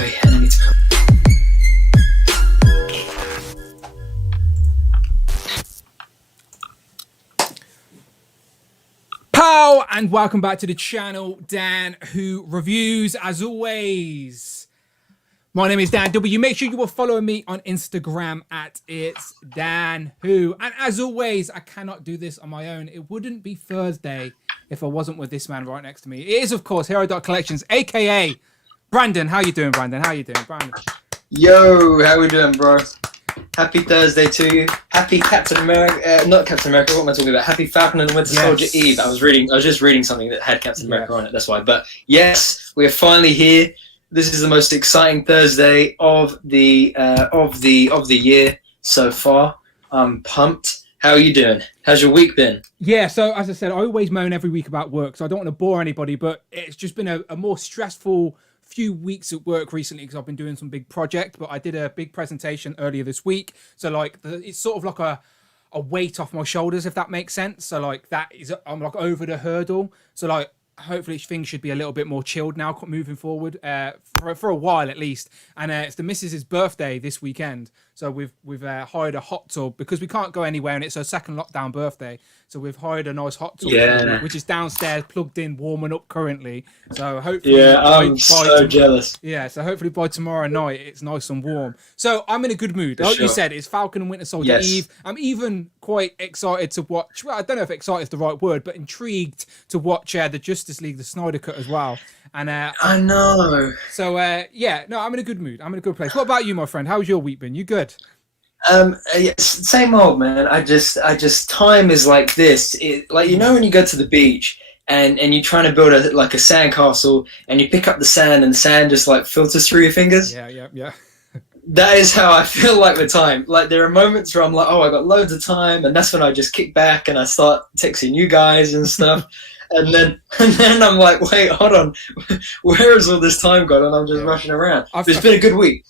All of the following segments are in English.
Okay, and I need to... Pow, and welcome back to the channel, Dan Who Reviews. As always, my name is Dan W. Make sure you will follow me on Instagram at It's Dan Who. And as always, I cannot do this on my own. It wouldn't be Thursday if I wasn't with this man right next to me. It is, of course, Hero Collections, aka Brandon. How you doing, Brandon? How you doing, Brandon? Yo, how we doing, bro? Happy Thursday to you. Happy Captain America, not Captain America, what am I talking about? Happy Falcon and the Winter Soldier Eve. I was just reading something that had Captain America on it, that's why. But yes, we're finally here. This is the most exciting Thursday of the year so far. I'm pumped. How are you doing? How's your week been? Yeah, so as I said, I always moan every week about work, so I don't want to bore anybody, but it's just been a more stressful few weeks at work recently because I've been doing some big project, but I did a big presentation earlier this week. So like it's sort of like a weight off my shoulders, if that makes sense. So like that is, I'm like over the hurdle. So like hopefully things should be a little bit more chilled now moving forward for a while at least. And it's the missus's birthday this weekend. So we've hired a hot tub because we can't go anywhere and it's her second lockdown birthday. So we've hired a nice hot tub, which is downstairs, plugged in, warming up currently. So hopefully, I'm so jealous. Yeah, so hopefully by tomorrow night it's nice and warm. So I'm in a good mood. Like you said, it's Falcon and Winter Soldier Eve. I'm even quite excited to watch. Well, I don't know if excited is the right word, but intrigued to watch the Justice League, the Snyder Cut as well. And I know. So yeah, no, I'm in a good mood. I'm in a good place. What about you, my friend? How's your week been? You good? Yes, same old, man. I just time is like this. Like, you know, when you go to the beach and you're trying to build a sandcastle and you pick up the sand and the sand just like filters through your fingers. Yeah. That is how I feel like with time. Like, there are moments where I'm like, oh, I got loads of time, and that's when I just kick back and I start texting you guys and stuff. And then I'm like, wait, hold on, where has all this time gone? And I'm just rushing around. It's been a good week.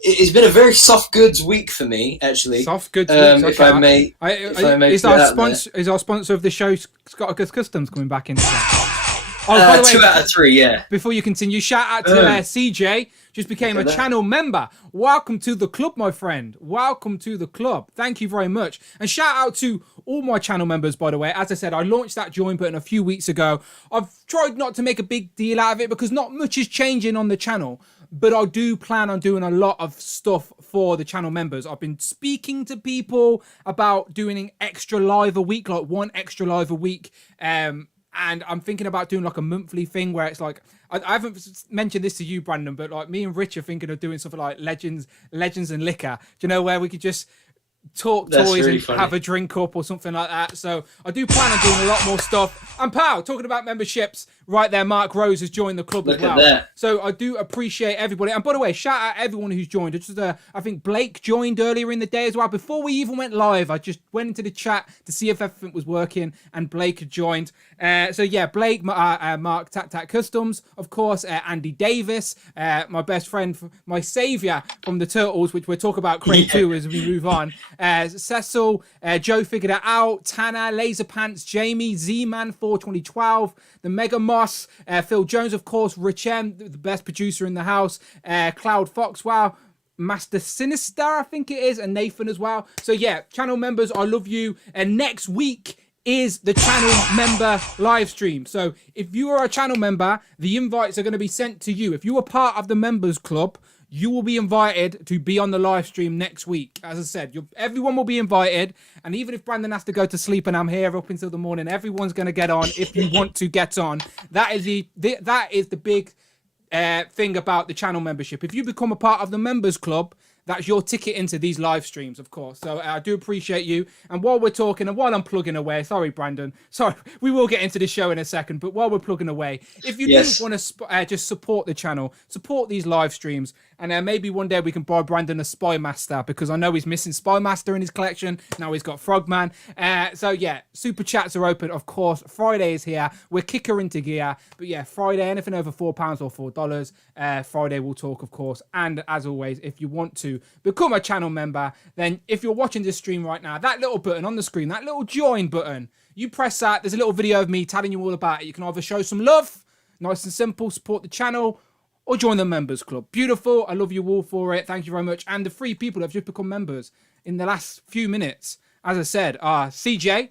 It's been a very soft goods week for me, actually. Soft goods week, if I may. Is our sponsor of the show Scott Customs coming back into that? By the way, 2 out of 3, yeah. Before you continue, shout out to CJ, just became a channel member. Welcome to the club, my friend. Welcome to the club. Thank you very much. And shout out to all my channel members, by the way. As I said, I launched that join button a few weeks ago. I've tried not to make a big deal out of it because not much is changing on the channel. But I do plan on doing a lot of stuff for the channel members. I've been speaking to people about doing an extra live a week, like one extra live a week. And I'm thinking about doing like a monthly thing where it's like, I haven't mentioned this to you, Brandon, but like me and Rich are thinking of doing something like Legends and Liquor. Do you know, where we could just talk toys and have a drink up or something like that. So I do plan on doing a lot more stuff. And pal, talking about memberships, right there, Mark Rose has joined the club as well. Look at that. So I do appreciate everybody. And by the way, shout out everyone who's joined. It's just, I think Blake joined earlier in the day as well. Before we even went live, I just went into the chat to see if everything was working, and Blake had joined. So yeah, Blake, Mark Tat Customs, of course, Andy Davis, my best friend, my saviour from the Turtles, which we'll talk about Craig too as we move on. Cecil, Joe Figured It Out, Tanner, Laser Pants, Jamie, Z-Man 2012, the Mega Moss, Phil Jones, of course, Rich M, the best producer in the house, Cloud Fox, wow, Master Sinister, I think it is, and Nathan as well. So yeah, channel members, I love you. And next week is the channel member live stream. So if you are a channel member, the invites are going to be sent to you. If you are part of the members club, you will be invited to be on the live stream next week. As I said, everyone will be invited. And even if Brandon has to go to sleep and I'm here up until the morning, everyone's going to get on if you want to get on. That is the big thing about the channel membership. If you become a part of the members club, that's your ticket into these live streams, of course. So I do appreciate you. And while we're talking and while I'm plugging away, sorry, Brandon. Sorry, we will get into the show in a second. But while we're plugging away, if you do want to just support the channel, support these live streams, and maybe one day we can buy Brandon a Spy Master, because I know he's missing Spy Master in his collection. Now he's got Frogman. So yeah, super chats are open, of course. Friday is here. We're kicker into gear. But yeah, Friday, anything over £4 or $4. Friday we'll talk, of course. And as always, if you want to become a channel member, then if you're watching this stream right now, that little button on the screen, that little join button, you press that. There's a little video of me telling you all about it. You can either show some love, nice and simple, support the channel, or join the members club. Beautiful. I love you all for it. Thank you very much. And the 3 people that have just become members in the last few minutes, as I said, are CJ,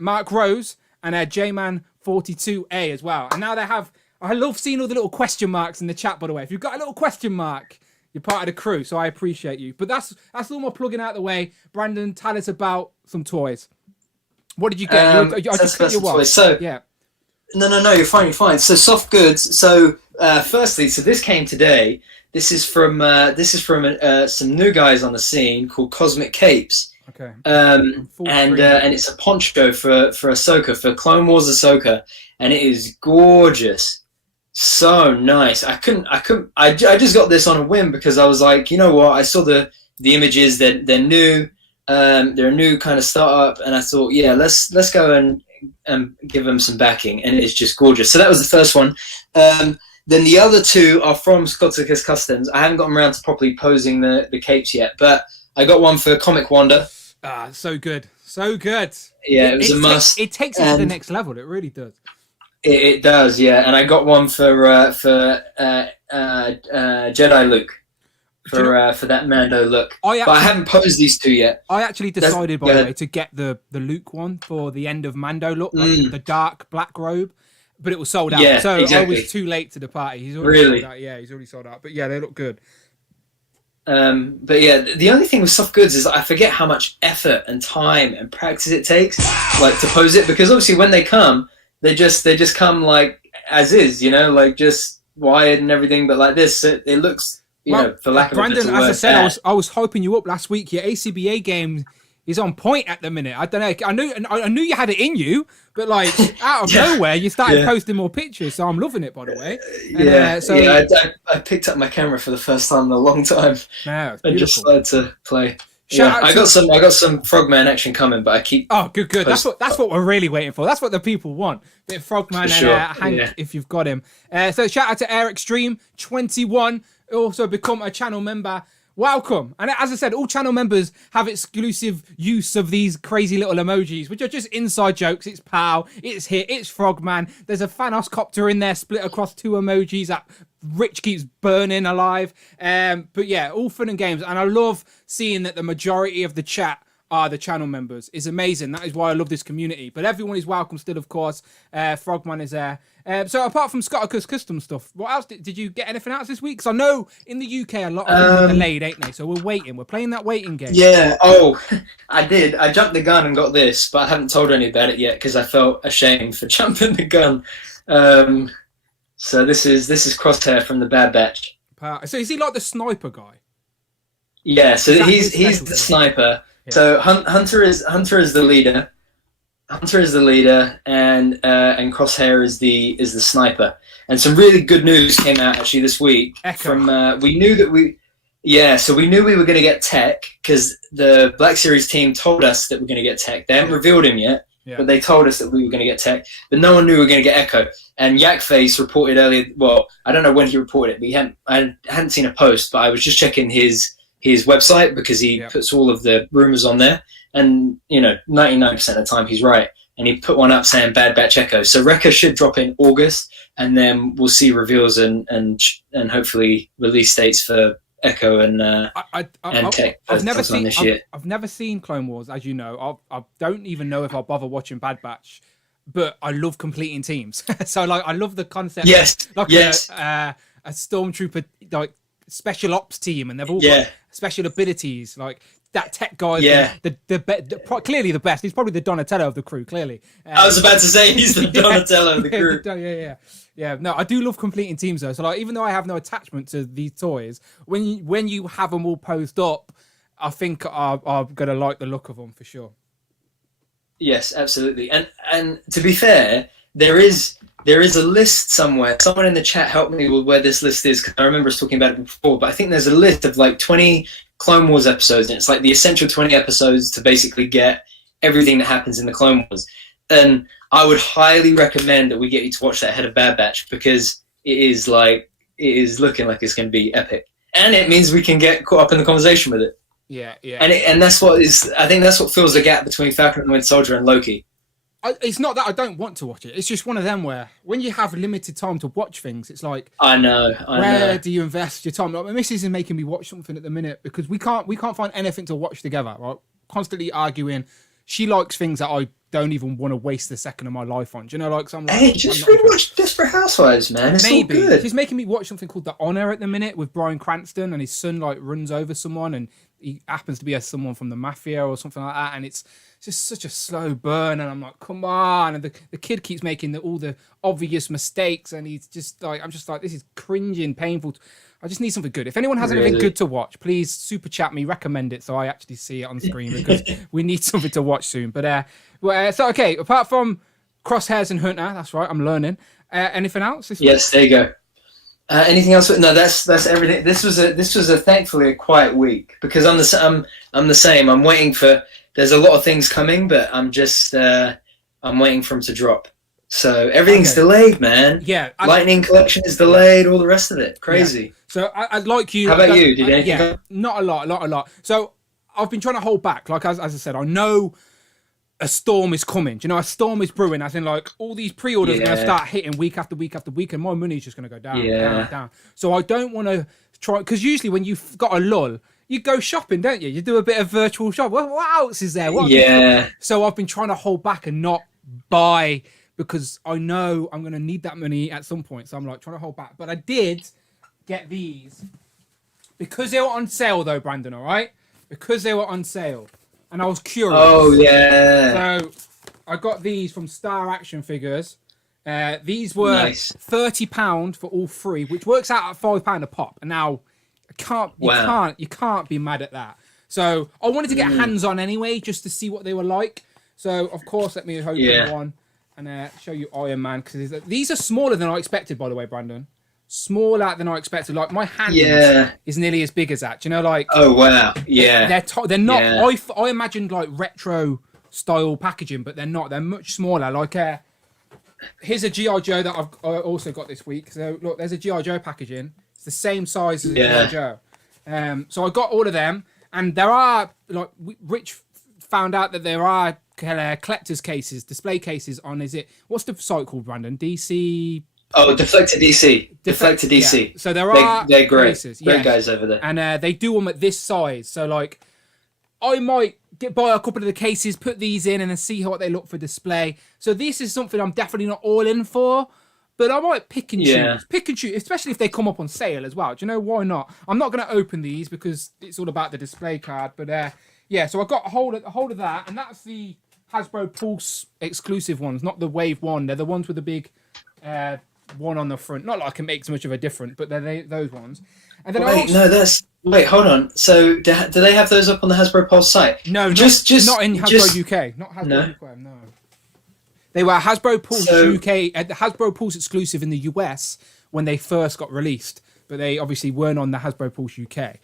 Mark Rose, and J-Man42A as well. And now they have... I love seeing all the little question marks in the chat, by the way. If you've got a little question mark, you're part of the crew, so I appreciate you. But that's all my plugging out the way. Brandon, tell us about some toys. What did you get? I just cut you off. So, yeah. No, you're fine. So soft goods. So firstly, so this came today. This is from some new guys on the scene called Cosmic Capes. Okay. And it's a poncho for Ahsoka, for Clone Wars Ahsoka, and it is gorgeous. So nice. I just got this on a whim because I was like, you know what? I saw the images. They're new. They're a new kind of startup, and I thought, yeah, let's go and give them some backing, and it's just gorgeous. So that was the first one. Then the other 2 are from Scotticus Customs. I haven't gotten around to properly posing the capes yet, but I got one for Comic Wanda. Ah, so good. Yeah, it was a must. It takes it to the next level. It really does. It does, yeah. And I got one for Jedi Luke. For that Mando look. But I haven't posed these 2 yet. I actually decided, by the way, to get the Luke one for the end of Mando look, like the dark black robe, but it was sold out. Yeah, so exactly. I was too late to the party. He's already sold out. Yeah, he's already sold out. But yeah, they look good. But yeah, the only thing with soft goods is I forget how much effort and time and practice it takes, like to pose it, because obviously when they come, they just come like as is, you know, like just wired and everything. But like this, it looks, you know, for lack of Brandon, a better word, as I said, I was hyping you up last week. Your ACBA game is on point at the minute. I don't know. I knew you had it in you, but like out of nowhere, you started posting more pictures. So I'm loving it, by the way. And, I picked up my camera for the first time in a long time. No, I just started to play. I got some Frogman action coming, but I keep. Oh, good. That's what we're really waiting for. That's what the people want. Bit of Frogman and Hank, if you've got him. So shout out to Air Extreme 21. Also become a channel member. Welcome. And as I said, all channel members have exclusive use of these crazy little emojis, which are just inside jokes. It's POW, it's HIT, it's Frogman. There's a Thanos copter in there split across 2 emojis that Rich keeps burning alive. But yeah, all fun and games. And I love seeing that the majority of the chat are the channel members. It's amazing. That is why I love this community. But everyone is welcome still, of course. Frogman is there. So apart from Scotticus Custom stuff, what else did you get anything else this week? Because I know in the UK a lot of things are delayed, ain't they? So we're waiting. We're playing that waiting game. Yeah. Oh, I did. I jumped the gun and got this, but I haven't told any about it yet because I felt ashamed for jumping the gun. So this is Crosshair from the Bad Batch. So is he like the sniper guy? Yeah. So he's the sniper. Yeah. So Hunter is the leader. Hunter is the leader, and Crosshair is the sniper. And some really good news came out actually this week. From we knew we were going to get Tech because the Black Series team told us that we're going to get Tech. They haven't revealed him yet, but they told us that we were going to get Tech. But no one knew we were going to get Echo. And Yakface reported earlier. Well, I don't know when he reported it, but I hadn't seen a post. But I was just checking his website because he puts all of the rumors on there. And, 99% of the time he's right. And he put one up saying Bad Batch Echo. So Rekka should drop in August, and then we'll see reveals and hopefully release dates for Echo and Tech. I've never seen Clone Wars, as you know. I don't even know if I'll bother watching Bad Batch, but I love completing teams. So I love the concept. Yes. A stormtrooper special ops team, and they've all got special abilities like. That Tech guy, clearly the best. He's probably the Donatello of the crew. Clearly, I was about to say he's the Donatello of the crew. Yeah. No, I do love completing teams though. So even though I have no attachment to these toys, when you have them all posed up, I think I'm gonna like the look of them for sure. Yes, absolutely. And to be fair, there is a list somewhere. Someone in the chat helped me with where this list is because I remember us talking about it before. But I think there's a list of like 20 Clone Wars episodes, and it's like the essential 20 episodes to basically get everything that happens in the Clone Wars. And I would highly recommend that we get you to watch that ahead of Bad Batch because it is looking like it's going to be epic, and it means we can get caught up in the conversation with it. Yeah. And that's what fills the gap between Falcon and the Winter Soldier and Loki. It's not that I don't want to watch it. It's just one of them where when you have limited time to watch things, it's like I know. Where do you invest your time? Like, my missus is making me watch something at the minute because we can't find anything to watch together. Right? Constantly arguing. She likes things that I don't even want to waste a second of my life on. Do you know, like some. Hey, just rewatch Desperate Housewives, man. It's Maybe all good. she's making me watch something called The Honor at the minute with Bryan Cranston, and his son like runs over someone, and he happens to be someone from the mafia or something like that, and it's just such a slow burn, and I'm like, come on, and the kid keeps making all the obvious mistakes, and he's just like, I'm just like, this is cringing, painful. I just need something good. If anyone has anything good to watch, please super chat me, recommend it so I actually see it on screen because we need something to watch soon. But so okay, apart from Crosshairs and Hunter, that's right, I'm learning. Anything else? Yes, there you go. Anything else? No, that's everything. This was a thankfully a quiet week because I'm the same. I'm waiting for. There's a lot of things coming, but I'm just I'm waiting for them to drop. So everything's delayed, man. Yeah, Lightning Collection is delayed. All the rest of it, crazy. Yeah. So I'd like you. How about you? Did anything? Yeah, not a lot. So I've been trying to hold back. Like as I said, I know a storm is coming. Do you know, a storm is brewing. As in, like all these pre-orders are going to start hitting week after week after week, and my money's just going to go down, down. So I don't want to try because usually when you've got a lull, you go shopping, don't you? You do a bit of virtual shop. What else is there? So I've been trying to hold back and not buy because I know I'm going to need that money at some point. So I'm like trying to hold back. But I did get these because they were on sale though, Brandon, all right? Because they were on sale. And I was curious. Oh, yeah. So I got these from Star Action Figures. These were £30 for all three, which works out at £5 a pop. And now you can't be mad at that. So I wanted to get hands on anyway, just to see what they were like. So of course, let me open one and show you Iron Man because these are smaller than I expected. By the way, Brandon, smaller than I expected. Like my hand is nearly as big as that. Do you know, like oh wow, yeah, they're not. Yeah. I imagined like retro style packaging, but they're not. They're much smaller. Like here's a GI Joe that I also got this week. So look, there's a GI Joe packaging. It's the same size as a GI Joe. So I got all of them, and there are like Rich found out that there are collector's cases, display cases on. What's the site called, Brandon? DC. Oh, Deflected DC. Deflected DC. Yeah. So they're great. Cases. Great guys over there. And they do them at this size. So like, I might buy a couple of the cases, put these in, and then see what they look for display. So this is something I'm definitely not all in for. But I might pick and choose, especially if they come up on sale as well. Do you know why not? I'm not going to open these because it's all about the display card. But so I got a hold of that, and that's the Hasbro Pulse exclusive ones, not the Wave One. They're the ones with the big one on the front. Not like it makes much of a difference, but they're those ones. And then wait, hold on. So do they have those up on the Hasbro Pulse site? No, just not in Hasbro UK. Not Hasbro UK. No. They were Hasbro Pulse UK, the Hasbro Pulse exclusive in the US when they first got released, but they obviously weren't on the Hasbro Pulse UK.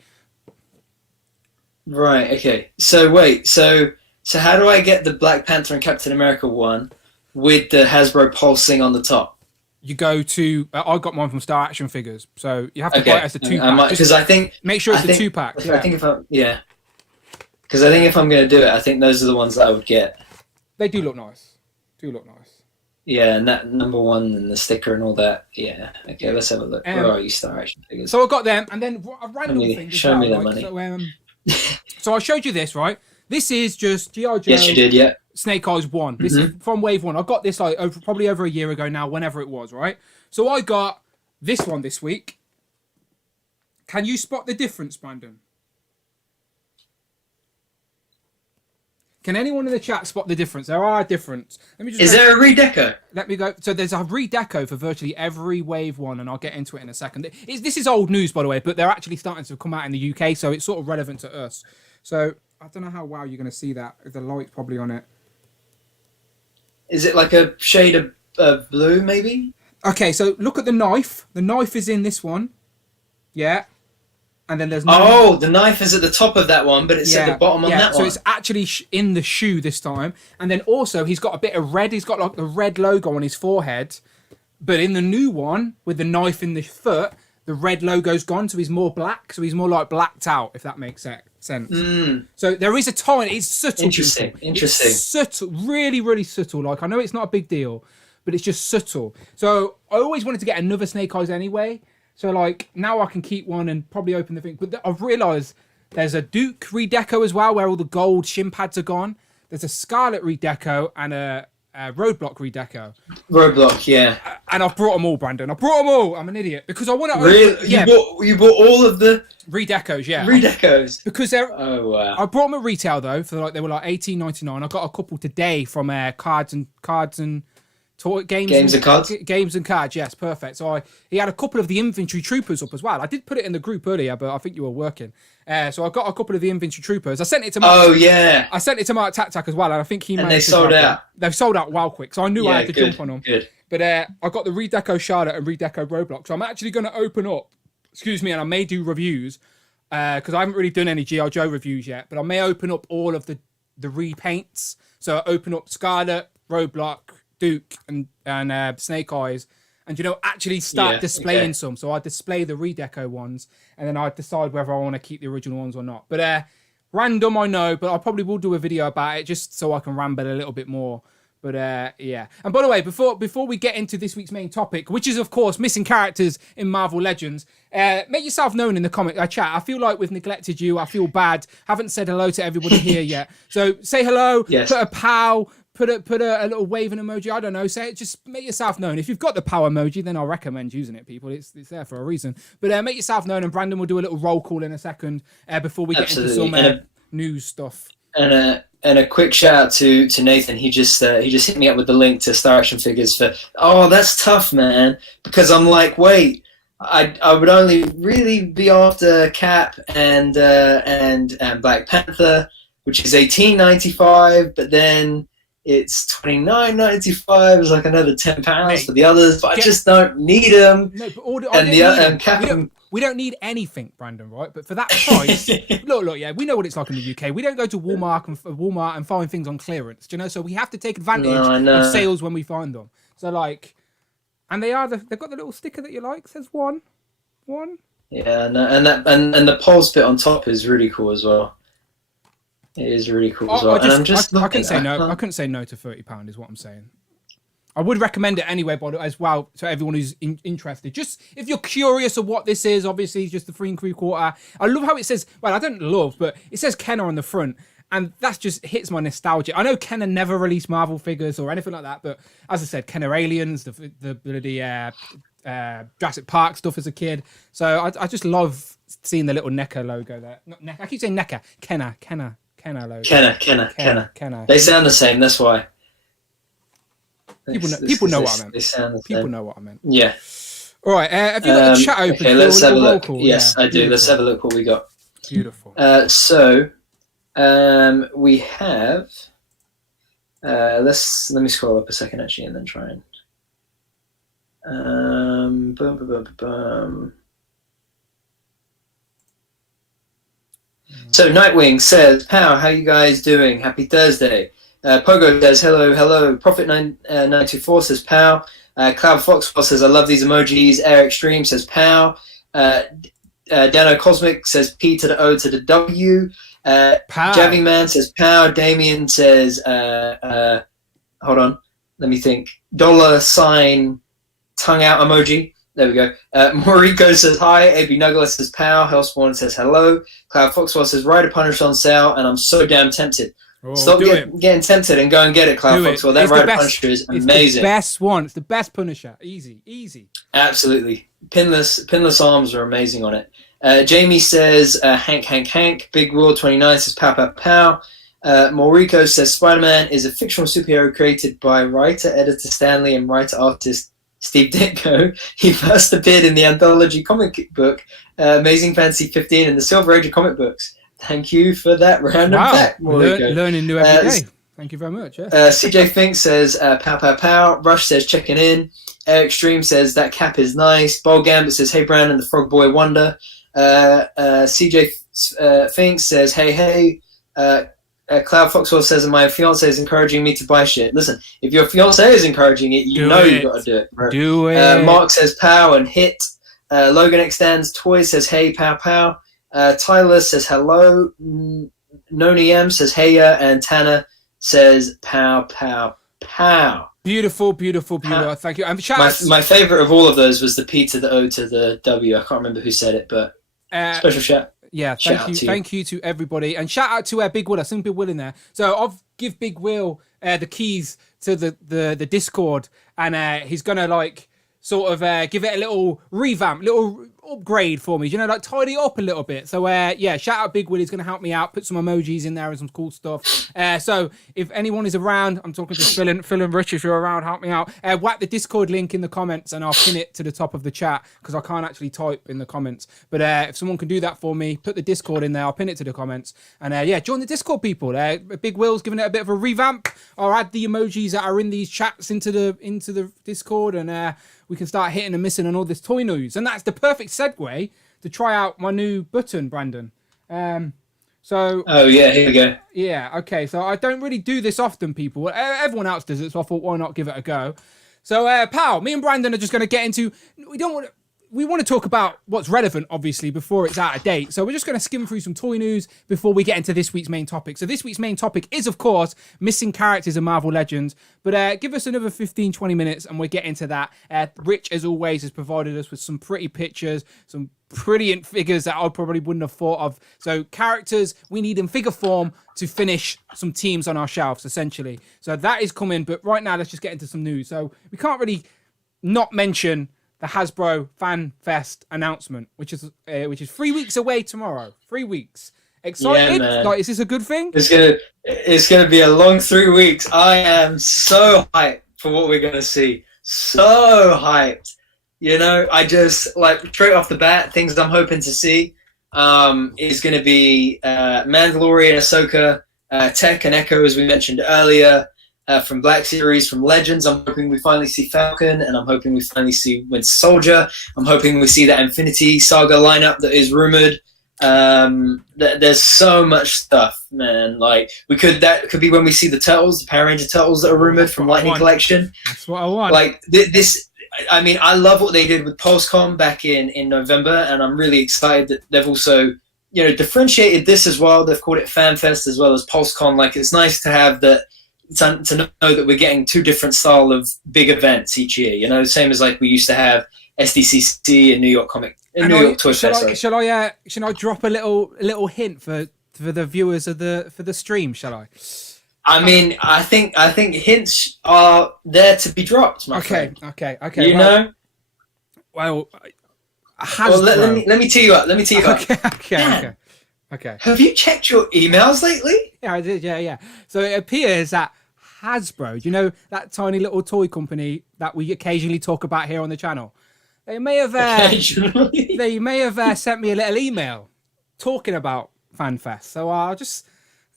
Right. Okay. So wait. So how do I get the Black Panther and Captain America one with the Hasbro Pulse thing on the top? You go to. I got mine from Star Action Figures, so you have to buy it as a 2-pack. Because I think make sure it's a 2-pack. Because I think if I'm going to do it, I think those are the ones that I would get. They do look nice. Yeah, and that number one and the sticker and all that. Yeah. Okay, let's have a look. Where are you, Star Action Figures? So I got them, and then a random thing. Show me the money. So I showed you this, right? This is just G.I. Joe. Yes, you did, yeah. Snake Eyes 1. This is from Wave 1. I got this like probably over a year ago now, whenever it was, right? So I got this one this week. Can you spot the difference, Brandon? Can anyone in the chat spot the difference? There are a difference. Is there a Redeco? Let me go. So there's a Redeco for virtually every Wave 1, and I'll get into it in a second. This is old news, by the way, but they're actually starting to come out in the UK, so it's sort of relevant to us. So I don't know how well you're going to see that. The light's probably on it. Is it like a shade of blue, maybe? Okay, so look at the knife. The knife is in this one. Yeah. And then there's the knife is at the top of that one, but it's at the bottom on that one. So it's actually in the shoe this time. And then also he's got a bit of red. He's got like the red logo on his forehead. But in the new one, with the knife in the foot, the red logo's gone, so he's more black. So he's more like blacked out, if that makes sense. So there is a tiny, it's subtle. Interesting. It's subtle, really, really subtle. Like, I know it's not a big deal, but it's just subtle. So I always wanted to get another Snake Eyes anyway. So like now I can keep one and probably open the thing. But I've realised there's a Duke Redeco as well, where all the gold shin pads are gone. There's a Scarlet Redeco and a Roadblock Redeco. Roadblock, yeah. And I've brought them all, Brandon. I brought them all. I'm an idiot because I want to. Really? Yeah. You bought all of the Redecos, yeah. Redecos. Because they're. Oh wow. I brought them at retail though for like they were like $18.99. I got a couple today from cards and games and cards. Games and cards, yes, perfect. So he had a couple of the infantry troopers up as well. I did put it in the group earlier, but I think you were working. So I got a couple of the infantry troopers. I sent it to Mark. Oh yeah. I sent it to Mark Tac as well, and I think he. And they sold out. They've sold out well quick, so I knew I had to jump on them. Good. But I got the Redeco Charlotte and Redeco Roadblock, so I'm actually going to open up. Excuse me, and I may do reviews because I haven't really done any GI Joe reviews yet. But I may open up all of the repaints. So I open up Scarlet, Roadblock, Duke, and Snake Eyes. And, actually start displaying some. So I display the Redeco ones, and then I decide whether I want to keep the original ones or not. But random, I know, but I probably will do a video about it just so I can ramble a little bit more. But yeah. And by the way, before we get into this week's main topic, which is, of course, missing characters in Marvel Legends, make yourself known in the comment chat. I feel like we've neglected you. I feel bad. Haven't said hello to everybody here yet. So say hello, put a pow, put a little waving emoji. I don't know. Say it. Just make yourself known. If you've got the power emoji, then I'll recommend using it, people. It's there for a reason. But make yourself known, and Brandon will do a little roll call in a second before we get into some news stuff. And a quick shout out to Nathan. He just hit me up with the link to Star Action figures for. Oh, that's tough, man. Because I'm like, wait, I would only really be after Cap and Black Panther, which is $18.95, but then it's $29.95. It's like another £10 for the others, but I just don't need them. No, but Cap. We don't need anything, Brandon, right? But for that price, look, yeah, we know what it's like in the UK. We don't go to Walmart and find things on clearance, so we have to take advantage of sales when we find them. So and they've got the little sticker that you like, says one. Yeah, no, and the pulse bit on top is really cool as well. It is really cool as well. I couldn't say no. I couldn't say no to £30 is what I'm saying. I would recommend it anyway, but as well to everyone who's interested. Just if you're curious of what this is, obviously it's just the 3 3/4. I love how it says. Well, I don't love, but it says Kenner on the front, and that just hits my nostalgia. I know Kenner never released Marvel figures or anything like that, but as I said, Kenner Aliens, the bloody Jurassic Park stuff as a kid. So I just love seeing the little NECA logo there. Not NECA. I keep saying NECA. Kenner logo. Kenner. They sound the same. That's why. People know what I meant. People know what I meant. Yeah. All right. Have you got the chat open? Okay, let's have a look. Yes, I do. Beautiful. Let's have a look what we got. Beautiful. So we have. Let me scroll up a second actually, and then try and. So Nightwing says, "Pow, how you guys doing? Happy Thursday." Pogo says, hello. Prophet 924 says, pow. Cloud Foxwell says, I love these emojis. Air Extreme says, pow. Dano Cosmic says, P to the O to the W. Javi Man says, pow. Damien says, hold on, let me think. $sign tongue out emoji. There we go. Moriko says, hi. AB Nuggles says, pow. Hellspawn says, hello. Cloud Foxwell says, Rider Punish on sale, and I'm so damn tempted. Oh, Stop getting tempted and go and get it, Cloud Foxwell. That Rider Punisher is amazing. It's the best one. It's the best Punisher. Easy. Absolutely. Pinless arms are amazing on it. Jamie says, Hank. Big Raw 29 says, pow. Moriko says, Spider-Man is a fictional superhero created by writer-editor Stanley and writer-artist Steve Ditko. He first appeared in the anthology comic book Amazing Fantasy 15 in the Silver Age of comic books. Thank you for that random fact, Moriko. Learning new every day. Thank you very much. Yeah. CJ Fink says, pow. Rush says, checking in. Air Extreme says, that cap is nice. Bold Gambit says, hey, Brandon, the Frog Boy Wonder. CJ Fink says, hey. Cloud Foxwell says, my fiance is encouraging me to buy shit. Listen, if your fiance is encouraging it, you've got to do it. Bro. Do it. Mark says, pow and hit. Logan Extends Toys says, hey, pow. Tyler says hello. Noni M says heya, and Tanner says pow pow pow. Beautiful. Thank you. My favorite of all of those was the P to the O to the W. I can't remember who said it, but special shout. Yeah, thank you to everybody, and shout out to Big Will. I've seen Big Will in there, so I'll give Big Will the keys to the Discord, and he's gonna like sort of give it a little revamp, little upgrade for me, like tidy it up a little bit. So yeah, shout out Big Will. He's gonna help me out, put some emojis in there and some cool stuff. So if anyone is around, I'm talking to Phil and Rich, if you're around, help me out. Whack the Discord link in the comments and I'll pin it to the top of the chat, because I can't actually type in the comments. But if someone can do that for me, put the Discord in there, I'll pin it to the comments. And yeah, join the Discord, people. Big Will's giving it a bit of a revamp. I'll add the emojis that are in these chats into the Discord, and we can start hitting and missing on all this toy news. And that's the perfect segue to try out my new button, Brandon. Oh yeah, here we go. Yeah, okay. So I don't really do this often, people. Everyone else does it, so I thought, why not give it a go? So, pal, me and Brandon are just going to get into... We want to talk about what's relevant, obviously, before it's out of date. So we're just going to skim through some toy news before we get into this week's main topic. So this week's main topic is, of course, missing characters in Marvel Legends. But give us another 15, 20 minutes and we'll get into that. Rich, as always, has provided us with some pretty pictures, some brilliant figures that I probably wouldn't have thought of. So characters, we need in figure form to finish some teams on our shelves, essentially. So that is coming. But right now, let's just get into some news. So we can't really not mention the Hasbro Fan Fest announcement, which is 3 weeks away tomorrow. 3 weeks. Excited? Yeah, like, is this a good thing? It's gonna be a long 3 weeks. I am so hyped for what we're gonna see. So hyped. I just straight off the bat, things I'm hoping to see is gonna be Mandalorian, Ahsoka, Tech and Echo, as we mentioned earlier. From Black Series, from Legends, I'm hoping we finally see Falcon, and I'm hoping we finally see Winter Soldier. I'm hoping we see that Infinity Saga lineup that is rumored. There's so much stuff, man. That could be when we see the Turtles, the Power Ranger Turtles that are rumored from Lightning Collection. That's what I want. This. I mean, I love what they did with PulseCon back in November, and I'm really excited that they've also differentiated this as well. They've called it FanFest as well as PulseCon. It's nice to have that. To know that we're getting two different style of big events each year, same as we used to have SDCC and New York Toy Fair. Shall I drop a little hint for the viewers of for the stream? Shall I? I mean, I think hints are there to be dropped. My friend. Okay. Well, let me tee you up. Okay. Have you checked your emails lately? Yeah, I did. Yeah. So it appears that Hasbro, that tiny little toy company that we occasionally talk about here on the channel, they may have sent me a little email talking about FanFest. So I'll just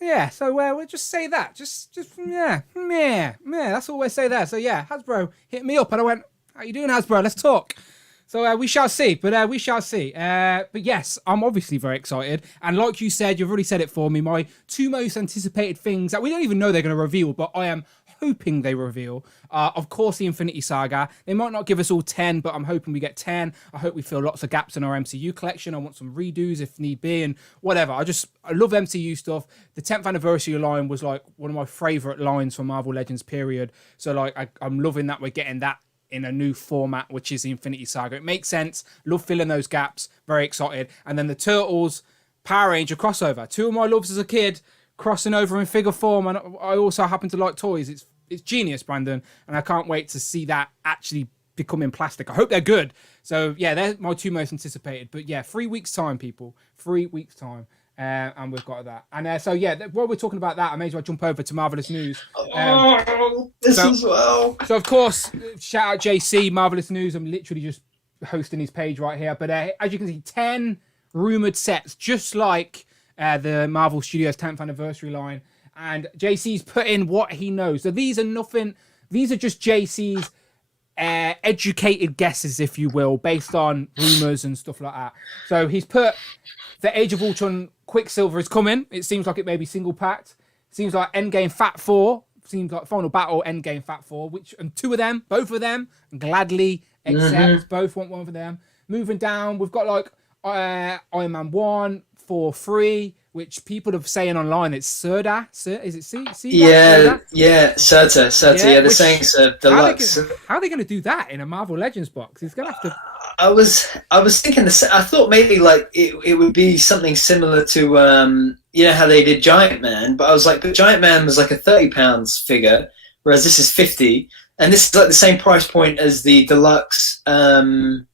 we'll just say that. Just yeah. That's all we say there. So yeah, Hasbro hit me up and I went, "How you doing, Hasbro? Let's talk." So we shall see, but we shall see. But yes, I'm obviously very excited. And like you said, you've already said it for me, my two most anticipated things that we don't even know they're going to reveal, but I am hoping they reveal. Of course, the Infinity Saga. They might not give us all 10, but I'm hoping we get 10. I hope we fill lots of gaps in our MCU collection. I want some redos if need be and whatever. I love MCU stuff. The 10th anniversary line was one of my favorite lines from Marvel Legends period. So I'm loving that we're getting that in a new format, which is the Infinity Saga. It makes sense. Love filling those gaps. Very excited. And then the Turtles Power Ranger crossover. Two of my loves as a kid crossing over in figure form, and I also happen to like toys. It's genius, Brandon, and I can't wait to see that actually become in plastic. I hope they're good. So yeah, they're my two most anticipated. But yeah, 3 weeks time, people. 3 weeks time. And we've got that. And so, yeah, while we're talking about that, I may as well jump over to Marvelous News. As well. So, of course, shout out JC, Marvelous News. I'm literally just hosting his page right here. But as you can see, 10 rumoured sets, just like the Marvel Studios 10th anniversary line. And JC's put in what he knows. So these are just JC's educated guesses, if you will, based on rumours and stuff like that. So he's put the Age of Ultron Quicksilver is coming. It seems like it may be single packed. Seems like Endgame Fat 4. Seems like Final Battle Endgame Fat 4. And both of them, gladly accept. Both want one for them. Moving down, we've got Iron Man 1 for free, which people are saying online it's Serda. Is it C? Yeah, Serta. Yeah, they're saying deluxe. How are they going to do that in a Marvel Legends box? It's going to have to. I was thinking this. I thought maybe like it would be something similar to you know how they did Giant Man, but I was like, but Giant Man was like a £30 figure, whereas this is 50, and this is like the same price point as the deluxe. What do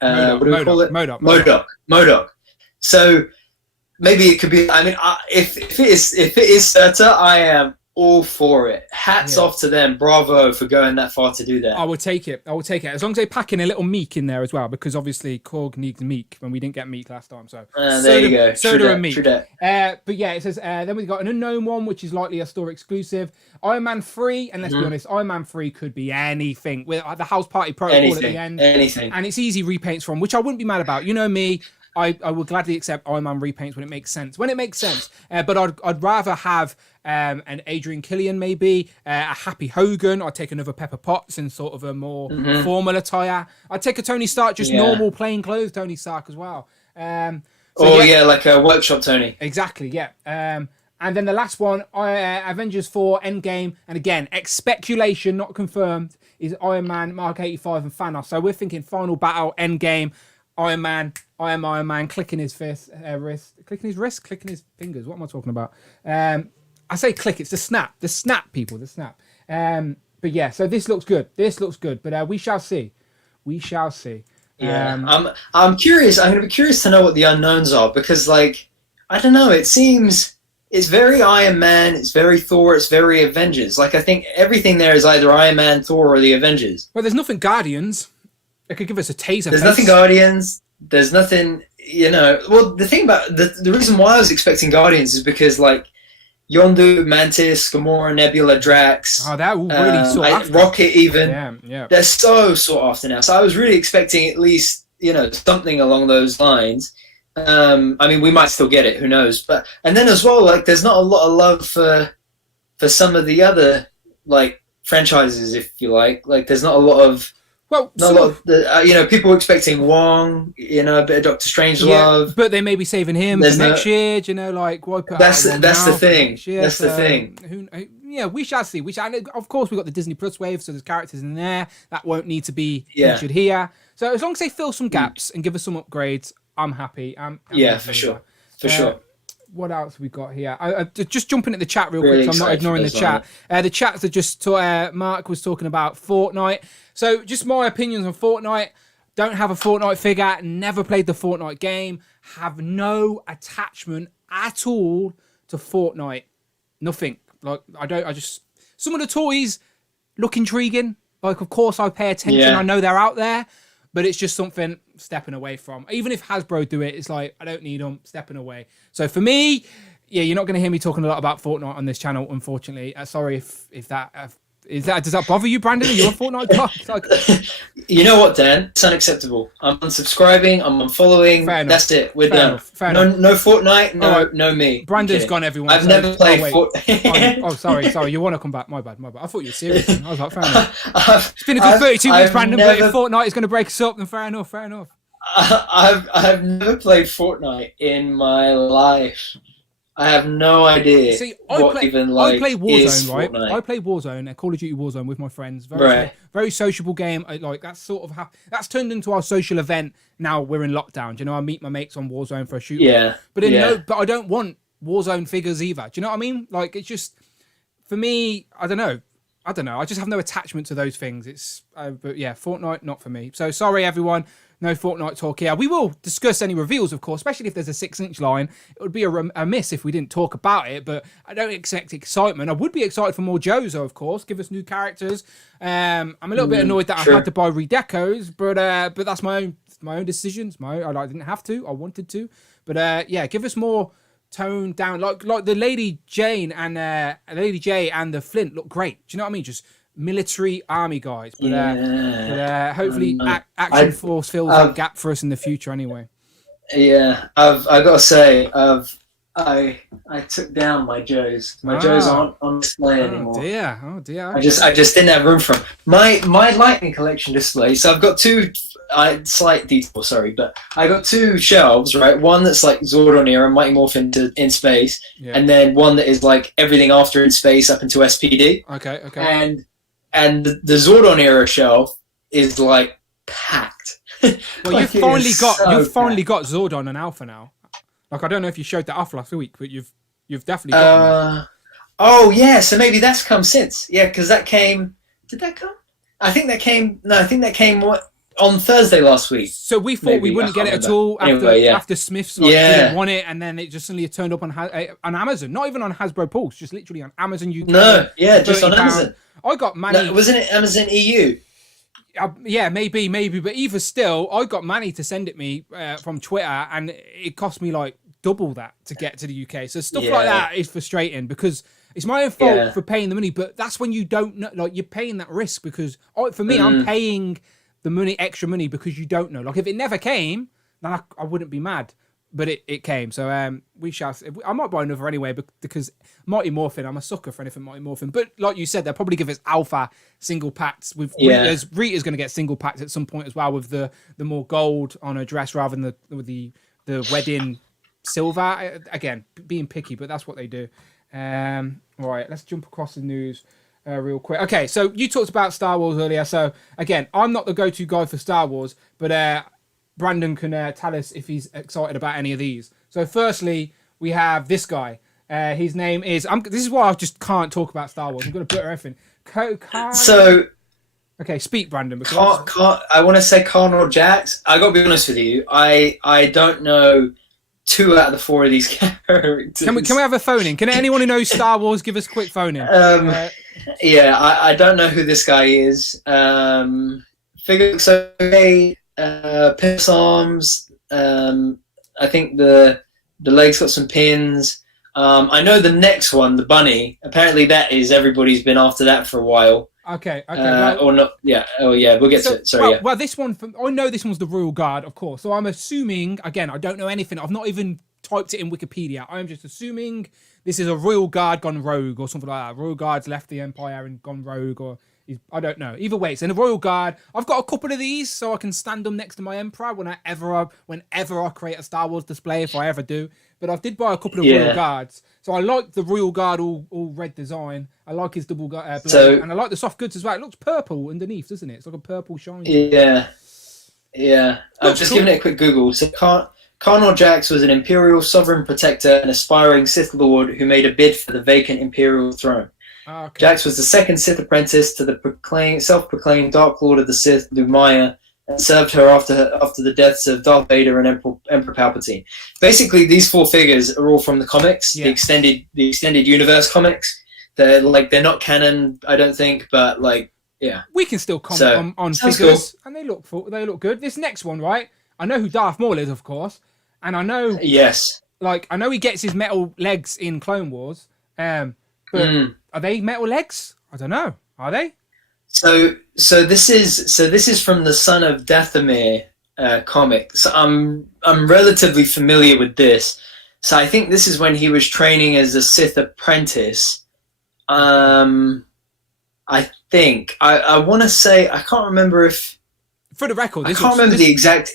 we call it? MODOK. So maybe it could be. I mean, if it is Serta, I am all for it. Hats off to them. Bravo for going that far to do that. I would take it. As long as they pack in a little Meek in there as well, because obviously Korg needs Meek when we didn't get Meek last time. So there you go. Soda and Meek. But yeah, it says then we've got an unknown one, which is likely a store exclusive. Iron Man 3, and let's be honest, Iron Man 3 could be anything with the House Party Protocol at the end. Anything. And it's easy repaints from, which I wouldn't be mad about. You know me. I would gladly accept Iron Man repaints when it makes sense. But I'd rather have an Adrian Killian maybe, a Happy Hogan. I'd take another Pepper Potts in sort of a more formal attire. I'd take a Tony Stark, just normal plain clothes Tony Stark as well. Like a workshop Tony. Exactly, yeah. And then the last one, Avengers 4 Endgame, and again, speculation, not confirmed, is Iron Man, Mark 85 and Thanos. So we're thinking final battle, Endgame, Iron Man, Iron Man, clicking his wrist, clicking his fingers. What am I talking about? I say click, it's the snap, people, the snap. But yeah, so this looks good. But we shall see. Yeah, I'm curious. I'm going to be curious to know what the unknowns are because, like, I don't know. It seems it's very Iron Man, it's very Thor, it's very Avengers. Like, I think everything there is either Iron Man, Thor, or the Avengers. Well, there's nothing Guardians. It could give us a taser. There's nothing Guardians. There's nothing, you know. Well, the thing about the reason why I was expecting Guardians is because, like, Yondu, Mantis, Gamora, Nebula, Drax. Oh, that will really sought after. Rocket, even. Yeah. They're so sought after now. So I was really expecting at least, you know, something along those lines. I mean, we might still get it. Who knows? And then as well, like, there's not a lot of love for some of the other, like, franchises, if you like. Like, there's not a lot of. Well, not a lot of you know, people were expecting Wong, you know, a bit of Doctor Strange love, but they may be saving him for next year. You know, like why put that's the thing. That's the thing. Yeah, we shall see. Of course, we've got the Disney Plus wave, so there's characters in there that won't need to be featured here. So as long as they fill some gaps and give us some upgrades, I'm happy. I'm for sure. What else we got here? I just jumping at the chat real quick. So I'm not ignoring the chat. The chats are just. Mark was talking about Fortnite. So just my opinions on Fortnite. Don't have a Fortnite figure. Never played the Fortnite game. Have no attachment at all to Fortnite. Nothing. Like I just. Some of the toys look intriguing. Like of course I pay attention. Yeah. I know they're out there. But it's just something stepping away from. Even if Hasbro do it, it's like, I don't need them, stepping away. So for me, yeah, you're not going to hear me talking a lot about Fortnite on this channel, unfortunately. Sorry if that... does that bother you, Brandon? Are you a Fortnite guy? You know what, Dan? It's unacceptable. I'm unsubscribing. I'm unfollowing. That's it. We're done. No Fortnite. No me. Brandon's gone. Everyone. I've never played Fortnite. Sorry. You want to come back? My bad. I thought you were serious. I was like, fair enough. It's been a good 32 weeks, Brandon. But if Fortnite is going to break us up, then fair enough. I've never played Fortnite in my life. I have no idea. See, I play Warzone, right? Fortnite. I play Warzone, Call of Duty Warzone with my friends. Very sociable game. That's sort of that's turned into our social event. Now we're in lockdown. Do you know, I meet my mates on Warzone for a shoot. Yeah. But I don't want Warzone figures either. Do you know what I mean? Like it's just for me. I don't know. I just have no attachment to those things. It's but yeah, Fortnite not for me. So sorry everyone. No Fortnite talk here. We will discuss any reveals, of course, especially if there's a 6-inch line. It would be a miss if we didn't talk about it, but I don't expect excitement. I would be excited for more Jozo, of course. Give us new characters. I'm a little bit annoyed that I had to buy Redecos, but that's my own decisions. I didn't have to. I wanted to. But yeah, give us more toned down. Like the Lady Jane and Lady J and the Flint look great. Do you know what I mean? Just military army guys, but hopefully Action Force fills that gap for us in the future anyway. Yeah, I've got to say, I took down my Joes. My Joes aren't on display anymore. Oh dear. I just didn't have room for them. My Lightning collection display. So I've got two. Slight detail, sorry, but I got two shelves, right? One that's like Zordon era, Mighty Morphin in space, and then one that is like everything after in space up into SPD. Okay. And the Zordon era shelf is like packed. Well, like you've finally got Zordon and Alpha now. Like I don't know if you showed that off last week, but you've definitely got them. Oh yeah, so maybe that's come since. Yeah, because that came. Did that come? I think that came. No, I think that came on Thursday last week. So we thought we wouldn't get it at all after Smiths didn't want it, and then it just suddenly turned up on Amazon. Not even on Hasbro Pulse, just literally on Amazon UK. No, yeah, just on Amazon. I got Manny. No, wasn't it Amazon EU? Yeah, maybe, but even still, I got Manny to send it me from Twitter, and it cost me like double that to get to the UK. So stuff like that is frustrating because it's my own fault for paying the money, but that's when you don't know, like you're paying that risk because for me, I'm paying the extra money because you don't know. Like if it never came, then I wouldn't be mad, but it came. So we shall. I might buy another anyway because Mighty Morphin. I'm a sucker for anything Mighty Morphin. But like you said, they'll probably give us alpha single packs with Rita's. Rita's going to get single packs at some point as well with the more gold on her dress rather than the wedding silver. Again, being picky, but that's what they do. All right, let's jump across the news. Real quick. Okay, so you talked about Star Wars earlier. So again, I'm not the go-to guy for Star Wars, but Brandon can tell us if he's excited about any of these. So firstly, we have this guy. His name is. This is why I just can't talk about Star Wars. I'm going to put everything. Okay, speak, Brandon. I want to say Carnal Jax. I got to be honest with you. I don't know 2 out of the 4 of these characters. Can we have a phone in? Can anyone who knows Star Wars give us a quick phone in? Yeah, I don't know who this guy is. Figure looks okay. Pins arms. I think the legs got some pins. I know the next one, the bunny. Apparently, that is everybody's been after that for a while. Okay. Or not? Yeah. Oh, yeah. We'll get to it. Sorry. Well, this one. I know this one's the Royal Guard, of course. So I'm assuming. Again, I don't know anything. I've not even typed it in Wikipedia. I'm just assuming this is a Royal Guard gone rogue or something like that. Royal Guard's left the Empire and gone rogue, or I don't know. Either way, it's in the Royal Guard. I've got a couple of these so I can stand them next to my Emperor whenever I create a Star Wars display, if I ever do. But I did buy a couple of Royal Guards. So I like the Royal Guard all red design. I like his double blade, and I like the soft goods as well. It looks purple underneath, doesn't it? It's like a purple shiny. Yeah. I've just given it a quick Google. So Carnal Jax was an Imperial sovereign protector and aspiring Sith Lord who made a bid for the vacant Imperial throne. Okay. Jax was the second Sith apprentice to the self-proclaimed Dark Lord of the Sith, Lumaya, and served her after the deaths of Darth Vader and Emperor Palpatine. Basically, these 4 figures are all from the comics, the extended universe comics. They're not canon, I don't think, but we can still comment on figures, and they look good. This next one, right? I know who Darth Maul is, of course, and I know I know he gets his metal legs in Clone Wars, but are they metal legs? I don't know. Are they? So this is from the Son of Dathomir comic. So I'm relatively familiar with this. So I think this is when he was training as a Sith apprentice. I think I want to say I can't remember if. For the record, I can't remember the exact.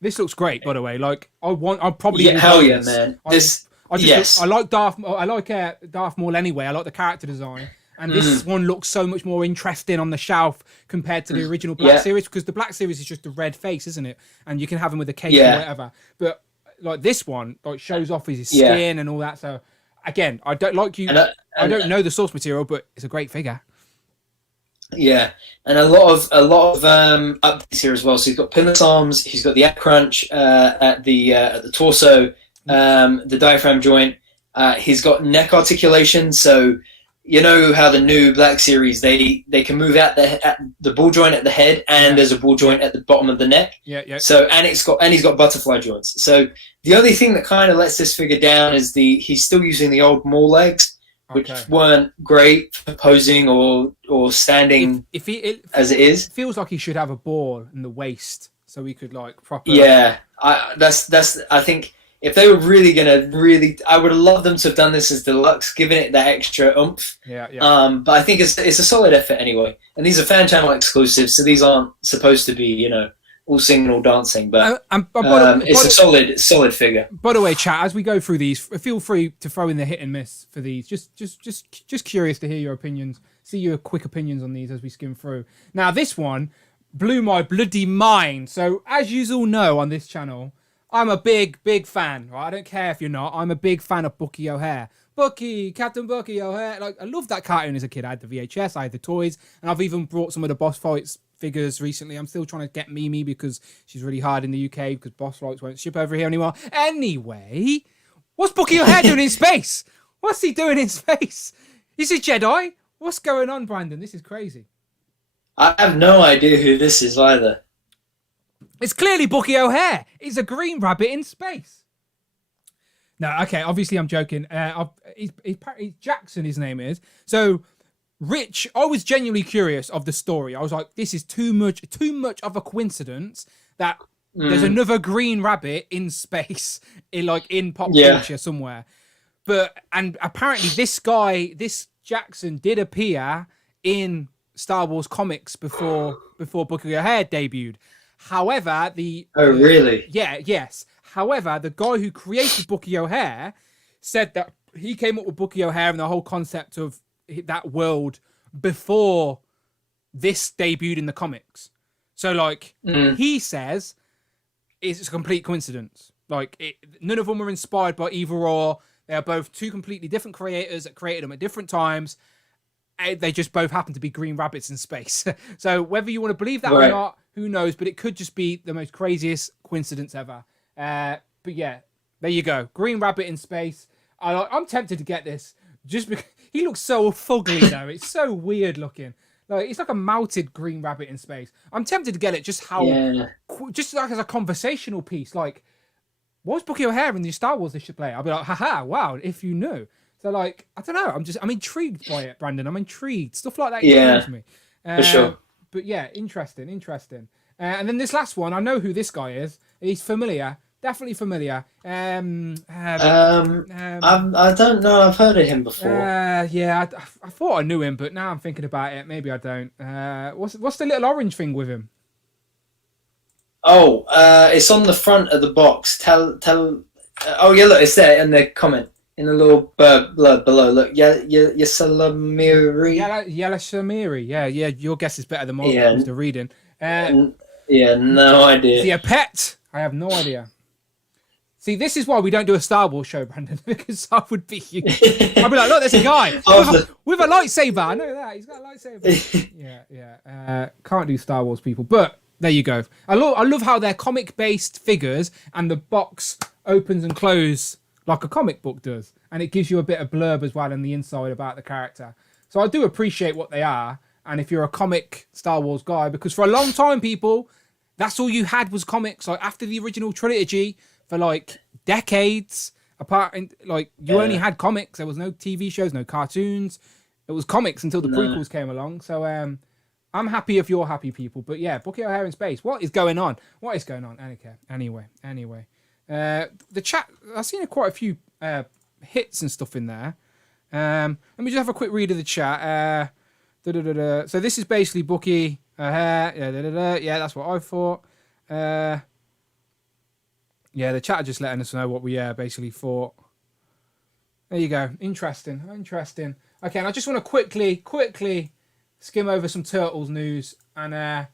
This looks great, by the way. I'll probably. Yeah, hell yeah, man. I like Darth. I like Darth Maul anyway. I like the character design, and this one looks so much more interesting on the shelf compared to the original Black Series, because the Black Series is just a red face, isn't it? And you can have him with a cape or whatever. But this one, shows off his skin and all that. So again, I don't I don't know the source material, but it's a great figure. Yeah, and a lot of updates here as well. So he's got pinless arms. He's got the ab crunch at the torso, the diaphragm joint. He's got neck articulation. So you know how the new Black Series they can move out at the ball joint at the head, and there's a ball joint at the bottom of the neck. Yeah. So he's got butterfly joints. So the only thing that kind of lets this figure down is he's still using the old Maul legs, which weren't great for posing or standing as it is. It feels like he should have a ball in the waist so he could proper. Yeah, that's I think if they were really gonna I would have loved them to have done this as deluxe, given it that extra oomph. Yeah, yeah. But I think it's a solid effort anyway. And these are fan channel exclusives, so these aren't supposed to be, you know, all singing, all dancing. But it's a solid figure. By the way, chat, as we go through these, feel free to throw in the hit and miss for these. Just curious to hear your opinions, see your quick opinions on these as we skim through. Now, this one blew my bloody mind. So, as you all know on this channel, I'm a big fan, right? I don't care if you're not. I'm a big fan of Bucky O'Hare. Captain Bucky O'Hare. Like, I loved that cartoon as a kid. I had the VHS, I had the toys, and I've even brought some of the boss fights figures recently. I'm still trying to get Mimi because she's really hard in the UK because boss fights won't ship over here anymore. Anyway, what's Bucky O'Hare doing in space? What's he doing in space? Is he Jedi? What's going on, Brandon? This is crazy. I have no idea who this is either. It's clearly Bucky O'Hare. He's a green rabbit in space. No, okay, obviously I'm joking. He's Jackson, his name is. So, Rich, I was genuinely curious of the story. I was like, this is too much of a coincidence that there's another green rabbit in space, in pop culture somewhere. And apparently this Jackson did appear in Star Wars comics before Bucky O'Hare debuted. However, really? Yes. However, the guy who created Bucky O'Hare said that he came up with Bucky O'Hare and the whole concept of that world before this debuted in the comics. So, he says it's a complete coincidence. None of them were inspired by either or. They are both two completely different creators that created them at different times. They just both happen to be green rabbits in space. So whether you want to believe that or not, who knows? But it could just be the most craziest coincidence ever. But yeah, there you go. Green rabbit in space. I'm tempted to get this just because he looks so fugly though. It's so weird looking. It's like a melted green rabbit in space. I'm tempted to get it just as a conversational piece. What's Bucky O'Hare in the Star Wars they should play? I'll be like, haha, wow, if you knew. So I don't know. I'm intrigued by it, Brandon. I'm intrigued. Stuff like that intrigues me. For sure. But yeah, interesting. And then this last one, I know who this guy is. He's familiar. Definitely familiar. I don't know. I've heard of him before. I thought I knew him, but now I'm thinking about it. Maybe I don't. What's the little orange thing with him? Oh, it's on the front of the box. Tell. Oh yeah, look, it's there in the comment. In the little blurb below, look, Yasalamiri. Yalashamiri. Yeah, your guess is better than mine. Yeah. Comes to reading. No idea. Is he a pet? I have no idea. See, this is why we don't do a Star Wars show, Brandon, because I would be you. I'd be like, look, there's a guy with a lightsaber. I know that. He's got a lightsaber. Yeah. Can't do Star Wars, people. But there you go. I love how they're comic-based figures and the box opens and closes like a comic book does. And it gives you a bit of blurb as well on the inside about the character. So I do appreciate what they are. And if you're a comic Star Wars guy, because for a long time, people, that's all you had was comics. After the original trilogy, for decades, you only had comics. There was no TV shows, no cartoons. It was comics until the prequels came along. So I'm happy if you're happy, people. But yeah, Bucky O'Hare in space. What is going on? Anyway. The chat, I've seen quite a few hits and stuff in there. Let me just have a quick read of the chat. So this is basically Bucky O'Hare. Yeah, that's what I thought. The chat are just letting us know what we basically thought. There you go. Interesting. Okay, and I just want to quickly skim over some Turtles news. And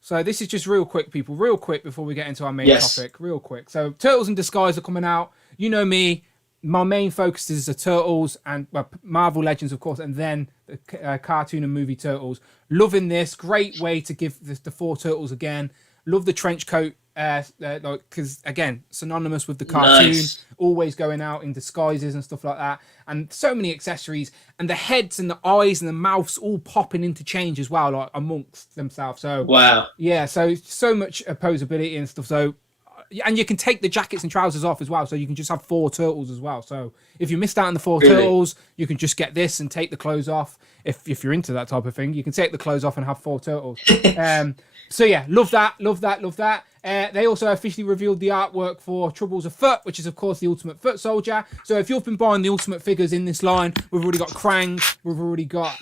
so this is just real quick, people. Real quick before we get into our main topic. Real quick. So Turtles in Disguise are coming out. You know me. My main focus is the Turtles and Marvel Legends, of course, and then the cartoon and movie Turtles. Loving this. Great way to give the four Turtles again. Love the trench coat. Because again, synonymous with the cartoon, always going out in disguises and stuff like that, and so many accessories, and the heads and the eyes and the mouths all popping into change as well, amongst themselves. So wow, yeah, so much opposability and stuff. So, and you can take the jackets and trousers off as well, so you can just have four Turtles as well. So if you missed out on the four Turtles, you can just get this and take the clothes off. If you're into that type of thing, you can take the clothes off and have four Turtles. So yeah, love that. They also officially revealed the artwork for Troubles Afoot, which is, of course, the Ultimate Foot Soldier. So if you've been buying the Ultimate figures in this line, we've already got Krang, we've already got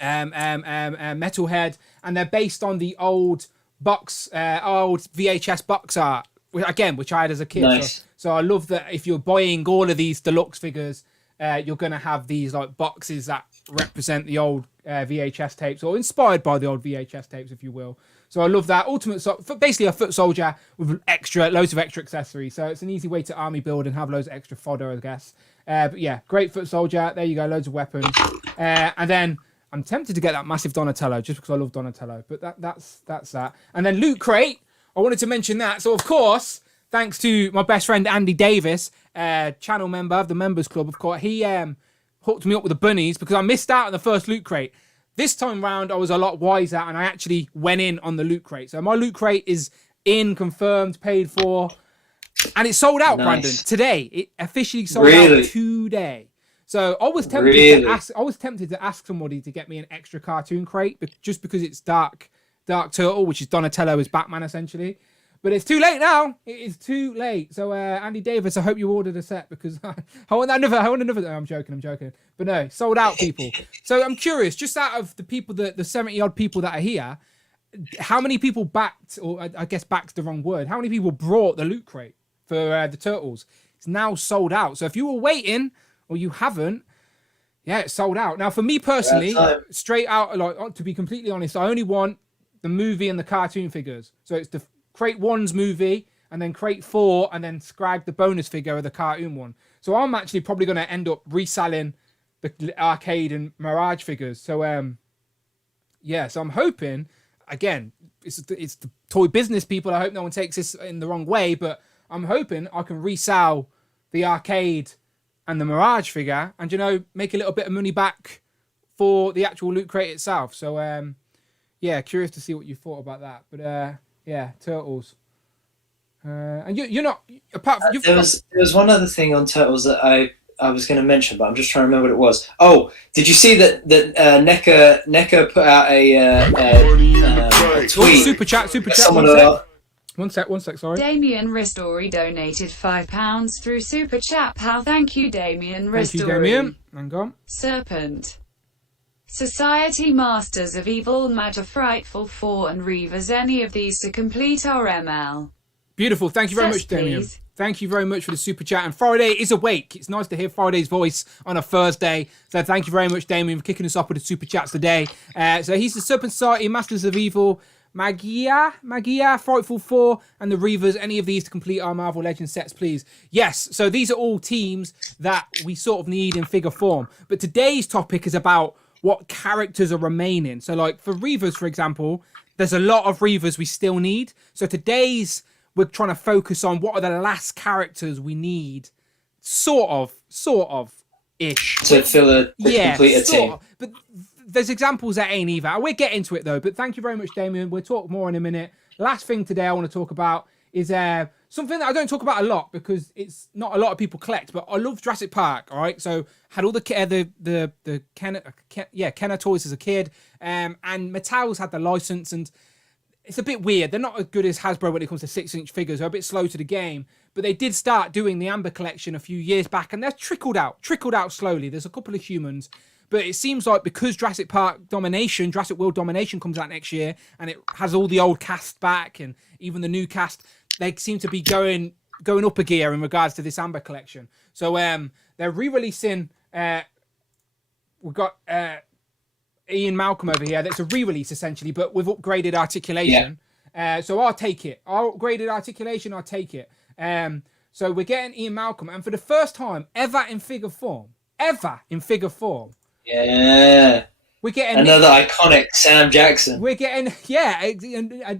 Metalhead, and they're based on the old VHS box art, which I had as a kid. Nice. So I love that if you're buying all of these deluxe figures, you're going to have these like boxes that represent the old VHS tapes, or inspired by the old VHS tapes, if you will. So I love that. Basically a foot soldier with loads of extra accessories. So it's an easy way to army build and have loads of extra fodder, I guess. But yeah, great foot soldier. There you go, loads of weapons. And then I'm tempted to get that massive Donatello just because I love Donatello. But that's that. And then Loot Crate, I wanted to mention that. So of course, thanks to my best friend Andy Davis, channel member of the Members Club, of course, he hooked me up with the bunnies because I missed out on the first Loot Crate. This time round, I was a lot wiser and I actually went in on the Loot Crate. So my Loot Crate is confirmed, paid for, and it's sold out, Nice. Brandon, today. It officially sold out today. So I was tempted to ask somebody to get me an extra cartoon crate, just because it's Dark Turtle, which is Donatello as Batman essentially. But it's too late now. It is too late. So Andy Davis, I hope you ordered a set because I want another. No, I'm joking. But no, sold out, people. So I'm curious, just out of the people, the 70 odd people that are here, how many people backed, or I guess backed the wrong word, how many people brought the Loot Crate for the Turtles? It's now sold out. So if you were waiting or you haven't, yeah, it's sold out. Now for me personally, straight out, like, to be completely honest, I only want the movie and the cartoon figures. So it's the Crate 1's movie, and then Crate 4, and then Scrag the bonus figure of the cartoon one. So I'm actually probably going to end up reselling the arcade and Mirage figures. So so I'm hoping, again, it's the toy business, people. I hope no one takes this in the wrong way, but I'm hoping I can resell the arcade and the Mirage figure, and make a little bit of money back for the actual Loot Crate itself. So curious to see what you thought about that. But yeah, Turtles. And you're not, apart from... There was one other thing on Turtles that I was going to mention, but I'm just trying to remember what it was. Oh, did you see that NECA put out a tweet? Super chat. One sec, sorry. Damien Ristori donated £5 through Super Chat. Pal, thank you, Damien Ristori. Thank you, Damien. Hang on. Serpent. Society Masters of Evil, Matter Frightful 4 and Reavers, any of these to complete our ML. Beautiful. Thank you very much, Damien. Please. Thank you very much for the super chat. And Friday is awake. It's nice to hear Friday's voice on a Thursday. So thank you very much, Damien, for kicking us off with the super chats today. So he's the Serpent Society, Masters of Evil, Magia, Frightful 4, and the Reavers. Any of these to complete our Marvel Legends sets, please. Yes, so these are all teams that we sort of need in figure form. But today's topic is about what characters are remaining. So like for Reavers, for example, there's a lot of Reavers we still need. So we're trying to focus on what are the last characters we need, sort of ish. To complete a team. But there's examples that ain't either. We'll get into it though, but thank you very much, Damien. We'll talk more in a minute. Last thing today I want to talk about is something that I don't talk about a lot because it's not a lot of people collect, but I love Jurassic Park, all right? So had all the Kenner toys as a kid, and Mattel's had the license, and it's a bit weird. They're not as good as Hasbro when it comes to 6-inch figures. They're a bit slow to the game, but they did start doing the Amber collection a few years back, and they're trickled out slowly. There's a couple of humans, but it seems like because Jurassic World Domination comes out next year, and it has all the old cast back and even the new cast, they seem to be going up a gear in regards to this Amber collection. So they're re-releasing. We've got Ian Malcolm over here. That's a re-release essentially, but with upgraded articulation. Yeah. So I'll take it. Upgraded articulation, I'll take it. So we're getting Ian Malcolm, and for the first time ever in figure form. Yeah. We're getting another iconic Sam Jackson. We're getting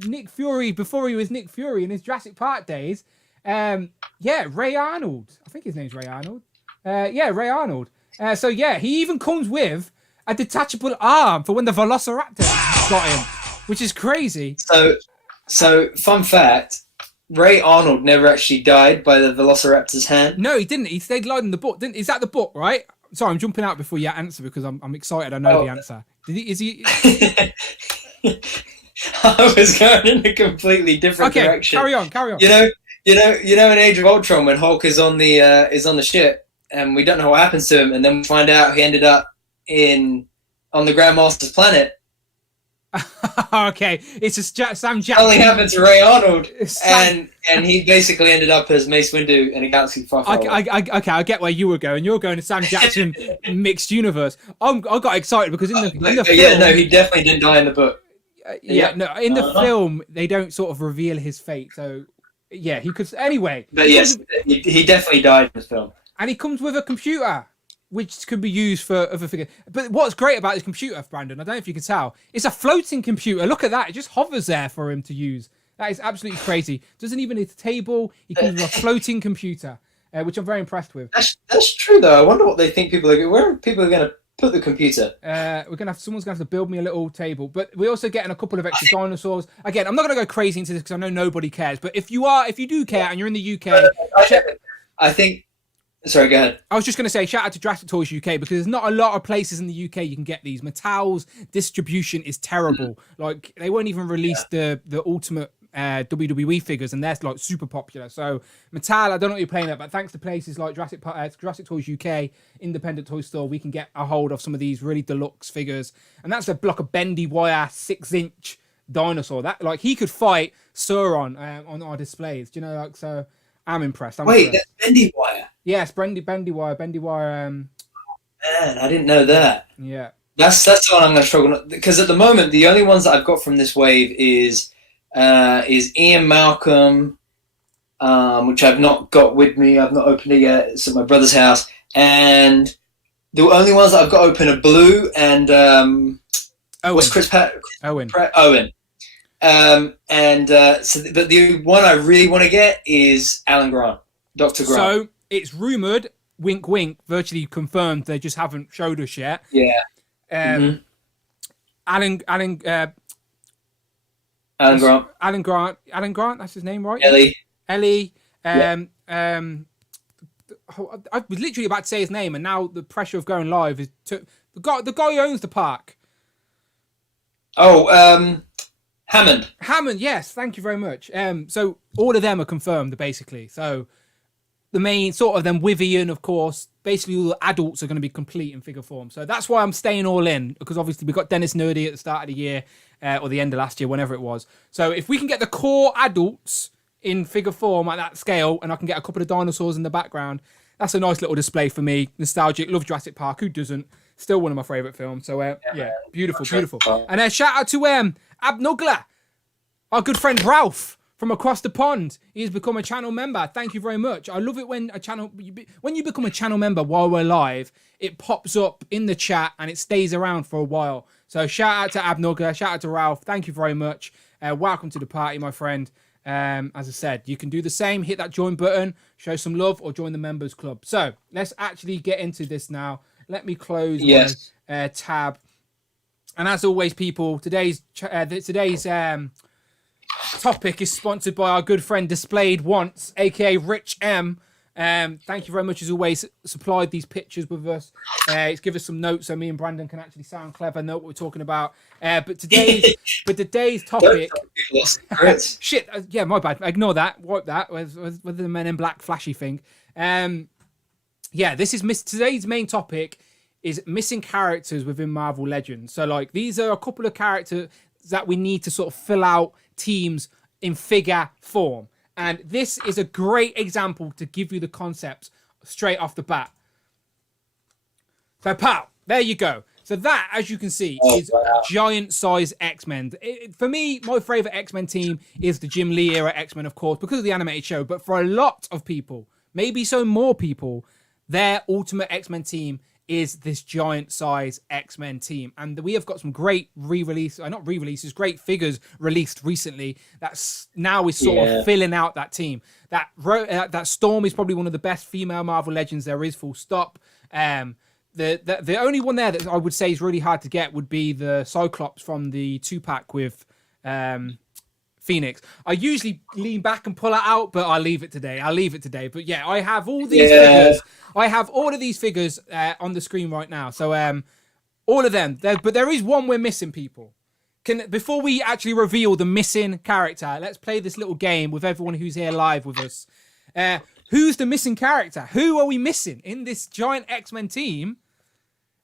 Nick Fury before he was Nick Fury in his Jurassic Park days. Ray Arnold. I think his name's Ray Arnold. Ray Arnold. So he even comes with a detachable arm for when the Velociraptor got him, which is crazy. So fun fact: Ray Arnold never actually died by the Velociraptor's hand. No, he didn't. He stayed alive in the book. Is that the book, right? Sorry, I'm jumping out before you answer because I'm excited. I know the answer. Is he? I was going in a completely different direction. Carry on. In Age of Ultron when Hulk is on the ship and we don't know what happens to him, and then we find out he ended up on the Grandmaster's planet. Okay, it's a Sam Jackson. Only happened to Ray Arnold, and he basically ended up as Mace Windu in a galaxy far, far away. Okay, I get where you were going. You're going to Sam Jackson mixed universe. I got excited because in the film, yeah, no, he definitely didn't die in the book. In the film they don't sort of reveal his fate. So yeah, he could anyway. But yes, he definitely died in the film. And he comes with a computer, which could be used for other figures. But what's great about his computer, Brandon, I don't know if you can tell, it's a floating computer. Look at that. It just hovers there for him to use. That is absolutely crazy. Doesn't even need a table. He comes with a floating computer, which I'm very impressed with. That's true, though. I wonder what they think people are going to... Where are people going to put the computer? Someone's going to have to build me a little table. But we're also getting a couple of extra dinosaurs. Again, I'm not going to go crazy into this because I know nobody cares. But if you do care and you're in the UK... I think... Sorry, go ahead. I was just going to say, shout out to Jurassic Toys UK because there's not a lot of places in the UK you can get these. Mattel's distribution is terrible. Like, they won't even release the ultimate WWE figures, and they're like super popular. So Mattel, I don't know what you're playing at, but thanks to places like Jurassic Toys UK, independent toy store, we can get a hold of some of these really deluxe figures. And that's a block of bendy wire 6-inch dinosaur. That, like, he could fight Sauron on our displays. Do you know, like, so... I'm impressed. Wait, that's bendy wire? Yes, bendy wire. Man, I didn't know that. Yeah. That's the one I'm going to struggle with. Because at the moment, the only ones that I've got from this wave is Ian Malcolm, which I've not got with me. I've not opened it yet. It's at my brother's house. And the only ones that I've got open are Blue and... what's Chris Pratt? Owen. But the one I really want to get is Alan Grant, Dr. Grant. So it's rumored, wink, wink, virtually confirmed. They just haven't showed us yet. Yeah. Alan Grant. Alan Grant. That's his name, right? Ellie. I was literally about to say his name, and now the pressure of going live is the guy who owns the park. Hammond, yes, thank you very much. So all of them are confirmed, basically. So the main sort of them with Ian, of course, basically all the adults are going to be complete in figure form. So that's why I'm staying all in, because obviously we got Dennis Nerdy at the start of the year, or the end of last year, whenever it was. So if we can get the core adults in figure form at that scale, and I can get a couple of dinosaurs in the background, that's a nice little display for me. Nostalgic, love Jurassic Park, who doesn't? Still one of my favourite films. So yeah, beautiful. And shout out to Abnugla, our good friend Ralph from across the pond. He has become a channel member. Thank you very much. I love it when you become a channel member while we're live, it pops up in the chat and it stays around for a while. So shout out to Abnugla, shout out to Ralph. Thank you very much. Welcome to the party, my friend. As I said, you can do the same. Hit that join button, show some love, or join the members club. So let's actually get into this now. Let me close my tab. And as always, people, today's topic is sponsored by our good friend Displayed Once, aka Rich M. Thank you very much, as always, supplied these pictures with us. He's given us some notes so me and Brandon can actually sound clever, know what we're talking about. But today's topic... Shit, yeah, my bad. Ignore that. Wipe that. With the Men in Black flashy thing. Today's main topic is missing characters within Marvel Legends. So, like, these are a couple of characters that we need to sort of fill out teams in figure form. And this is a great example to give you the concepts straight off the bat. So, pal, there you go. So that, as you can see, is giant size X-Men. For me, my favourite X-Men team is the Jim Lee era X-Men, of course, because of the animated show. But for a lot of people, maybe so more people, their ultimate X-Men team is this giant size X-Men team. And we have got some great great figures released recently that now is sort of filling out that team. That Storm is probably one of the best female Marvel Legends there is, full stop. The only one there that I would say is really hard to get would be the Cyclops from the 2-pack with Phoenix. I usually lean back and pull it out, but I'll leave it today. But yeah, I have all these figures. I have all of these figures on the screen right now. So all of them. But there is one we're missing, people. before we actually reveal the missing character, let's play this little game with everyone who's here live with us. Who's the missing character? Who are we missing in this giant X-Men team?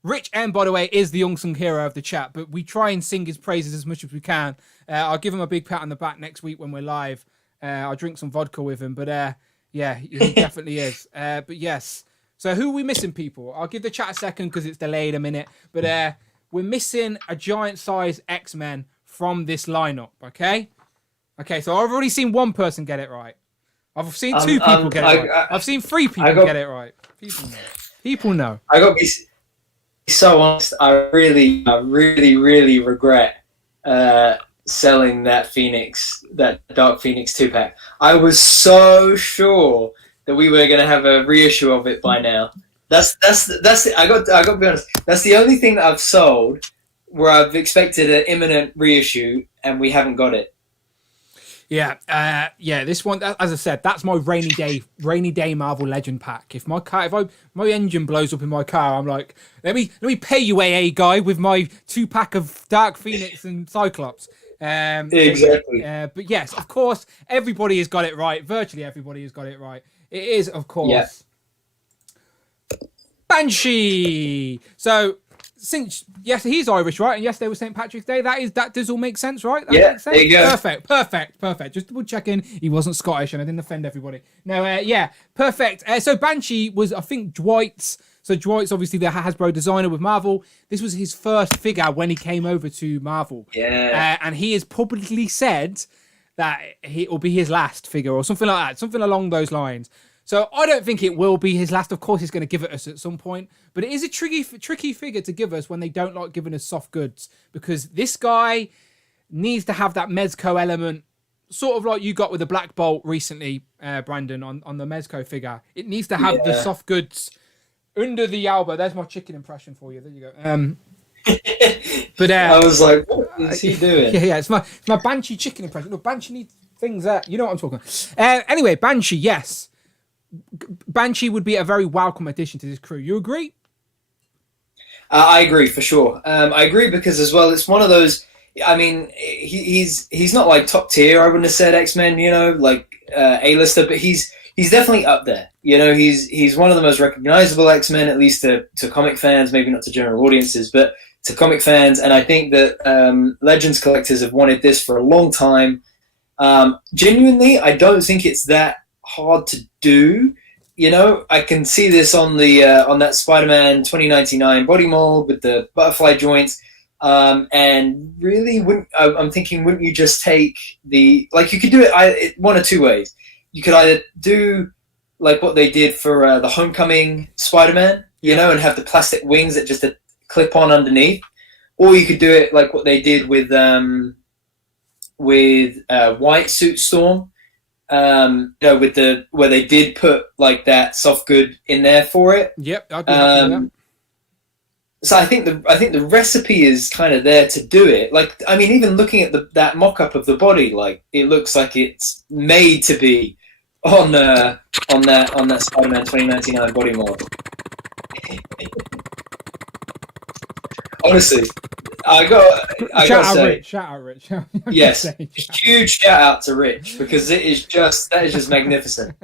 Rich M, by the way, is the unsung hero of the chat, but we try and sing his praises as much as we can. I'll give him a big pat on the back next week when we're live. I'll drink some vodka with him, but yeah, he definitely is. But yes, so who are we missing, people? I'll give the chat a second because it's delayed a minute, but we're missing a giant-sized X-Men from this lineup, okay? Okay, so I've already seen one person get it right. I've seen two people get it right. I've seen three people get it right. People know. I got to be so honest. I really regret selling that Dark Phoenix 2-pack. I was so sure that we were going to have a reissue of it by now. That's I got to be honest. That's the only thing that I've sold where I've expected an imminent reissue and we haven't got it. Yeah, this one, as I said, that's my rainy day Marvel Legend pack. If my engine blows up in my car, I'm like, let me pay you, AA guy, with my 2-pack of Dark Phoenix and Cyclops. Exactly. But yes, of course, everybody has got it right. Virtually everybody has got it right. It is, of course, Banshee. So, since he's Irish, right? And yesterday was St. Patrick's Day. That does all make sense, right? That makes sense? There you go. Perfect. Just double checking. He wasn't Scottish, and I didn't offend everybody. No, perfect. So Banshee was, I think, Dwight's. So Dwight's obviously the Hasbro designer with Marvel. This was his first figure when he came over to Marvel. Yeah. And he has publicly said that it will be his last figure or something like that, something along those lines. So I don't think it will be his last. Of course, he's going to give it us at some point. But it is a tricky figure to give us when they don't like giving us soft goods. Because this guy needs to have that Mezco element, sort of like you got with the Black Bolt recently, Brandon, on the Mezco figure. It needs to have the soft goods under the elbow. There's my chicken impression for you. There you go. But I was like, what is he doing? Yeah, it's my Banshee chicken impression. No, Banshee needs things that you know what I'm talking about. Anyway, Banshee, yes. Banshee would be a very welcome addition to this crew. You agree? I agree for sure. I agree because as well, it's one of those. I mean, he's not like top tier. I wouldn't have said X-Men, like A-lister, but he's definitely up there. He's one of the most recognizable X-Men, at least to comic fans, maybe not to general audiences, but to comic fans. And I think that Legends collectors have wanted this for a long time. Genuinely, I don't think it's that hard to do. I can see this on the on that Spider-Man 2099 body mold with the butterfly joints, and really I'm thinking, wouldn't you just take you could do it one of two ways. You could either do like what they did for the Homecoming Spider-Man, and have the plastic wings that just clip on underneath, or you could do it like what they did with White Suit Storm. Where they did put like that soft good in there for it. Yep, I'd be happy with that. So I think the recipe is kind of there to do it. Like, I mean, even looking at that mock-up of the body, like it looks like it's made to be on that Spider-Man 2099 body mold. Honestly. Shout out Rich. Yes, huge shout out to Rich because that is just magnificent.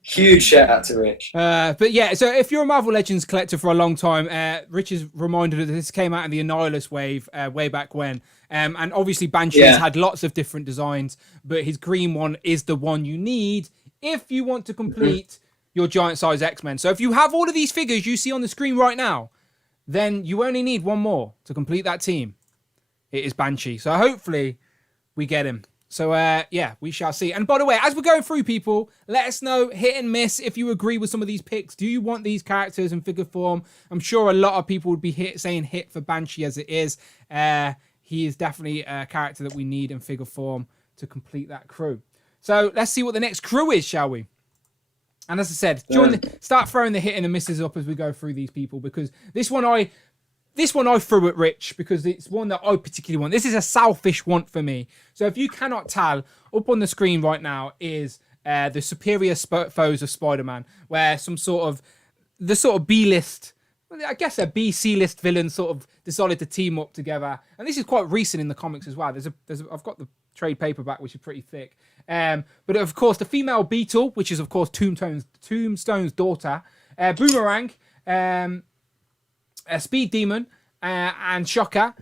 Huge shout out to Rich. But yeah, so if you're a Marvel Legends collector for a long time, Rich is reminded that this came out in the Annihilus wave way back when. And obviously Banshee has had lots of different designs, but his green one is the one you need if you want to complete your giant size X-Men. So if you have all of these figures you see on the screen right now, then you only need one more to complete that team. It is Banshee. So hopefully we get him. So we shall see. And by the way, as we're going through, people, let us know, hit and miss, if you agree with some of these picks. Do you want these characters in figure form? I'm sure a lot of people would be saying hit for Banshee as it is. He is definitely a character that we need in figure form to complete that crew. So let's see what the next crew is, shall we? And as I said, start throwing the hit and the misses up as we go through these people, because this one I threw at Rich because it's one that I particularly want. This is a selfish want for me. So if you cannot tell, up on the screen right now is the superior foes of Spider-Man, where the sort of B-list I guess they're B-C list villains sort of decided to team up together. And this is quite recent in the comics as well. I've got the trade paperback, which is pretty thick. But of course, the female Beetle, which is of course Tombstone's daughter, Boomerang, Speed Demon, and Shocker.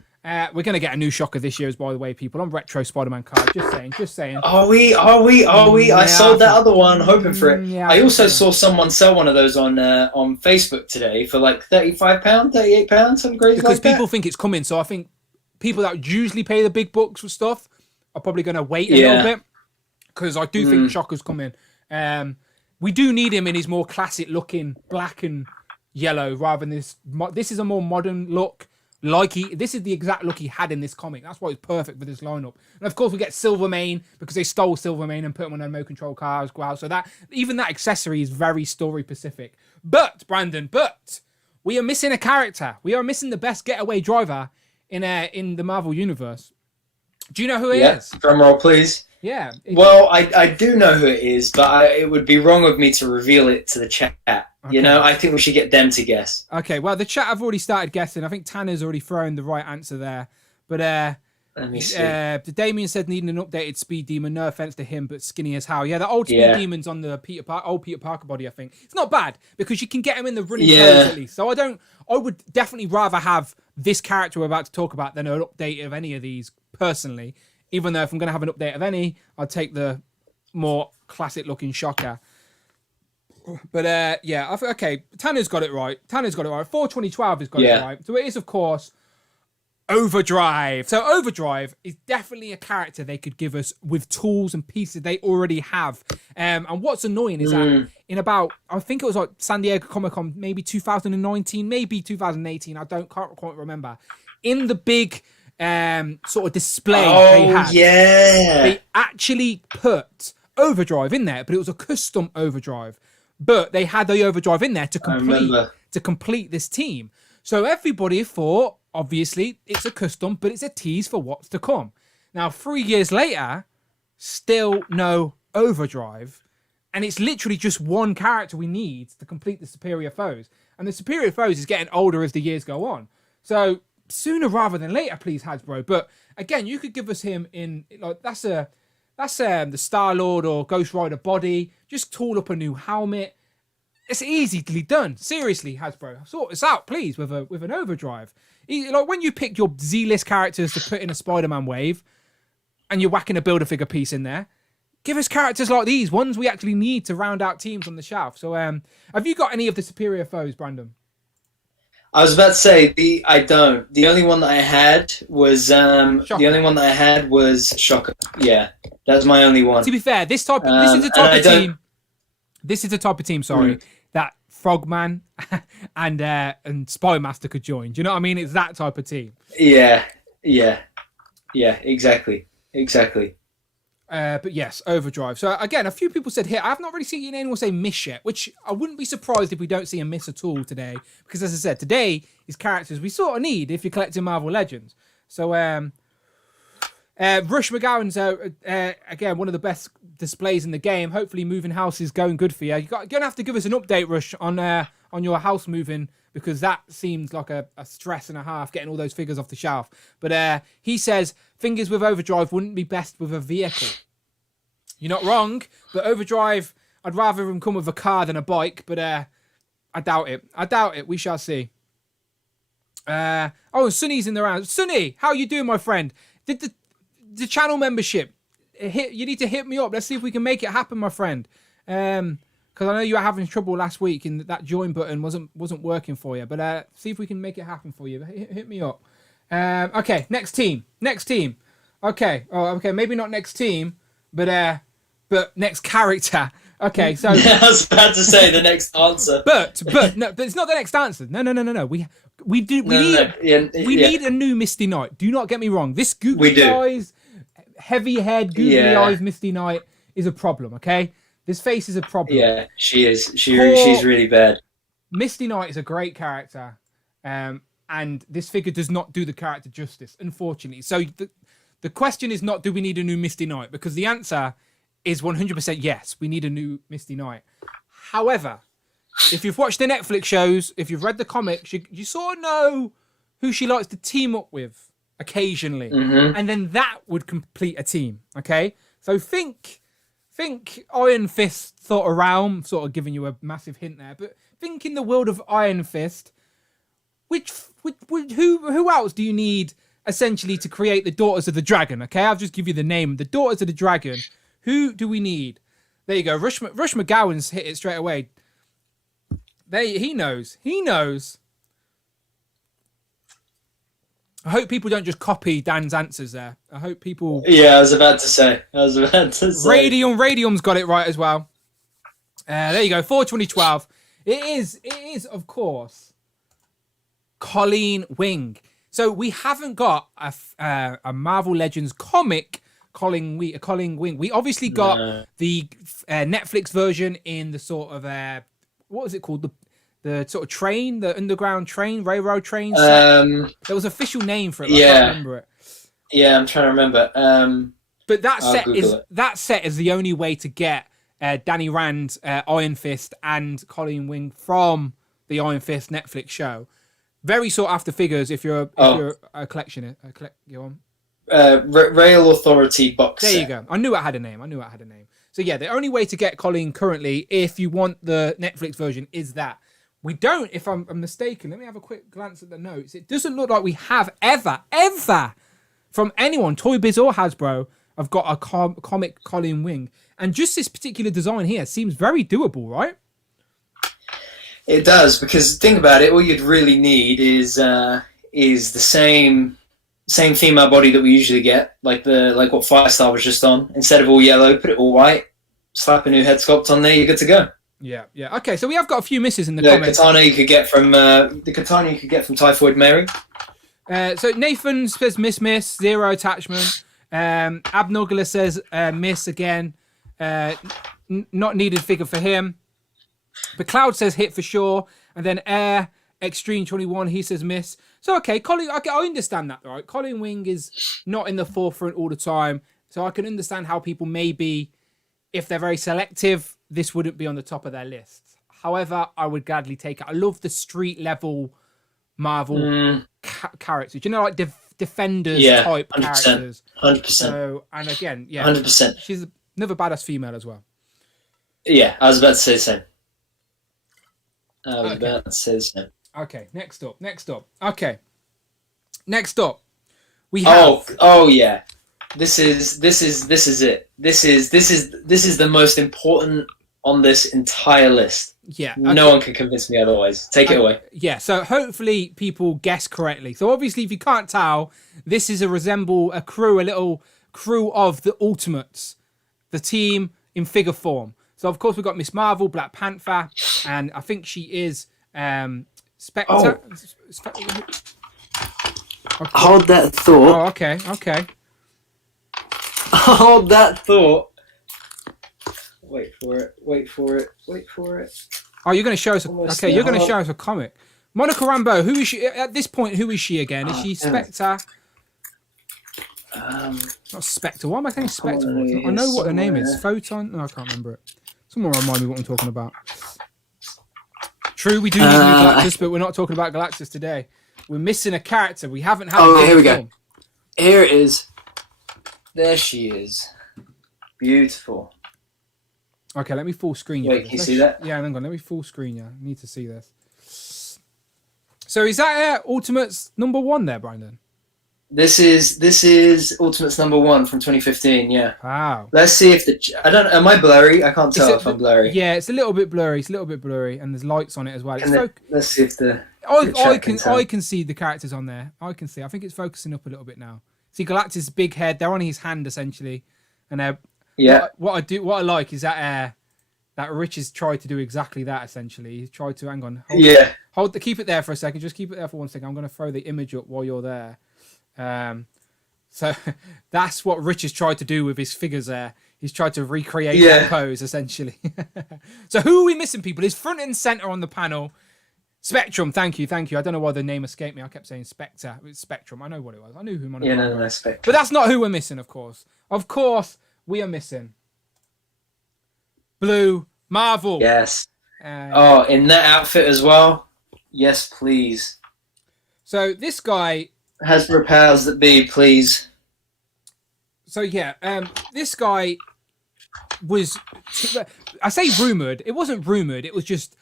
We're going to get a new Shocker this year, by the way, people. On retro Spider-Man card. Just saying. Are we? I sold that other one, hoping for it. Yeah, I also saw someone sell one of those on Facebook today for like £35, £38, something crazy because like that. people think it's coming. So I think people that usually pay the big bucks for stuff are probably going to wait a little bit, because I do think Shocker's coming. We do need him in his more classic looking black and yellow rather than this. This is a more modern look. This is the exact look he had in this comic. That's why it's perfect for this lineup. And of course, we get Silvermane because they stole Silvermane and put him on a remote control car as well. So that even that accessory is very story specific. But Brandon, we are missing a character. We are missing the best getaway driver in the Marvel universe. Do you know who he is? Drum roll, please. Yeah. Well, I do know who it is, but it would be wrong of me to reveal it to the chat. Okay. You know, I think we should get them to guess. Okay, well, the chat have already started guessing. I think Tanner's already thrown the right answer there. But let me see. Damien said needing an updated Speed Demon. No offense to him, but skinny as hell. Yeah, the old Speed Demon's on the old Peter Parker body, I think. It's not bad because you can get him in the running clothes at least. So I would definitely rather have this character we're about to talk about than an update of any of these personally. Even though if I'm going to have an update of any, I'd take the more classic looking Shocker. But okay, Tanner's got it right. 4/20/12 has got it right. So it is, of course, Overdrive. So Overdrive is definitely a character they could give us with tools and pieces they already have. And what's annoying is that in about, I think it was like San Diego Comic-Con, maybe 2019, maybe 2018, can't quite remember. In the big sort of display they had, they actually put Overdrive in there, but it was a custom Overdrive. But they had the Overdrive in there to complete this team. So everybody thought, obviously, it's a custom, but it's a tease for what's to come. Now, 3 years later, still no Overdrive. And it's literally just one character we need to complete the Superior Foes. And the Superior Foes is getting older as the years go on. So sooner rather than later, please, Hasbro. But again, you could give us him in, like, that's the Star-Lord or Ghost Rider body. Just tool up a new helmet. It's easily done. Seriously, Hasbro, sort this out, please, with an Overdrive. Like when you pick your Z-list characters to put in a Spider-Man wave, and you're whacking a Build-A-Figure piece in there, give us characters like these, ones we actually need to round out teams on the shelf. So, have you got any of the Superior Foes, Brandon? I was about to say I don't. The only one that I had was Shocker. Yeah, that was my only one. To be fair, this is the type of team. Sorry, that Frogman and Spy Master could join. Do you know what I mean? It's that type of team. Yeah, exactly. But yes, Overdrive. So again, a few people said hit. I've not really seen anyone say miss yet, which I wouldn't be surprised if we don't see a miss at all today. Because as I said, today is characters we sort of need if you're collecting Marvel Legends. So Rush McGowan's again one of the best displays in the game. Hopefully moving house is going good for you. You're going to have to give us an update, Rush, on your house moving, because that seems like a stress and a half getting all those figures off the shelf. But he says fingers with Overdrive wouldn't be best with a vehicle. You're not wrong, but Overdrive, I'd rather him come with a car than a bike, but I doubt it. We shall see. Sunny's in the round. Sunny, how you doing, my friend? Did the channel membership you need to hit me up. Let's see if we can make it happen, my friend. Because I know you were having trouble last week and that join button wasn't working for you. But see if we can make it happen for you. Hit me up. Okay, next team. Okay. Oh, okay. Maybe not next team, but next character. Okay, so I was about to say the next answer. But it's not the next answer. No. We need a new Misty Knight. Do not get me wrong. This googly eyes, heavy head, googly eyes Misty Knight is a problem. Okay. This face is a problem. Yeah, she is. She's really bad. Misty Knight is a great character, and this figure does not do the character justice, unfortunately. So the question is not, do we need a new Misty Knight? Because the answer is 100% yes, we need a new Misty Knight. However, if you've watched the Netflix shows, if you've read the comics, you sort of know who she likes to team up with occasionally, and then that would complete a team. Okay, so think Iron Fist sort of realm, sort of giving you a massive hint there, but think in the world of Iron Fist, who else do you need essentially to create the Daughters of the Dragon? Okay, I'll just give you the name, the Daughters of the Dragon. Who do we need? There you go. Rush McGowan's hit it straight away. He knows. I hope people don't just copy Dan's answers there. I hope people... Yeah, I was about to say. Radium's got it right as well. There you go. For 2012. It is, of course, Colleen Wing. So we haven't got a Marvel Legends comic Colleen Wing. We obviously got the Netflix version in the sort of... what was it called? The sort of train, the underground train, railroad train set. There was an official name for it. But I can't remember it. Yeah, I'm trying to remember. But that set is the only way to get Danny Rand, Iron Fist, and Colleen Wing from the Iron Fist Netflix show. Very sought after figures if you're a collectionist. Go on. Rail Authority box set. There you go. I knew it had a name. So yeah, the only way to get Colleen currently, if you want the Netflix version, is that. We don't, if I'm mistaken. Let me have a quick glance at the notes. It doesn't look like we have ever, from anyone, Toy Biz or Hasbro, have got a comic Colleen Wing. And just this particular design here seems very doable, right? It does, because think about it. All you'd really need is the same female body that we usually get, like what Firestar was just on. Instead of all yellow, put it all white. Slap a new head sculpt on there. You're good to go. Yeah. Okay, so we have got a few misses in the comments. Katana you could get from Typhoid Mary. So Nathan says miss, zero attachment. Abnogula says miss again. Not needed figure for him. But Cloud says hit for sure, and then Air Extreme 21 he says miss. So okay, Colleen, I understand that, right? Colleen Wing is not in the forefront all the time, so I can understand how people maybe, if they're very selective, this wouldn't be on the top of their lists. However, I would gladly take it. I love the street level Marvel characters. You know, like Defenders type 100%, characters. 100%. So, and again, 100%. She's another badass female as well. Yeah, I was about to say the same. Okay, next up. Okay. Next up. We have... Oh yeah. This is it. This is the most important on this entire list. Yeah. Okay. No one can convince me otherwise. Take it away. Yeah, so hopefully people guess correctly. So obviously, if you can't tell, this is a little crew of the Ultimates, the team in figure form. So of course we've got Miss Marvel, Black Panther, and I think she is Spectre. Okay. Hold that thought. Oh, okay. Hold that thought. Wait for it. Oh, you're going to show us. You're going to show us a comic. Monica Rambeau. Who is she at this point? Who is she again? Is she Spectre? Not Spectre. Why am I saying Spectre? I know what her name is. Photon. No, I can't remember it. Someone remind me what I'm talking about. True, we do need new Galactus, but we're not talking about Galactus today. We're missing a character. We haven't had. Oh, here we go. Here it is. There she is. Beautiful. Okay, let me full screen you. Wait, can you see that? Yeah, hang on. Let me full screen you. I need to see this. So is that Ultimates #1 there, Brandon? This is Ultimates #1 from 2015. Yeah. Wow. Let's see if am I blurry? I can't tell if I'm blurry. Yeah, it's a little bit blurry. And there's lights on it as well. Let's see if I can see the characters on there. I can see. I think it's focusing up a little bit now. See Galactus' big head. They're on his hand essentially, and what I like is that Rich has tried to do exactly that essentially. He's tried to keep it there for a second. Just keep it there for 1 second. I'm going to throw the image up while you're there. So that's what Rich has tried to do with his figures there. He's tried to recreate that pose essentially. So who are we missing, people? Is front and center on the panel. Spectrum, thank you. I don't know why the name escaped me. I kept saying Spectre. It's Spectrum. I know what it was. I knew who. No, Spectrum. But that's not who we're missing, of course. Of course, we are missing Blue Marvel. Yes. In that outfit as well. Yes, please. So this guy Hasbro powers that be, please. So yeah, this guy was. I say rumored. It wasn't rumored. It was just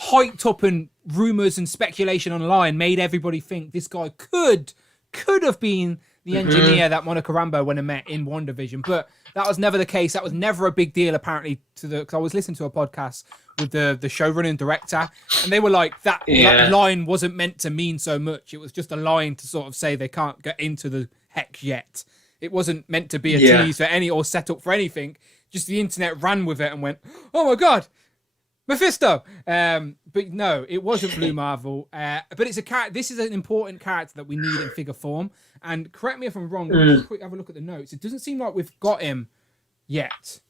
hyped up, and rumors and speculation online made everybody think this guy could have been the engineer that Monica Rambeau went and met in WandaVision, but that was never the case. That was never a big deal, apparently. Because I was listening to a podcast with the showrunner and director, and they were like, that line wasn't meant to mean so much. It was just a line to sort of say they can't get into the hex yet. It wasn't meant to be a tease for any or set up for anything. Just the internet ran with it and went, "Oh my god, Mephisto!" But no, it wasn't Blue Marvel. But it's a character. This is an important character that we need in figure form. And correct me if I'm wrong. Just quick have a look at the notes. It doesn't seem like we've got him yet.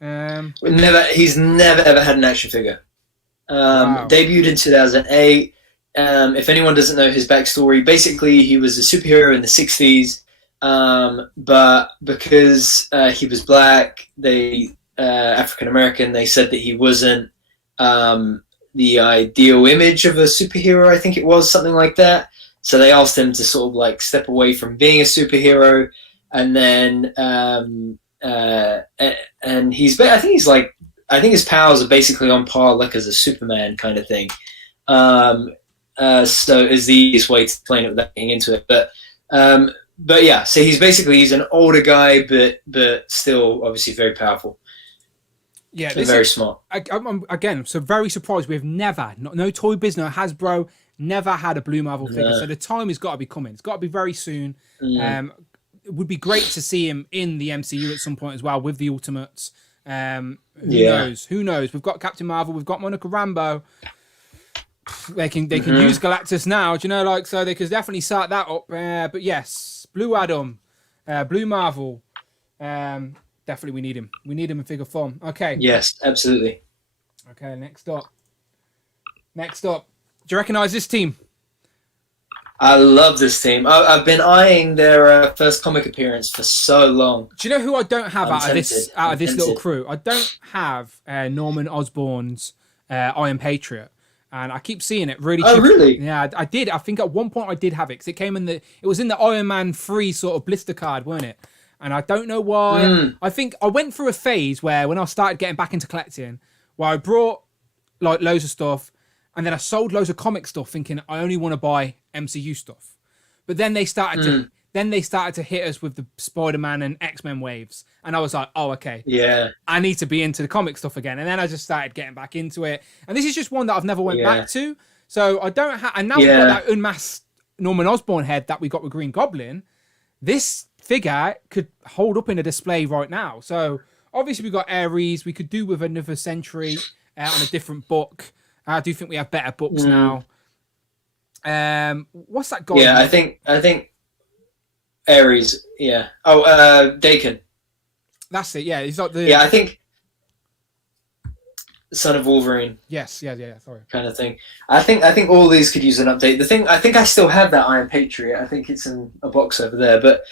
He's never ever had an action figure. Wow. Debuted in 2008. If anyone doesn't know his backstory, basically he was a superhero in the 60s. But because he was black, African American, they said that he wasn't the ideal image of a superhero. I think it was something like that. So they asked him to sort of like step away from being a superhero, and then and I think his powers are basically on par like as a Superman kind of thing. So is the easiest way to explain it without getting into it, but yeah, so he's an older guy, but still obviously very powerful. Yeah, very smart. I'm again, so very surprised. We've never, no Toy Biz, no Hasbro, never had a Blue Marvel figure. So the time has got to be coming. It's got to be very soon. It would be great to see him in the MCU at some point as well with the Ultimates. Who knows? Who knows? We've got Captain Marvel. We've got Monica Rambeau. They can use Galactus now. Do you know, like, so they could definitely start that up. But yes, Blue Adam, Blue Marvel. Definitely, we need him. We need him in figure form. Okay. Yes, absolutely. Okay, next up. Do you recognise this team? I love this team. I've been eyeing their first comic appearance for so long. Do you know who I don't have out of this little crew? I don't have Norman Osborn's Iron Patriot. And I keep seeing it really cheap. Oh, really? Yeah, I did. I think at one point I did have it, because it was in the Iron Man 3 sort of blister card, weren't it? And I don't know why. I think I went through a phase where, when I started getting back into collecting, where I brought like loads of stuff, and then I sold loads of comic stuff, thinking I only want to buy MCU stuff. But then they started to hit us with the Spider-Man and X-Men waves, and I was like, oh, okay, yeah, I need to be into the comic stuff again. And then I just started getting back into it, and this is just one that I've never went back to. So I don't have, and now we've got that unmasked Norman Osborn head that we got with Green Goblin. This figure could hold up in a display right now. So obviously we've got Ares. We could do with another Sentry on a different book. I do think we have better books now. What's that guy? Yeah, I think Ares. Yeah. Oh, Dakin. That's it. Yeah, he's like the. Yeah, I think Son of Wolverine. Yes. Yeah. Sorry. Kind of thing. I think all these could use an update. The thing, I think I still have that Iron Patriot. I think it's in a box over there. But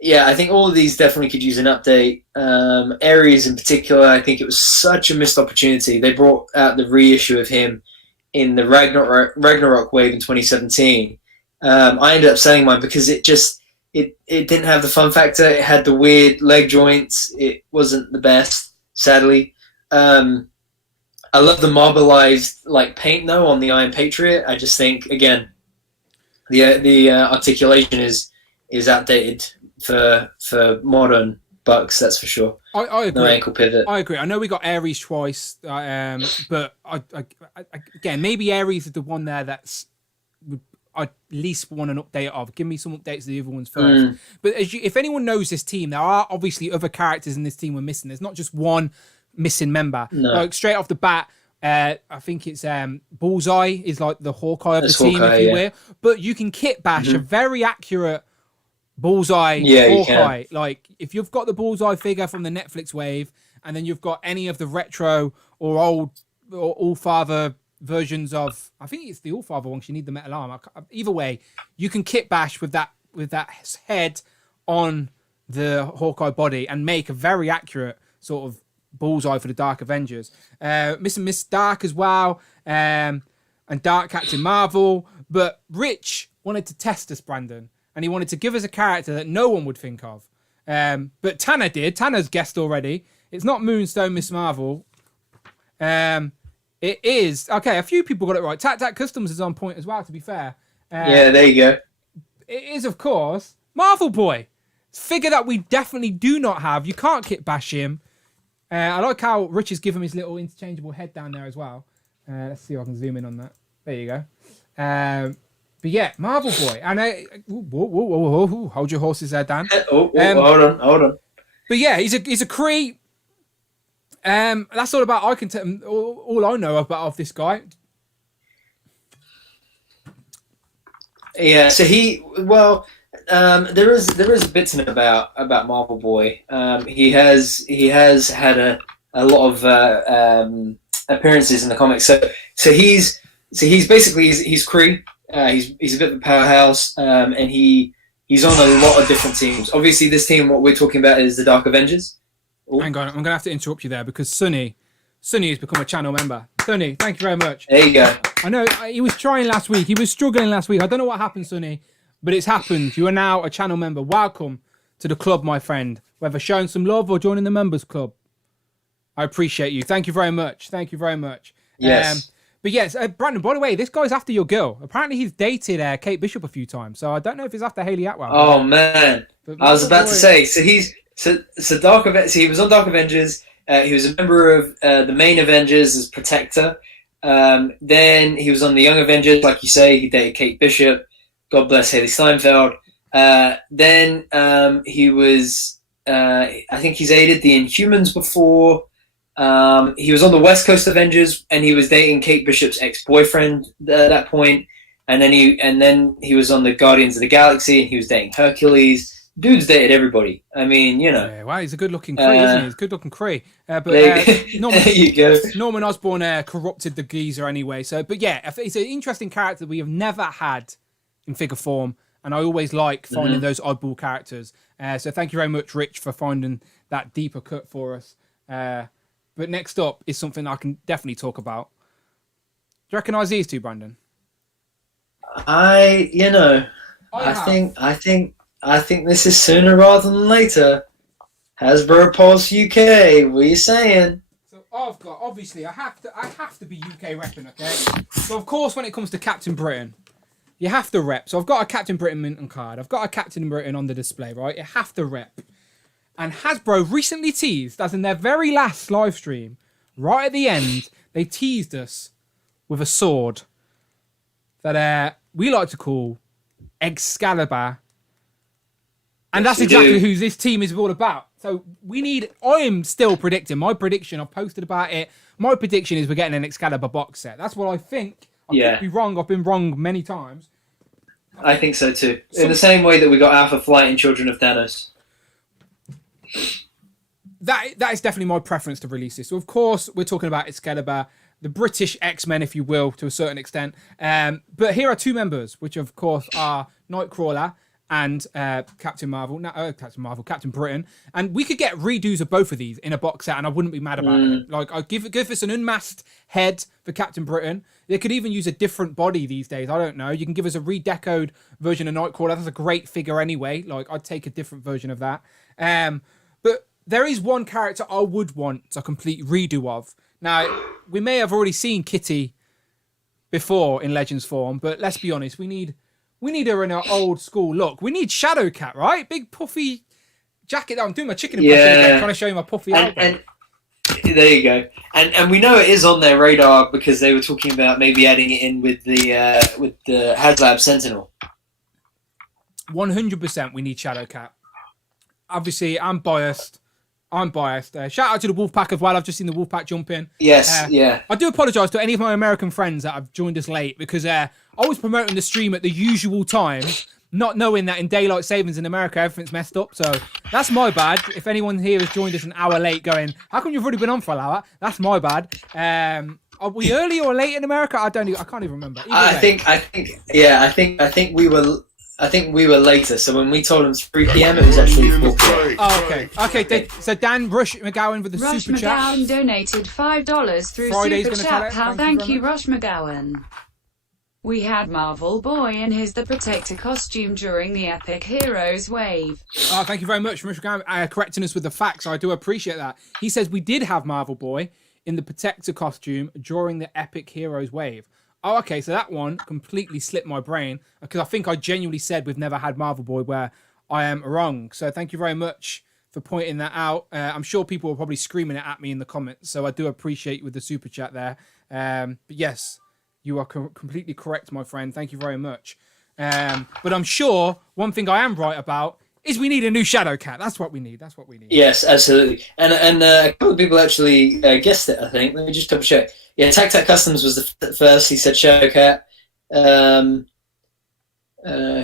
yeah, I think all of these definitely could use an update. Ares in particular, I think it was such a missed opportunity. They brought out the reissue of him in the Ragnarok wave in 2017. I ended up selling mine because it didn't have the fun factor. It had the weird leg joints. It wasn't the best, sadly. I love the marbleized like paint though on the Iron Patriot. I just think again the articulation is outdated for modern bucks, that's for sure. I agree. No ankle pivot. I agree. I know we got Ares twice, but I again, maybe Ares is the one there that's I at least want an update of. Give me some updates of the other ones first. But if anyone knows this team, there are obviously other characters in this team we're missing. There's not just one missing member. No. Like straight off the bat, I think it's Bullseye is like the Hawkeye of the team, if you will. But you can kit bash a very accurate Bullseye Hawkeye. Like if you've got the Bullseye figure from the Netflix wave, and then you've got any of the retro or old or All-Father versions of, I think it's the All-Father one, 'cause you need the metal arm. Either way, you can kit bash with that head on the Hawkeye body and make a very accurate sort of Bullseye for the Dark Avengers. Missing Miss Dark as well, and Dark Captain Marvel. But Rich wanted to test us, Brandon, and he wanted to give us a character that no one would think of. But Tanner did. Tanner's guessed already. It's not Moonstone Miss Marvel. It is. Okay, a few people got it right. Tac Customs is on point as well, to be fair. Yeah, there you go. It is, of course, Marvel Boy. It's a figure that we definitely do not have. You can't kit bash him. I like how Rich has given him his little interchangeable head down there as well. Let's see if I can zoom in on that. There you go. But yeah, Marvel Boy. And hold your horses there, Dan. Hold on. But yeah, he's a Kree. That's all about. All I know about of this guy. Yeah, so there is bits in it about Marvel Boy. He has had a lot of appearances in the comics. So he's basically Kree. He's a bit of a powerhouse, and he's on a lot of different teams. Obviously, this team, what we're talking about, is the Dark Avengers. Ooh. Hang on, I'm gonna have to interrupt you there because Sonny has become a channel member. Sonny, thank you very much. There you go. I know he was trying last week. He was struggling last week. I don't know what happened, Sonny, but it's happened. You are now a channel member. Welcome to the club, my friend. Whether showing some love or joining the members club, I appreciate you. Thank you very much. Thank you very much. Yes. But yes, Brandon, by the way, this guy's after your girl. Apparently he's dated Kate Bishop a few times, so I don't know if he's after Hayley Atwell. Oh, man. I was about to say, so Dark Avengers, he was on Dark Avengers. He was a member of the main Avengers as Protector. Then he was on the Young Avengers, like you say. He dated Kate Bishop. God bless Haley Steinfeld. Then he was, I think he's aided the Inhumans before. He was on the West Coast Avengers, and he was dating Kate Bishop's ex-boyfriend at that point. And then he was on the Guardians of the Galaxy, and he was dating Hercules. Dude's dated everybody. I mean, you know. Yeah, wow, he's a good-looking Kree, isn't he? He's a good-looking Kree. There you go. Norman Osborn corrupted the geezer anyway. So, but yeah, it's an interesting character we have never had in figure form, and I always like finding those oddball characters. So thank you very much, Rich, for finding that deeper cut for us. But next up is something I can definitely talk about. Do you recognise these two, Brandon? I think this is sooner rather than later. Hasbro Pulse UK. What are you saying? So I've got, obviously, I have to be UK repping, okay? So of course, when it comes to Captain Britain, you have to rep. So I've got a Captain Britain Minton card. I've got a Captain Britain on the display, right? You have to rep. And Hasbro recently teased, as in their very last live stream, right at the end, they teased us with a sword that we like to call Excalibur. And that's exactly who this team is all about. So I am still predicting, my prediction, I've posted about it, my prediction is we're getting an Excalibur box set. That's what I think. I could be wrong, I've been wrong many times. I think so too. In the same way that we got Alpha Flight in Children of Thanos. That is definitely my preference to release this. So of course we're talking about Excalibur, the British X-Men, if you will, to a certain extent. But here are two members, which of course are Nightcrawler and Captain Britain. And we could get redos of both of these in a box set, and I wouldn't be mad about it. Like, I'd give us an unmasked head for Captain Britain. They could even use a different body these days. I don't know. You can give us a redecoed version of Nightcrawler. That's a great figure anyway. Like, I'd take a different version of that. But there is one character I would want a complete redo of. Now, we may have already seen Kitty before in Legends form, but let's be honest, we need her in her old school look. We need Shadowcat, right? Big puffy jacket. I'm doing my chicken impression again, trying to show you my puffy outfit. And there you go. And we know it is on their radar because they were talking about maybe adding it in with the HasLab Sentinel. 100% we need Shadowcat. Obviously, I'm biased. Shout out to the Wolfpack as well. I've just seen the Wolfpack jump in. Yes, yeah. I do apologise to any of my American friends that have joined us late because I was promoting the stream at the usual time, not knowing that in daylight savings in America, everything's messed up. So that's my bad. If anyone here has joined us an hour late going, how come you've already been on for an hour? That's my bad. Are we early or late in America? I can't even remember. I think we were I think we were later. So when we told them 3 p.m., it was actually 4 p.m. Oh, okay. Okay, so Dan Rush McGowan with the Rush super chat. McGowan donated $5 through Friday's Super gonna tell Chat. it. Pal, Thank thank you you, very Rush McGowan. We had Marvel Boy in his The Protector costume during the Epic Heroes wave. Oh, thank you very much, Rush McGowan, correcting us with the facts. I do appreciate that. He says we did have Marvel Boy in the Protector costume during the Epic Heroes wave. Oh, okay, so that one completely slipped my brain because I think I genuinely said we've never had Marvel Boy, where I am wrong. So thank you very much for pointing that out. I'm sure people were probably screaming it at me in the comments, so I do appreciate you with the super chat there. But yes, you are completely correct, my friend. Thank you very much. But I'm sure one thing I am right about is we need a new Shadow Cat. That's what we need. That's what we need. Yes, absolutely. And a couple of people actually guessed it, I think. Let me just double check. Yeah, Tac Tac Customs was the first. He said Shadowcat.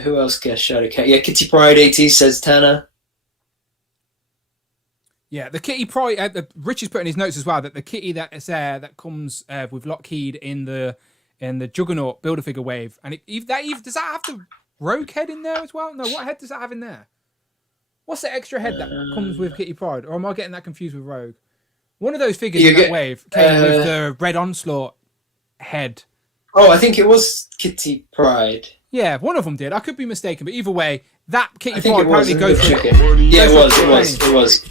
Who else guessed Shadowcat? Yeah, Kitty Pride 80 says Tanner. Yeah, the Kitty Pride. Rich is putting his notes as well that the Kitty that is there that comes with Lockheed in the Juggernaut Build-A-Figure wave, and does that have the Rogue head in there as well? No, what head does that have in there? What's the extra head that comes with Kitty Pride? Or am I getting that confused with Rogue? One of those figures in that wave came with the Red Onslaught head. Oh, I think it was Kitty Pride. Yeah, one of them did. I could be mistaken, but either way, that Kitty Pride apparently goes for it. Yeah, it was.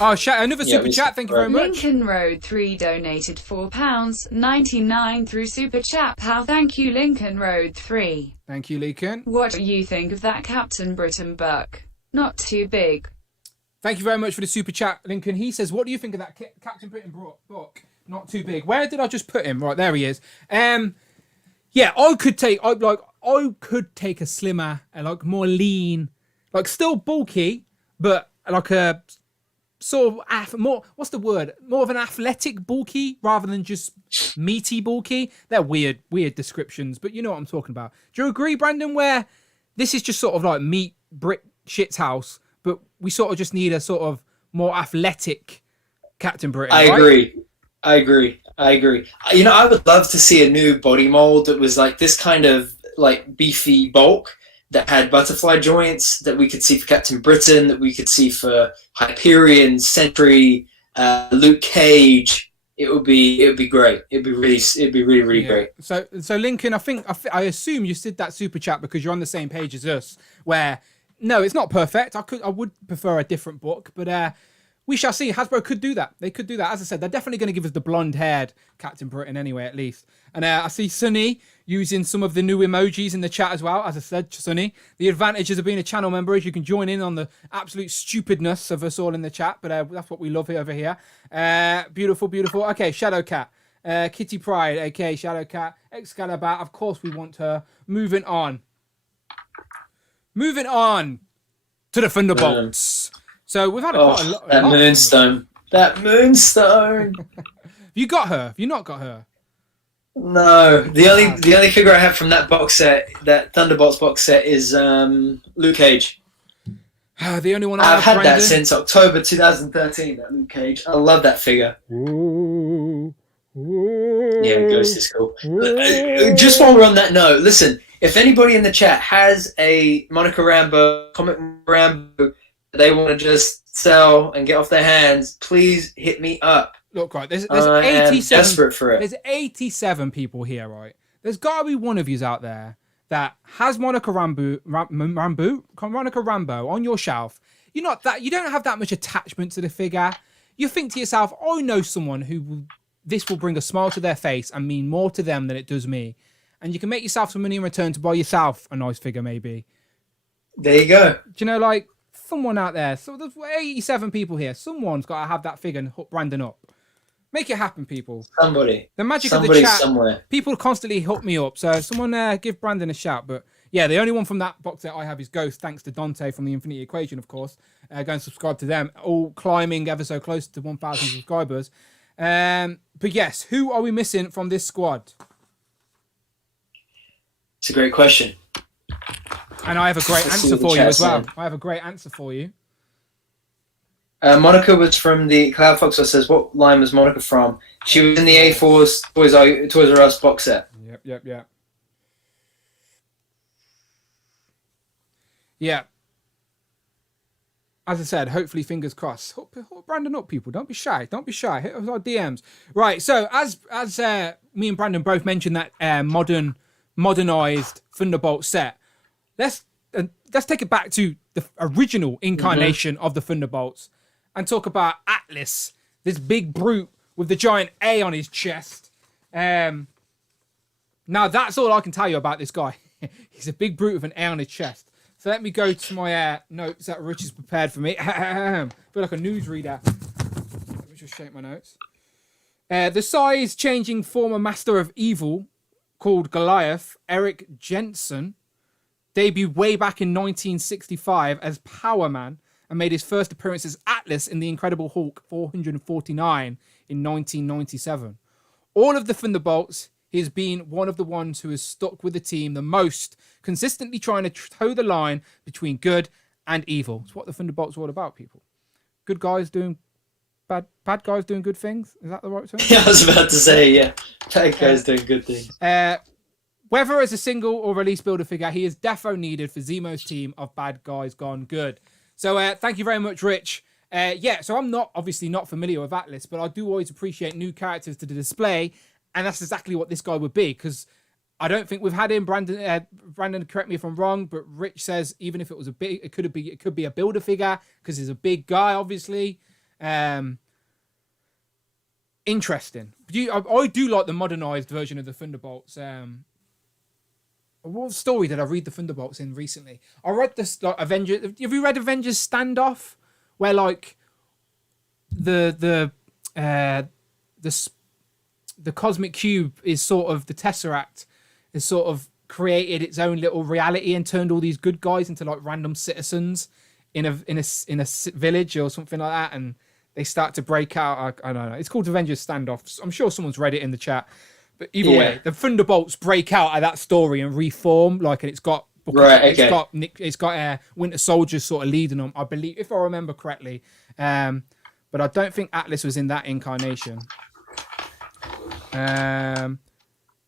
Oh, another super chat. Thank you very much. Lincoln Road 3 donated £4.99 through Super Chat. Pal, thank you, Lincoln Road 3. Thank you, Lincoln. What do you think of that Captain Britain buck? Not too big. Thank you very much for the super chat, Lincoln. He says, what do you think of that Captain Britain book? Not too big. Where did I just put him? Right, there he is. Yeah, I could take a slimmer, like more lean, like still bulky, but like a sort of more. What's the word? More of an athletic bulky rather than just meaty bulky. They're weird descriptions, but you know what I'm talking about. Do you agree, Brandon? Where this is just sort of like meat brick shit's house, but we sort of just need a sort of more athletic Captain Britain. I right? agree. You know, I would love to see a new body mold that was like this kind of like beefy bulk that had butterfly joints that we could see for Captain Britain, that we could see for Hyperion, Sentry, Luke Cage. It would be great. It'd be really great. So Lincoln, I assume you did that super chat because you're on the same page as us. Where no, it's not perfect. I would prefer a different book, but we shall see. Hasbro could do that. They could do that. As I said, they're definitely going to give us the blonde-haired Captain Britain anyway, at least. And I see Sunny using some of the new emojis in the chat as well. As I said, Sunny, the advantages of being a channel member is you can join in on the absolute stupidness of us all in the chat. But that's what we love over here. Beautiful. Okay, Shadowcat. Kitty Pride. Okay, Shadowcat. Excalibur. Of course we want her. Moving on to the Thunderbolts. So we've had quite a lot. That Moonstone. Have you got her? Have you not got her? No. The only figure I have from that box set, that Thunderbolts box set, is Luke Cage. The only one I've had that since October 2013. That Luke Cage. I love that figure. Ooh. Yeah, Ghost is cool. Just while we're on that note, listen. If anybody in the chat has a Monica Rambeau, Comic Rambeau, they want to just sell and get off their hands, please hit me up. Look, right, there's 87. Desperate for it. There's 87 people here, right? There's got to be one of you out there that has Monica Rambeau on your shelf. You don't have that much attachment to the figure. You think to yourself, I know someone this will bring a smile to their face and mean more to them than it does me. And you can make yourself some money in return to buy yourself a nice figure, maybe. There you go. Do you know, like, someone out there, so there's 87 people here. Someone's got to have that figure and hook Brandon up. Make it happen, people. Somebody. The magic of the chat. Somewhere. People constantly hook me up. So someone give Brandon a shout. But yeah, the only one from that box that I have is Ghost, thanks to Dante from the Infinity Equation, of course. Go and subscribe to them. All climbing ever so close to 1,000 subscribers. But yes, who are we missing from this squad? It's a great question. And I have a great answer for you as well. I have a great answer for you. Monica was from the Cloud Fox. Says, what line was Monica from? She was in the A-Force Toys R Us box set. Yep. Yeah. As I said, hopefully, fingers crossed. Hook Brandon up, people. Don't be shy. Don't be shy. Hit us our DMs. Right. So as me and Brandon both mentioned that modernized Thunderbolt set, let's take it back to the original incarnation of the Thunderbolts and talk about Atlas, this big brute with the giant A on his chest. Now that's all I can tell you about this guy. He's a big brute with an A on his chest. So let me go to my notes that Rich has prepared for me. I feel like a newsreader. Let me just shake my notes. The size-changing former master of evil called Goliath, Eric Jensen, debuted way back in 1965 as Power Man and made his first appearance as Atlas in The Incredible Hulk 449 in 1997. All of the Thunderbolts, he has been one of the ones who has stuck with the team the most, consistently trying to toe the line between good and evil. It's what the Thunderbolts are all about, people. Good guys doing bad guys doing good things. Is that the right term? Yeah, I was about to say, yeah. Bad guys doing good things. Whether as a single or release builder figure, he is defo needed for Zemo's team of bad guys gone good. So thank you very much, Rich. So I'm obviously not familiar with Atlas, but I do always appreciate new characters to the display. And that's exactly what this guy would be, because I don't think we've had him. Brandon, correct me if I'm wrong, but Rich says even if it was it could be a builder figure because he's a big guy, obviously. Interesting. I do like the modernized version of the Thunderbolts. What story did I read the Thunderbolts in recently? I read this Avengers. Have you read Avengers Standoff, where like the cosmic cube is sort of the Tesseract is sort of created its own little reality and turned all these good guys into like random citizens in a village or something like that, and they start to break out. I don't know. It's called Avengers Standoff. I'm sure someone's read it in the chat. But either way, the Thunderbolts break out of that story and reform. Like, and it's got it's got Winter Soldier sort of leading them, I believe, if I remember correctly. But I don't think Atlas was in that incarnation.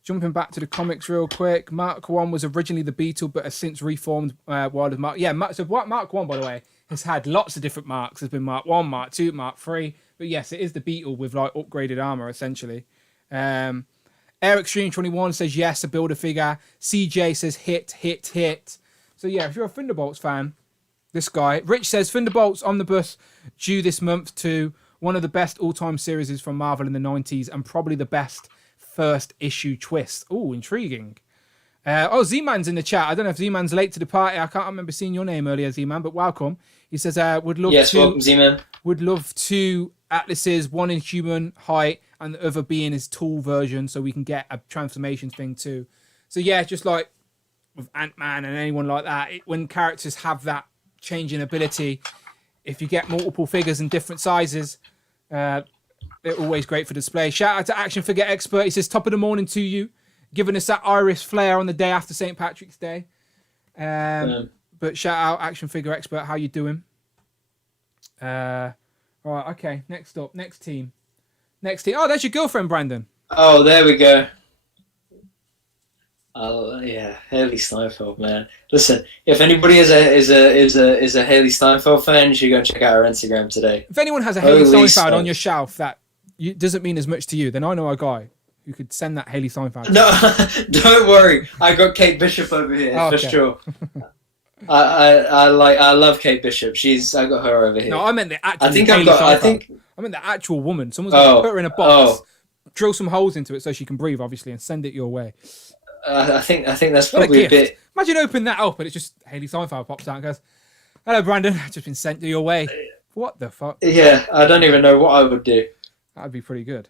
Jumping back to the comics real quick, Mark 1 was originally the Beetle, but has since reformed Wild as Mark. Yeah, so Mark 1, by the way, has had lots of different marks. There's been Mark 1, Mark 2, Mark 3. But yes, it is the Beetle with like upgraded armor, essentially. Eric Stream 21 says yes, a builder figure. CJ says hit. So yeah, if you're a Thunderbolts fan, this guy. Rich says Thunderbolts Omnibus due this month to one of the best all-time series from Marvel in the 90s and probably the best first issue twist. Oh, intriguing. Z-Man's in the chat. I don't know if Z-Man's late to the party. I can't remember seeing your name earlier, Z-Man, but welcome. He says, welcome, Z-Man. Would love to Atlas's one in human height and the other being his tall version so we can get a transformation thing too. So yeah, just like with Ant-Man and anyone like that, when characters have that changing ability, if you get multiple figures in different sizes, they're always great for display. Shout out to Action Figure Expert. He says, top of the morning to you, giving us that Irish flair on the day after St. Patrick's Day. But shout out Action Figure Expert. How you doing? All right, okay. Next up, next team. Oh, there's your girlfriend, Brandon. Oh, there we go. Oh yeah, Haley Steinfeld, man. Listen, if anybody is a Haley Steinfeld fan, you should go and check out her Instagram today. If anyone has a Haley Steinfeld on your shelf that doesn't mean as much to you, then I know a guy who could send that Haley Steinfeld. No, don't worry. I got Kate Bishop over here for sure. I love Kate Bishop. I got her over here. No, I meant the actual. I meant the actual woman. Someone's gonna put her in a box, drill some holes into it so she can breathe, obviously, and send it your way. I think that's probably a bit. Imagine opening that up and it's just Haley Steinfeld pops out and goes, "Hello, Brandon. I've just been sent to your way." What the fuck? Yeah, I don't even know what I would do. That'd be pretty good.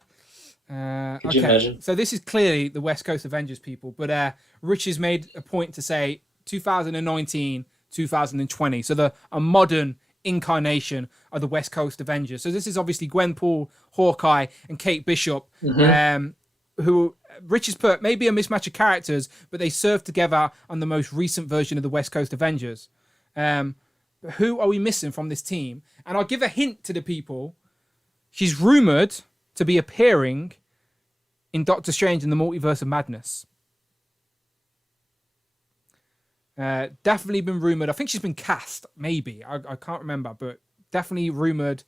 Could you imagine? So this is clearly the West Coast Avengers people, but Rich has made a point to say 2019, 2020. So a modern incarnation of the West Coast Avengers. So this is obviously Gwenpool, Hawkeye, and Kate Bishop, who Rich has put maybe a mismatch of characters, but they serve together on the most recent version of the West Coast Avengers. But who are we missing from this team? And I'll give a hint to the people. She's rumoured to be appearing in Doctor Strange in the Multiverse of Madness. Definitely been rumored. I think she's been cast, maybe. I can't remember, but definitely rumored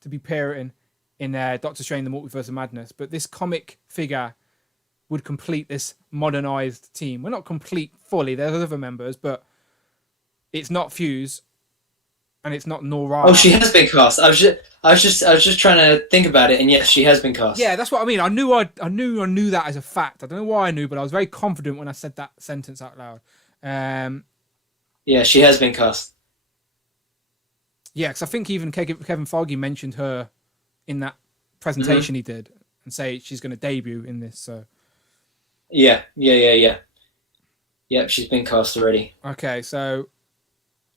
to be appearing in Doctor Strange: The Multiverse of Madness. But this comic figure would complete this modernized team. We're not complete fully. There's other members, but it's not Fuse, and it's not Nora. Oh, she has been cast. I was just trying to think about it, and yes, she has been cast. Yeah, that's what I mean. I knew that as a fact. I don't know why I knew, but I was very confident when I said that sentence out loud. Yeah, she has been cast. Yeah, because I think even Kevin Feige mentioned her in that presentation he did, and say she's going to debut in this. So. Yeah. Yep, she's been cast already. Okay, so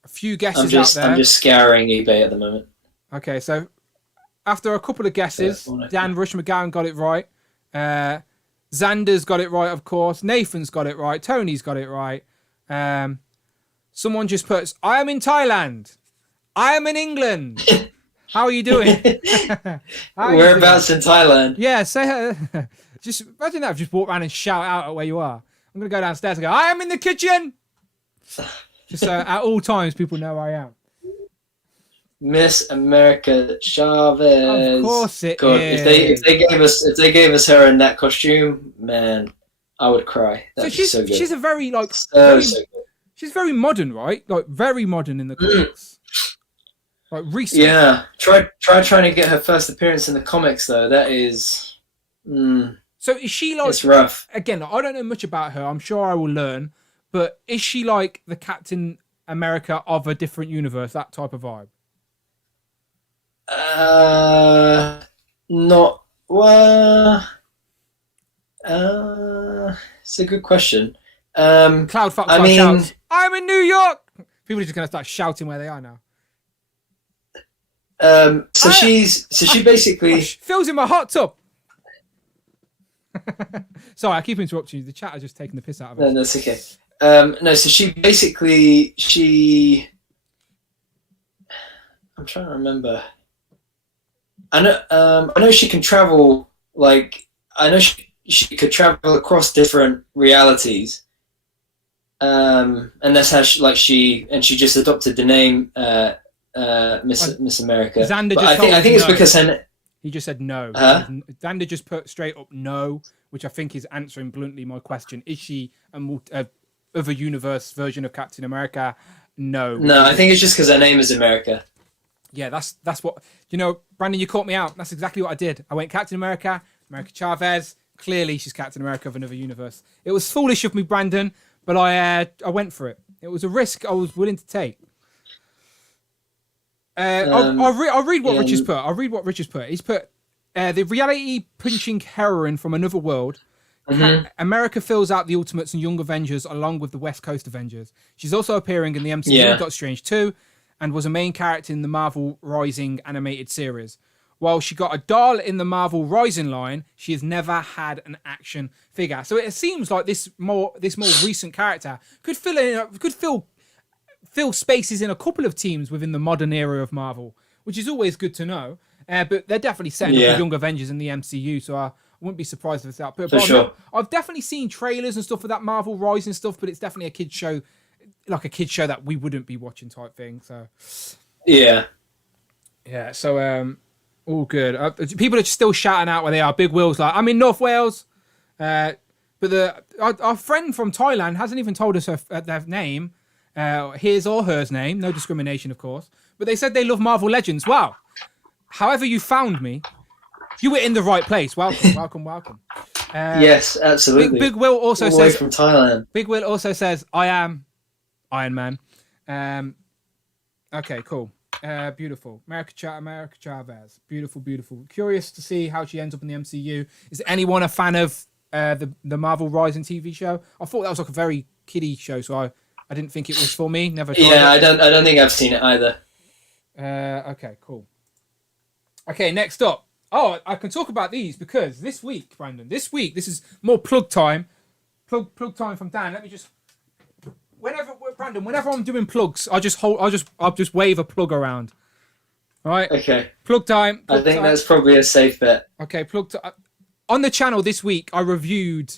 a few guesses out there. I'm just scouring eBay at the moment. Okay, so after a couple of guesses, Dan Rush McGowan got it right. Xander's got it right, of course. Nathan's got it right. Tony's got it right. Someone just puts, I am in Thailand. I am in England. How are you doing? Whereabouts in Thailand? Yeah, say just imagine that. Just walk around and shout out at where you are. I'm going to go downstairs and go, I am in the kitchen. Just at all times, people know where I am. Miss America Chavez. Of course it God, is. If they gave us her in that costume, man, I would cry. That'd be so good. She's a very so good. She's very modern, right? Like very modern in the comics. Like recent. Yeah. Try trying to get her first appearance in the comics though. That is. So is she like? It's rough. Again, I don't know much about her. I'm sure I will learn. But is she like the Captain America of a different universe? That type of vibe. Not well. It's a good question. Cloud shouts, I'm in New York. People are just gonna start shouting where they are now. She basically Phil's in my hot tub. Sorry, I keep interrupting you. The chat are just taking the piss out of it. No, that's okay. No, so she basically I'm trying to remember. I know she can travel. Like I know she could travel across different realities. And that's how she just adopted the name Miss America. Xander but I think it's because he just said no. Xander just put straight up no, which I think is answering bluntly my question. Is she a other universe version of Captain America? No. No, I think it's just because her name is America. Yeah, that's what Brandon. You caught me out. That's exactly what I did. I went Captain America Chavez. Clearly, she's Captain America of another universe. It was foolish of me, Brandon, but I went for it. It was a risk I was willing to take. I'll read what Rich has put. I'll read what Rich has put. He's put the reality punching heroine from another world. America fills out the Ultimates and Young Avengers along with the West Coast Avengers. She's also appearing in the MCU Doctor Strange 2 and was a main character in the Marvel Rising animated series. While she got a doll in the Marvel Rising line, she has never had an action figure. So it seems like this more recent character could fill spaces in a couple of teams within the modern era of Marvel, which is always good to know. But they're definitely setting up the Young Avengers in the MCU, so I wouldn't be surprised if it's out. But sure. I've definitely seen trailers and stuff for that Marvel Rising stuff, but it's definitely a kid's show, like a kid's show that we wouldn't be watching type thing. So yeah. So all good. People are still shouting out where they are. Big Will's like, I'm in North Wales. But our friend from Thailand hasn't even told us their name, his or hers name. No discrimination, of course. But they said they love Marvel Legends. Wow. However you found me, you were in the right place. Welcome. Yes, absolutely. Big Will also all the way says from Thailand. Big Will also says, I am Iron Man. Okay, cool. Beautiful. America Chavez. Beautiful. Curious to see how she ends up in the MCU. Is anyone a fan of the Marvel Rising TV show? I thought that was like a very kiddie show, so I didn't think it was for me. Never tried it. I don't think I've seen it either. Okay, cool. Okay, next up. Oh, I can talk about these because this week, Brandon, this is more plug time. Plug time from Dan. Let me just whenever I'm doing plugs, I'll just wave a plug around. All right. Okay. Plug time. I think that's probably a safe bet. Okay. On the channel this week, I reviewed.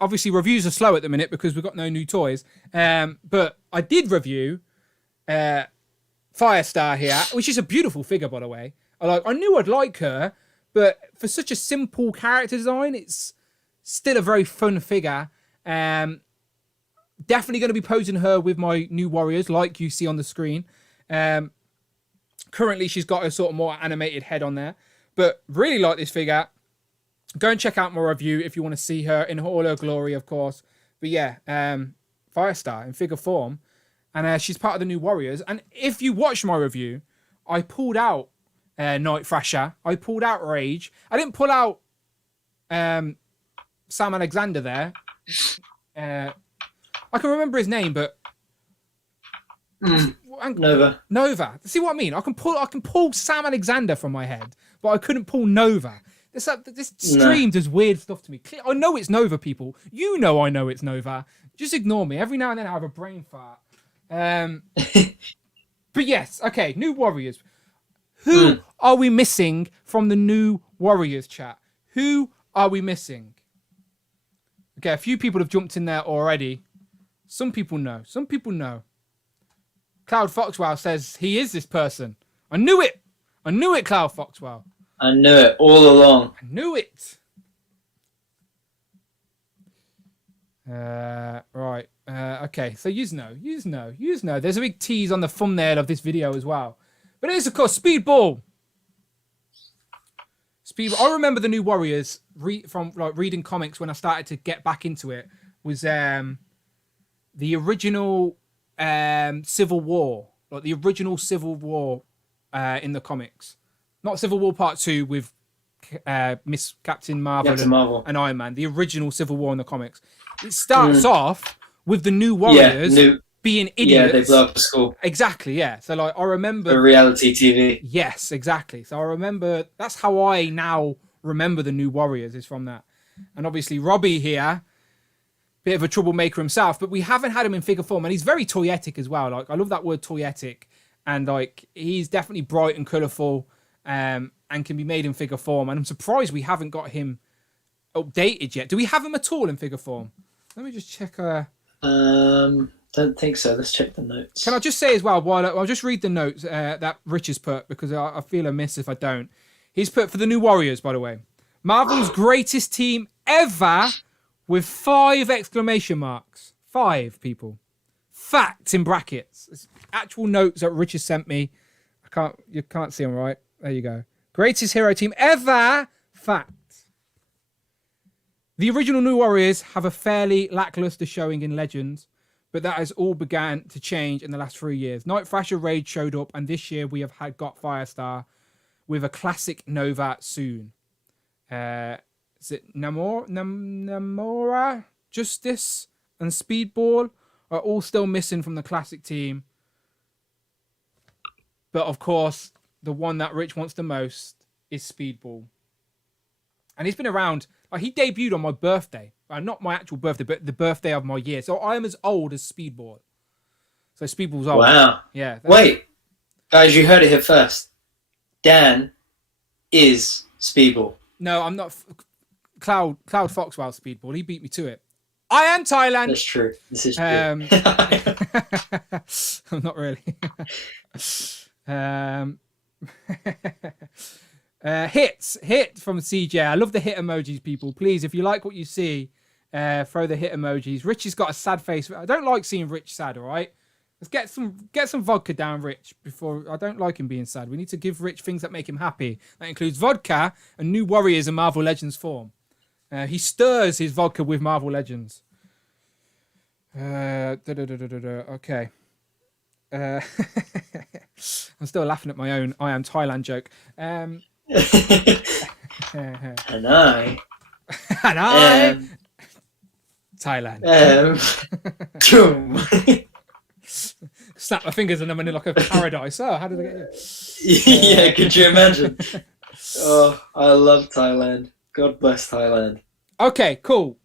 Obviously, reviews are slow at the minute because we've got no new toys. But I did review Firestar here, which is a beautiful figure, by the way. I knew I'd like her, but for such a simple character design, it's still a very fun figure. Definitely going to be posing her with my new warriors, like you see on the screen. Currently, she's got a sort of more animated head on there. But really like this figure. Go and check out my review if you want to see her in all her glory, of course. But yeah, Firestar in figure form. And she's part of the new warriors. And if you watch my review, I pulled out Night Thrasher. I pulled out Rage. I didn't pull out Sam Alexander there. I can remember his name, but Nova. See what I mean? I can pull Sam Alexander from my head, but I couldn't pull Nova. This stream does weird stuff to me. I know it's Nova, people. You know I know it's Nova. Just ignore me. Every now and then I have a brain fart. But yes, okay. New Warriors. Who are we missing from the new Warriors chat? Who are we missing? Okay, a few people have jumped in there already. Some people know. Some people know. Cloud Foxwell says he is this person. I knew it. I knew it, Cloud Foxwell. I knew it all along. I knew it. Right. Okay, so yous know. There's a big tease on the thumbnail of this video as well. But it is, of course, Speedball. I remember the new Warriors from reading comics when I started to get back into it. Was the original Civil War, like the original Civil War in the comics, not Civil War Part 2 with Miss Captain Marvel and Iron Man. The original Civil War in the comics. It starts off with the new Warriors being idiots. Yeah, they blow up a school. Exactly. Yeah. So I remember the reality TV. Yes, exactly. So I remember. That's how I now remember the new Warriors is from that. And obviously Robbie here. Bit of a troublemaker himself, but we haven't had him in figure form, and he's very toyetic as well. I love that word toyetic, and he's definitely bright and colourful, and can be made in figure form. And I'm surprised we haven't got him updated yet. Do we have him at all in figure form? Let me just check. Don't think so. Let's check the notes. Can I just say as well? While I'll just read the notes that Rich has put, because I feel amiss if I don't. He's put for the new Warriors, by the way, Marvel's greatest team ever. With 5 exclamation marks. 5 people. Facts in brackets. It's actual notes that Richard sent me. You can't see them, right? There you go. Greatest hero team ever. Fact. The original New Warriors have a fairly lackluster showing in Legends, but that has all began to change in the last 3 years. Night Thrasher Raid showed up, and this year we have got Firestar with a classic Nova soon. Is it Namora, Justice, and Speedball are all still missing from the classic team. But of course, the one that Rich wants the most is Speedball. And he's been around. He debuted on my birthday. Not my actual birthday, but the birthday of my year. So I am as old as Speedball. So Speedball's old. Wow. Yeah. Wait. Guys, you heard it here first. Dan is Speedball. No, I'm not. Cloud Foxwell Speedball. He beat me to it. I am Thailand. That's true. This is true. I'm not really. Hit from CJ. I love the hit emojis, people. Please, if you like what you see, throw the hit emojis. Rich has got a sad face. I don't like seeing Rich sad. All right, let's get some vodka down Rich before. I don't like him being sad. We need to give Rich things that make him happy. That includes vodka and New Warriors and Marvel Legends form. He stirs his vodka with Marvel Legends. Okay. I'm still laughing at my own I am Thailand joke. And I Thailand. Snap my fingers and I'm in like a paradise. Oh, how did I get here? Yeah, could you imagine? Oh, I love Thailand. God bless Thailand. Okay, cool.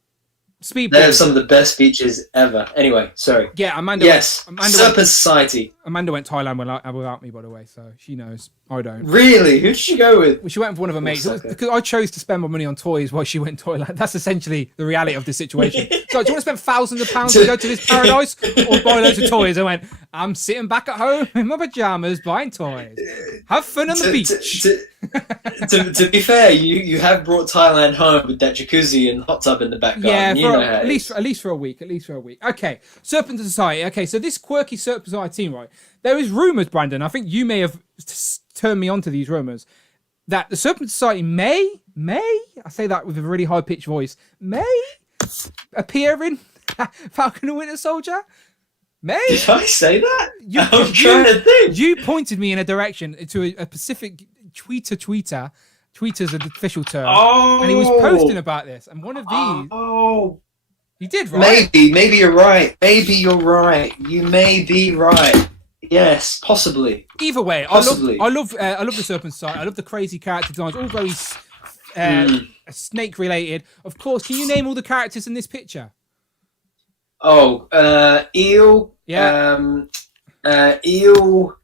Speedball. They have some of the best beaches ever. Anyway, sorry. Yeah, Amanda. Yes, Amanda Serpent Society. Amanda went Thailand without me, by the way, so she knows. I don't. Really? Who did she go with? Well, she went with one of her mates. It was because I chose to spend my money on toys while she went to Thailand. That's essentially the reality of the situation. So, do you want to spend thousands of pounds to go to this paradise or buy loads of toys? I went, I'm sitting back at home in my pajamas buying toys. Have fun on the beach. To be fair, you have brought Thailand home with that jacuzzi and hot tub in the back garden. Yeah, at least for a week. Okay, Serpent Society. Okay, so this quirky Serpent Society team, right? There is rumours, Brandon. I think you may have turned me on to these rumours that the Serpent Society may, I say that with a really high pitched voice, may appear in Falcon and Winter Soldier. May? Did I say that? I'm trying to think. You pointed me in a direction to a specific Tweeter's an official term. Oh. And he was posting about this. And one of these. Oh. You did, right? Maybe you're right. You may be right. Yes, possibly. Either way, possibly. I love the Serpent Society. I love the crazy character designs, all very snake related. Of course, can you name all the characters in this picture? Oh, Eel. Yeah. Eel.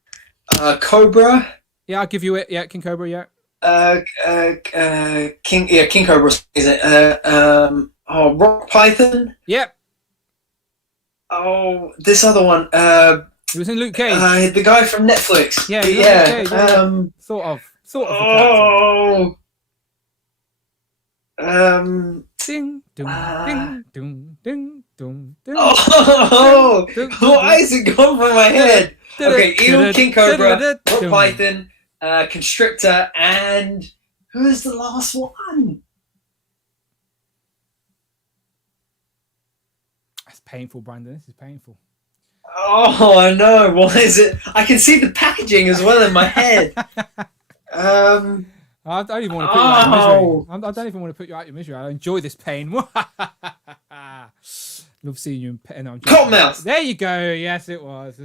Cobra. Yeah, I'll give you it. Yeah, King Cobra. Yeah. King Cobra. Is it? Rock Python. Yep. Oh, this other one. He was in Luke Cage. The guy from Netflix. Yeah. Yeah. Luke Cage, Sort of. Oh. Ding, ding, ding, ding, ding, ding. Oh, why is it gone from my head? Okay, Eel, King Cobra, Rock Python, Constrictor, and who's the last one? That's painful, Brandon. This is painful. Oh, I know. Why is it? I can see the packaging as well in my head. I don't even want to put you out of misery. I don't even want to put you out of your misery. I enjoy this pain. Love seeing you in pain. No, Cottonmouth. There you go. Yes, it was.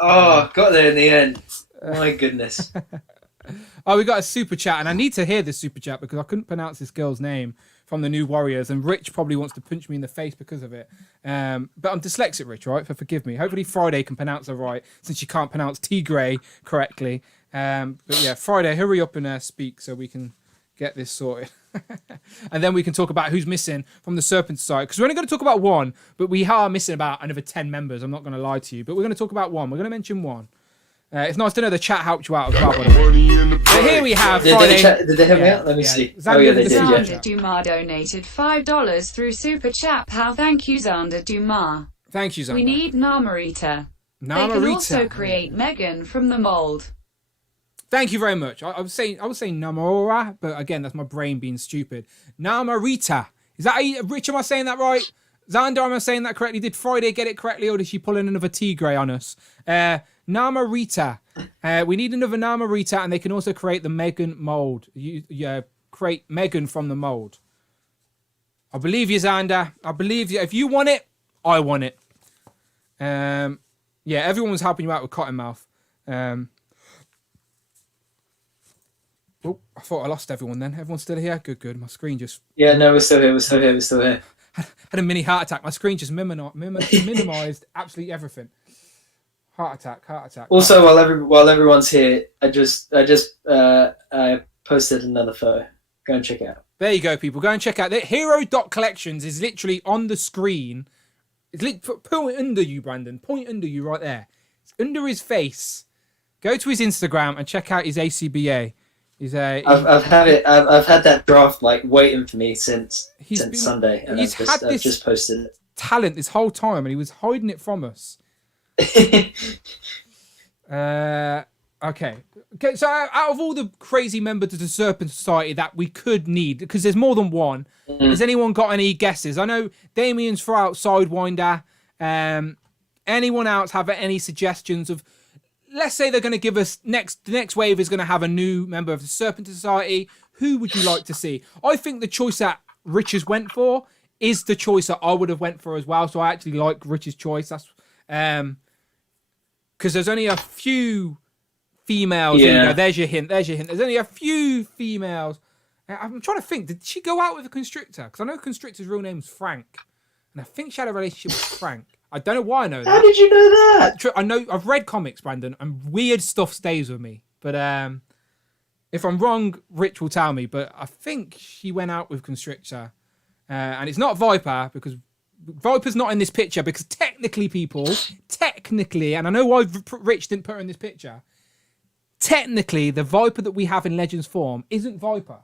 Oh, got there in the end. My goodness. Oh, we got a super chat, and I need to hear this super chat because I couldn't pronounce this girl's name from the New Warriors, and Rich probably wants to punch me in the face because of it. But I'm dyslexic, Rich, right? So forgive me. Hopefully Friday can pronounce her right, since she can't pronounce Tigray correctly. But yeah, Friday, hurry up and speak so we can get this sorted. And then we can talk about who's missing from the Serpent Society. Because we're only going to talk about one, but we are missing about another 10 members. I'm not going to lie to you. But we're going to talk about one. We're going to mention one. It's nice to know the chat helped you out as well. So here we have Friday. Did they help me out? Let me see. Xander, they did. Xander Dumas donated $5 through Super Chat. Pal, thank you, Xander Dumas. Thank you, Xander. We need Namarita. They can also create Megan from the mold. Thank you very much. I was saying Namora, but again, that's my brain being stupid. Namarita. Is that Rich? Am I saying that right? Xander, am I saying that correctly? Did Friday get it correctly, or did she pull in another Tigray on us? Namarita. We need another Namarita, and they can also create the Megan mold. Create Megan from the mold. I believe you, Xander. I believe you. If you want it, I want it. Yeah, everyone was helping you out with Cottonmouth. Oh, I thought I lost everyone then. Everyone's still here? Good. My screen just... Yeah, no, we're still here. Had a mini heart attack. My screen just minimized absolutely everything. Heart attack. Also, while everyone's here, I just posted another photo. Go and check it out. There you go, people. Go and check out. Hero.collections is literally on the screen. It's point under you, Brandon. Point under you right there. It's under his face. Go to his Instagram and check out his ACBA. I've had that draft waiting for me since Sunday, and I've just posted it. Talent this whole time, and he was hiding it from us. Okay. So out of all the crazy members of the Serpent Society that we could need, because there's more than one, has anyone got any guesses? I know Damien's for out Sidewinder. Anyone else have any suggestions of? Let's say they're going to give us the next wave is going to have a new member of the Serpent Society. Who would you like to see? I think the choice that Richards went for is the choice that I would have went for as well. So I actually like Rich's choice. That's because there's only a few females. Yeah. There's your hint. There's only a few females. I'm trying to think. Did she go out with a Constrictor? Because I know Constrictor's real name was Frank, and I think she had a relationship with Frank. I don't know why I know that. How did you know that? I know I've read comics, Brandon, and weird stuff stays with me. But if I'm wrong, Rich will tell me. But I think she went out with Constrictor, and it's not Viper because Viper's not in this picture. Because technically, and I know why Rich didn't put her in this picture. Technically, the Viper that we have in Legends form isn't Viper.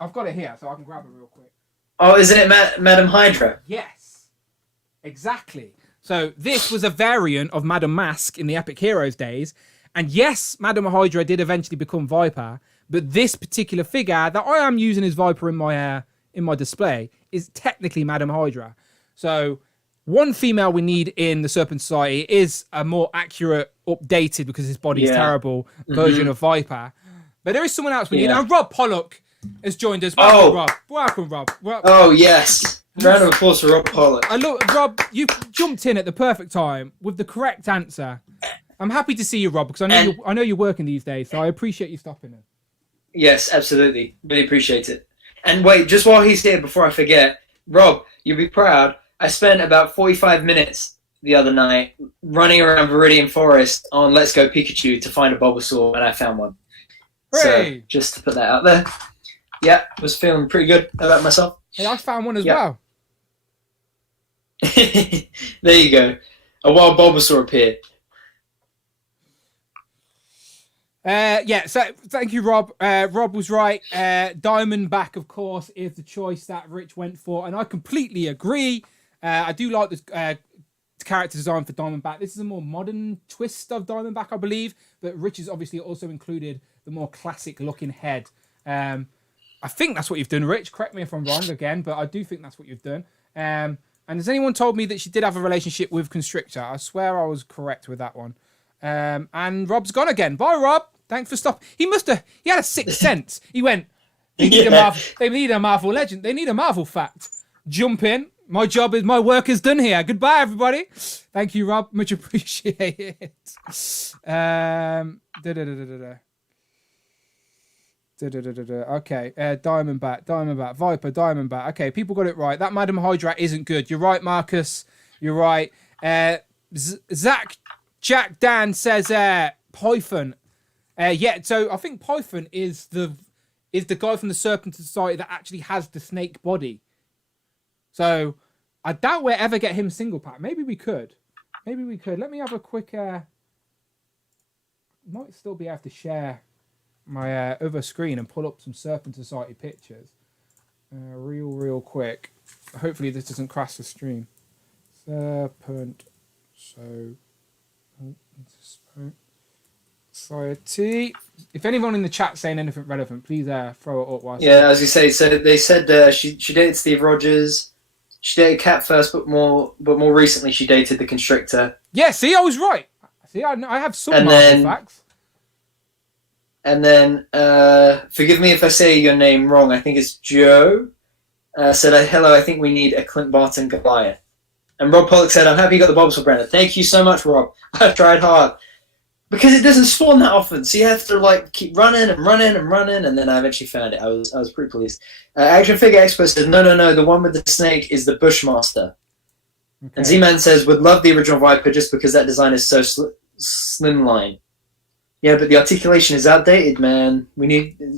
I've got it here, so I can grab it real quick. Oh, isn't it Madam Hydra? Yes, exactly. So this was a variant of Madam Mask in the Epic Heroes days. And yes, Madam Hydra did eventually become Viper, but this particular figure that I am using as Viper in my display is technically Madam Hydra. So one female we need in the Serpent Society is a more accurate, updated, because his body is terrible, version of Viper. But there is someone else we need. And Rob Pollock has joined us. Welcome, Rob. Oh, yes. Round of applause for Rob Pollock. Look, Rob, you jumped in at the perfect time with the correct answer. I'm happy to see you, Rob, because I know you're working these days, so I appreciate you stopping in. Yes, absolutely. Really appreciate it. And wait, just while he's here, before I forget, Rob, you'll be proud. I spent about 45 minutes the other night running around Viridian Forest on Let's Go Pikachu to find a Bulbasaur, and I found one. Hooray! So, just to put that out there. Yeah, was feeling pretty good about myself. Hey, I found one as well. There you go. A wild Bulbasaur appeared. So thank you, Rob. Rob was right. Diamondback, of course, is the choice that Rich went for, and I completely agree. I do like the character design for Diamondback. This is a more modern twist of Diamondback, I believe, but Rich has obviously also included the more classic-looking head. I think that's what you've done, Rich. Correct me if I'm wrong again, but I do think that's what you've done. And has anyone told me that she did have a relationship with Constrictor? I swear I was correct with that one. And Rob's gone again. Bye, Rob. Thanks for stopping. He had a sixth sense. He went, they need a Marvel legend. They need a Marvel fact. Jump in. My work is done here. Goodbye, everybody. Thank you, Rob. Much appreciated. Okay, Diamondback, Viper, Diamondback. Okay, people got it right. That Madam Hydra isn't good. You're right, Marcus. You're right. Jack Dan says Python. So I think Python is the guy from the Serpent Society that actually has the snake body. So I doubt we'll ever get him single pack. Maybe we could. Let me have a quick. Might still be able to share my other screen and pull up some Serpent Society pictures real quick. Hopefully this doesn't crash the stream. Serpent Society. If anyone in the chat saying anything relevant, please throw it up. As you say, so they said she dated Steve Rogers. She dated Cat first, but more recently she dated the Constrictor. Yeah, see, I was right. See, I have some Marvel facts. And then, forgive me if I say your name wrong. I think it's Joe. Said, hello, I think we need a Clint Barton Goliath. And Rob Pollock said, I'm happy you got the Bulbasaur, Brandon. Thank you so much, Rob. I've tried hard. Because it doesn't spawn that often, so you have to keep running, and then I eventually found it. I was pretty pleased. Action Figure Expert says, no, the one with the snake is the Bushmaster. Okay. And Z-Man says, would love the original Viper just because that design is so slimline. Yeah, but the articulation is outdated, man.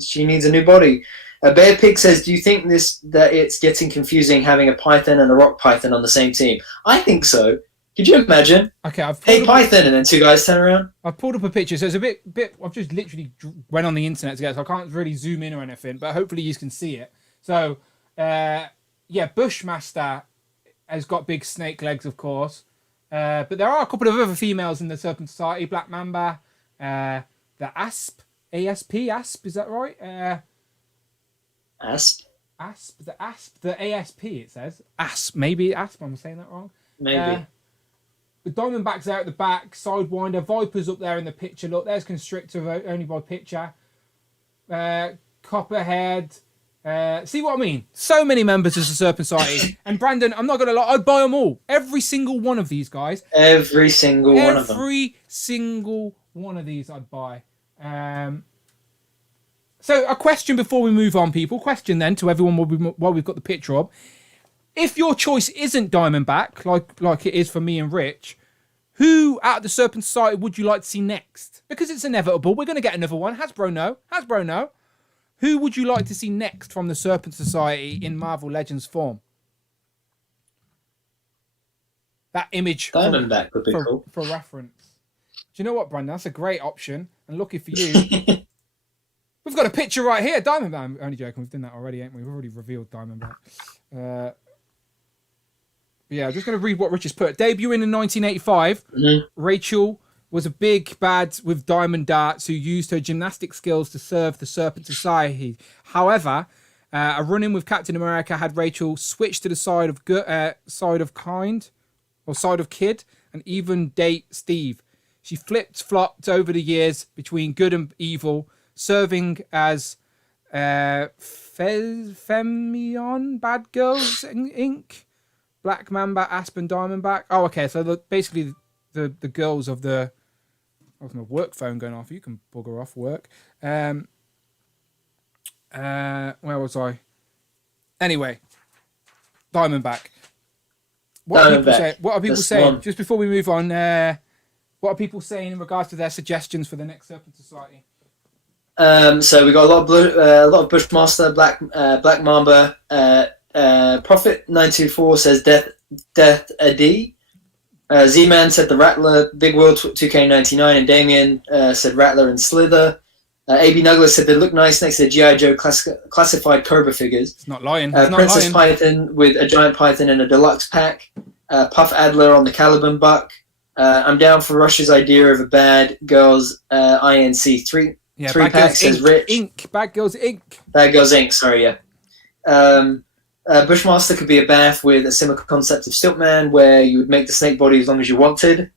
She needs a new body. Bear Pig says, do you think that it's getting confusing having a Python and a Rock Python on the same team? I think so. Could you imagine? Okay, Python, and then two guys turn around. I've pulled up a picture, so it's a bit. I've just literally went on the internet to get it, so I can't really zoom in or anything, but hopefully you can see it. So, Bushmaster has got big snake legs, of course, but there are a couple of other females in the Serpent Society. Black Mamba, the Asp, Asp, is that right? Asp, the ASP. It says Asp, maybe Asp. I'm saying that wrong. Maybe. The Diamondback's out at the back, Sidewinder, Viper's up there in the picture. Look, there's Constrictor only by picture. Copperhead. See what I mean? So many members of the Serpent Society. And Brandon, I'm not going to lie, I'd buy them all. Every single one of these guys. Every single one of them. Every single one of these I'd buy. So a question before we move on, people. Question then to everyone while we've got the picture up. if your choice isn't Diamondback, like it is for me and Rich, who out of the Serpent Society would you like to see next? Because it's inevitable. We're going to get another one. Hasbro know. Who would you like to see next from the Serpent Society in Marvel Legends form? That image Diamondback would be cool. For reference. Do you know what, Brandon? That's a great option. And lucky for you, we've got a picture right here. Diamondback. I'm only joking. We've done that already, ain't we? We've already revealed Diamondback. Yeah, I'm just going to read what Rich has put. Debuting in 1985, Rachel was a big bad with diamond darts who used her gymnastic skills to serve the Serpent Society. However, a run-in with Captain America had Rachel switch to the side of Kid, and even date Steve. She flipped-flopped over the years between good and evil, serving as Femion, Bad Girls Inc., Black Mamba, Aspen, Diamondback. Oh, okay. So basically the girls of the... Oh, my work phone going off. You can bugger off work. Where was I? Anyway, Diamondback. What are people saying? Just before we move on, what are people saying in regards to their suggestions for the next Serpent Society? So we got a lot of Bushmaster, Black Mamba. Prophet 924 says Death AD. Z-Man said the Rattler, Big World 2K99, and Damien said Rattler and Slither. AB Douglas said they look nice next to the G.I. Joe classified Cobra figures. It's not lying. Princess Python with a giant python in a deluxe pack. Puff Adler on the Caliban buck. I'm down for Rush's idea of a Bad Girls INC 3 pack, says Rich. Bad Girls Inc. Bad Girls Inc., sorry, yeah. Bushmaster could be a bath with a similar concept of Stiltman, where you would make the snake body as long as you wanted.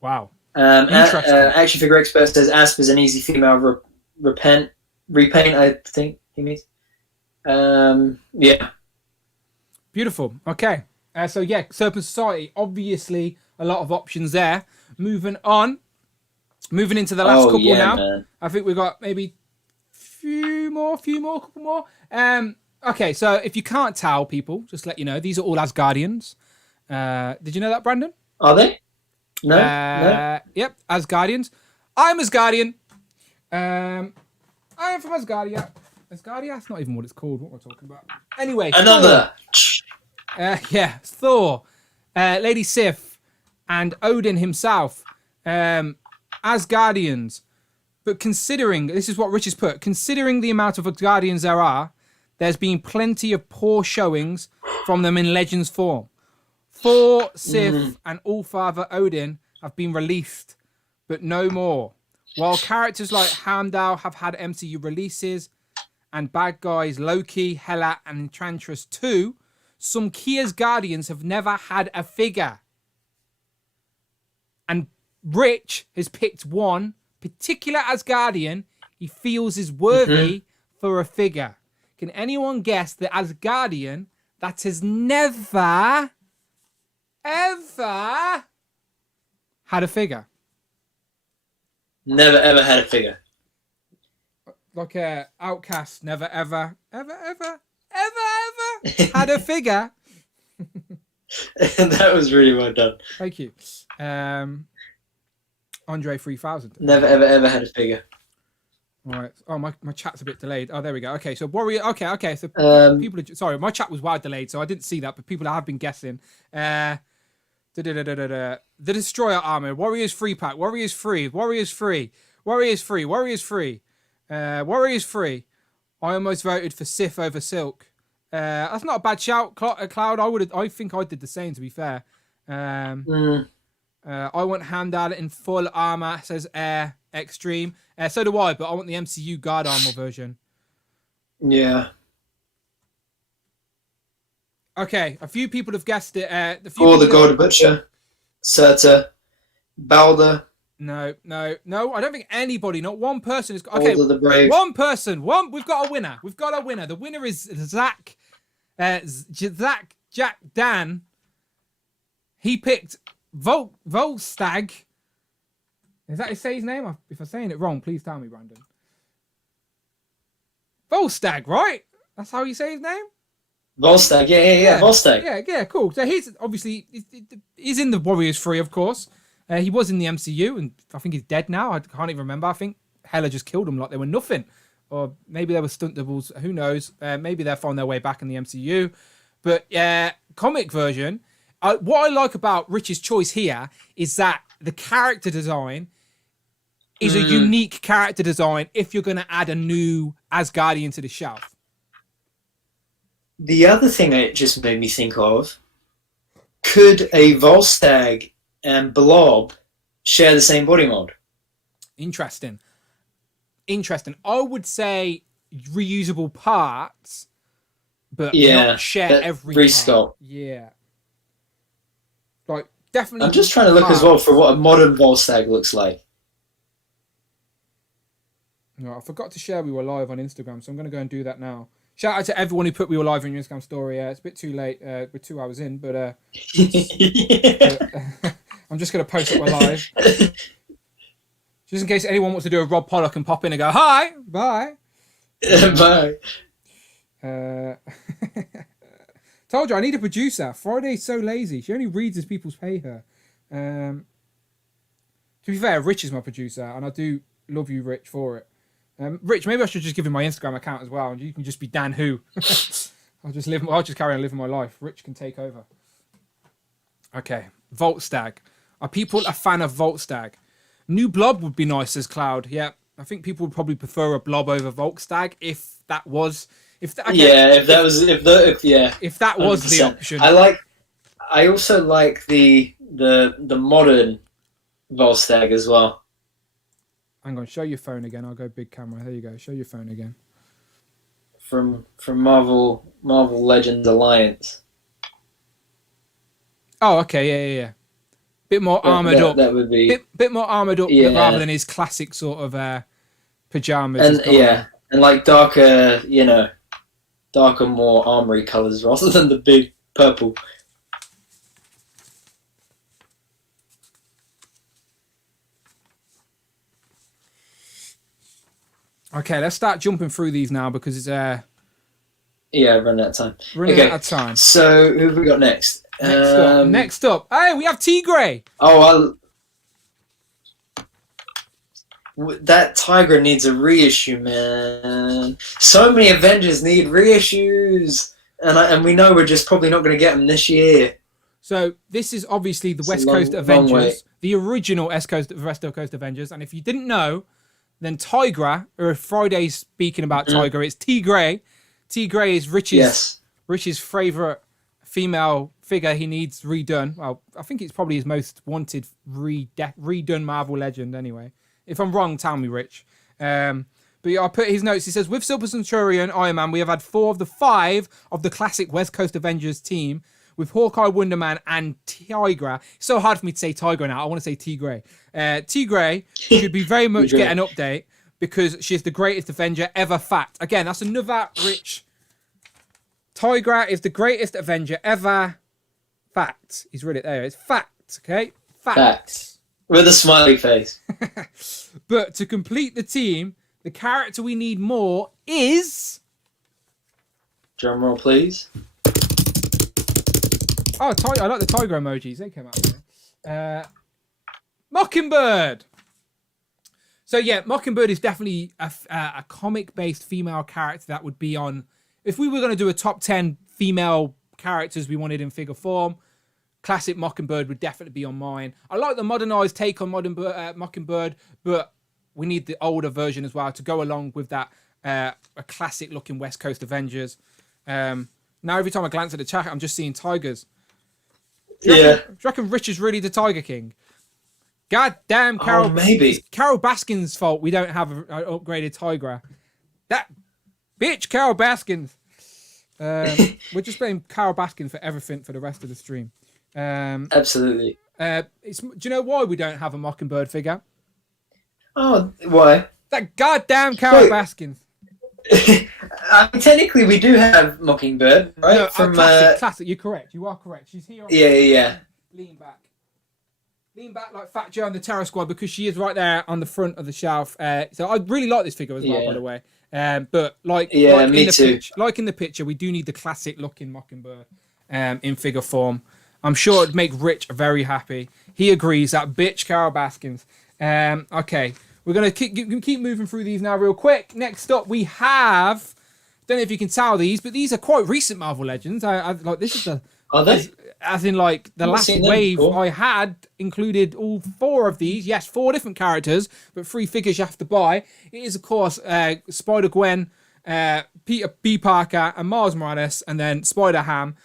Wow. Action figure expert says Asp is an easy female repaint, I think he means. Yeah. Beautiful. Okay. So yeah, Serpent Society. Obviously, a lot of options there. Moving into the last couple now. Man. I think we've got maybe couple more. Okay, so if you can't tell, people, just let you know, these are all Asgardians. Did you know that, Brandon? Are they? No. Yep, Asgardians. I'm Asgardian. I am from Asgardia. Asgardia? That's not even what it's called. What am I talking about? Anyway. Another. Yeah, Thor, Lady Sif, and Odin himself. Asgardians. But considering, this is what Rich has put, considering the amount of Asgardians there are, there's been plenty of poor showings from them in Legends form. Thor, Sif, and Allfather Odin have been released, but no more. While characters like Heimdall have had MCU releases, and bad guys Loki, Hela, and Enchantress 2, some key Asgardians have never had a figure. And Rich has picked one particular Asgardian he feels is worthy for a figure. Can anyone guess the Asgardian that has never, ever had a figure? Never, ever had a figure. Like a Outcast, never, ever had a figure. That was really well done. Thank you. Andre 3000. Never, ever had a figure. All right. Oh, my chat's a bit delayed. Oh, there we go. Okay, so Warrior. Okay. So people are... Sorry, my chat was wild delayed, so I didn't see that, but people have been guessing. The Destroyer Armor. Warriors free pack. Warriors free. I almost voted for Sif over Silk. That's not a bad shout, Cloud. I think I did the same, to be fair. I want Heimdall in full armor, says Air Extreme. So do I, but I want the MCU guard armor version. Yeah. Okay, a few people have guessed it. The Golden Butcher, Surtur, Balder. No. I don't think anybody, not one person is. Okay, the Brave. One person. We've got a winner. The winner is Zach. Jack Dan. He picked Volstagg. Is that say his name? If I'm saying it wrong, please tell me, Brandon. Volstagg, right? That's how you say his name? Volstagg, yeah, Volstagg. Yeah, cool. So he's in the Warriors 3, of course. He was in the MCU, and I think he's dead now. I can't even remember. I think Hela just killed him like they were nothing. Or maybe they were stunt doubles. Who knows? Maybe they'll find their way back in the MCU. But comic version, what I like about Rich's choice here is that the character design is a unique character design if you're going to add a new Asgardian to the shelf. The other thing it just made me think of, could a Volstagg and Blob share the same body mod? Interesting. I would say reusable parts, but not share every resculpt. part. Yeah. Like, definitely. I'm just trying to look as well for what a modern Volstagg looks like. No, I forgot to share we were live on Instagram, so I'm going to go and do that now. Shout out to everyone who put we were live on your Instagram story. It's a bit too late. We're 2 hours in, but I'm just going to post it we're live. Just in case anyone wants to do a Rob Pollock and pop in and go, hi, bye. Bye. Told you, I need a producer. Friday's so lazy. She only reads as people pay her. To be fair, Rich is my producer, and I do love you, Rich, for it. Rich, maybe I should just give him my Instagram account as well, and you can just be Dan Who. I'll just carry on living my life. Rich can take over. Okay, Volstagg. Are people a fan of Volstagg? New Blob would be nice as Cloud. Yeah, I think people would probably prefer a Blob over Volstagg if that was the option. I also like the modern Volstagg as well. Hang on, show your phone again. I'll go big camera. There you go. Show your phone again. From Marvel Legends Alliance. Oh, okay, yeah. Bit more armored up. That would be bit more armored up rather than his classic sort of pajamas. And like darker, more armory colours rather than the big purple. Okay, let's start jumping through these now because it's running out of time. Running out of time. So who have we got next? Next up. Hey, we have Tigray. That Tigra needs a reissue, man. So many Avengers need reissues, and we know we're just probably not going to get them this year. So this is obviously the West Coast Avengers, the original West Coast Avengers, and if you didn't know, then Tigra, or if Friday's speaking about Tigra, it's Tigray. Tigray is Rich's favourite female figure he needs redone. Well, I think it's probably his most wanted redone Marvel Legend anyway. If I'm wrong, tell me, Rich. But yeah, I'll put his notes. He says, with Silver Centurion, Iron Man, we have had 4 of the 5 of the classic West Coast Avengers team, with Hawkeye, Wonder Man, and Tigra. It's so hard for me to say Tigra now. I want to say Tigray. Tigray should be very much get an update because she's the greatest Avenger ever. Fact. Again, that's another Rich. Tigra is the greatest Avenger ever. Fact. He's read it there. It's fact. Okay? Facts. With a smiley face. But to complete the team, the character we need more is... Drum roll, please. Oh, I like the tiger emojis. They came out there. Mockingbird. So yeah, Mockingbird is definitely a comic-based female character that would be on... If we were going to do a top 10 female characters we wanted in figure form, classic Mockingbird would definitely be on mine. I like the modernized take on Mockingbird, but we need the older version as well to go along with that a classic-looking West Coast Avengers. Now every time I glance at the chat, I'm just seeing tigers. Do you reckon Rich is really the Tiger King? God damn, Carol. Maybe. It's Carol Baskin's fault we don't have an upgraded Tigra. That bitch, Carol Baskins. We're just playing Carol Baskin for everything for the rest of the stream. Absolutely. Do you know why we don't have a Mockingbird figure? Oh, why? That goddamn Carol Baskins. Technically, we do have Mockingbird, right? No, classic. You're correct. You are correct. She's here. Yeah. Lean back like Fat Joe and the Terror Squad because she is right there on the front of the shelf. So I really like this figure as well, by the way. But like me too. Like in the picture, we do need the classic looking Mockingbird in figure form. I'm sure it'd make Rich very happy. He agrees. That bitch, Carol Baskins. Okay, we're gonna keep moving through these now real quick. Next up, we have. Don't know if you can tell these, but these are quite recent Marvel Legends. I like this is the. Are they? As in, like the last wave before. I had included all 4 of these. Yes, 4 different characters, but 3 figures you have to buy. It is of course Spider-Gwen, Peter B. Parker, and Miles Morales, and then Spider-Ham.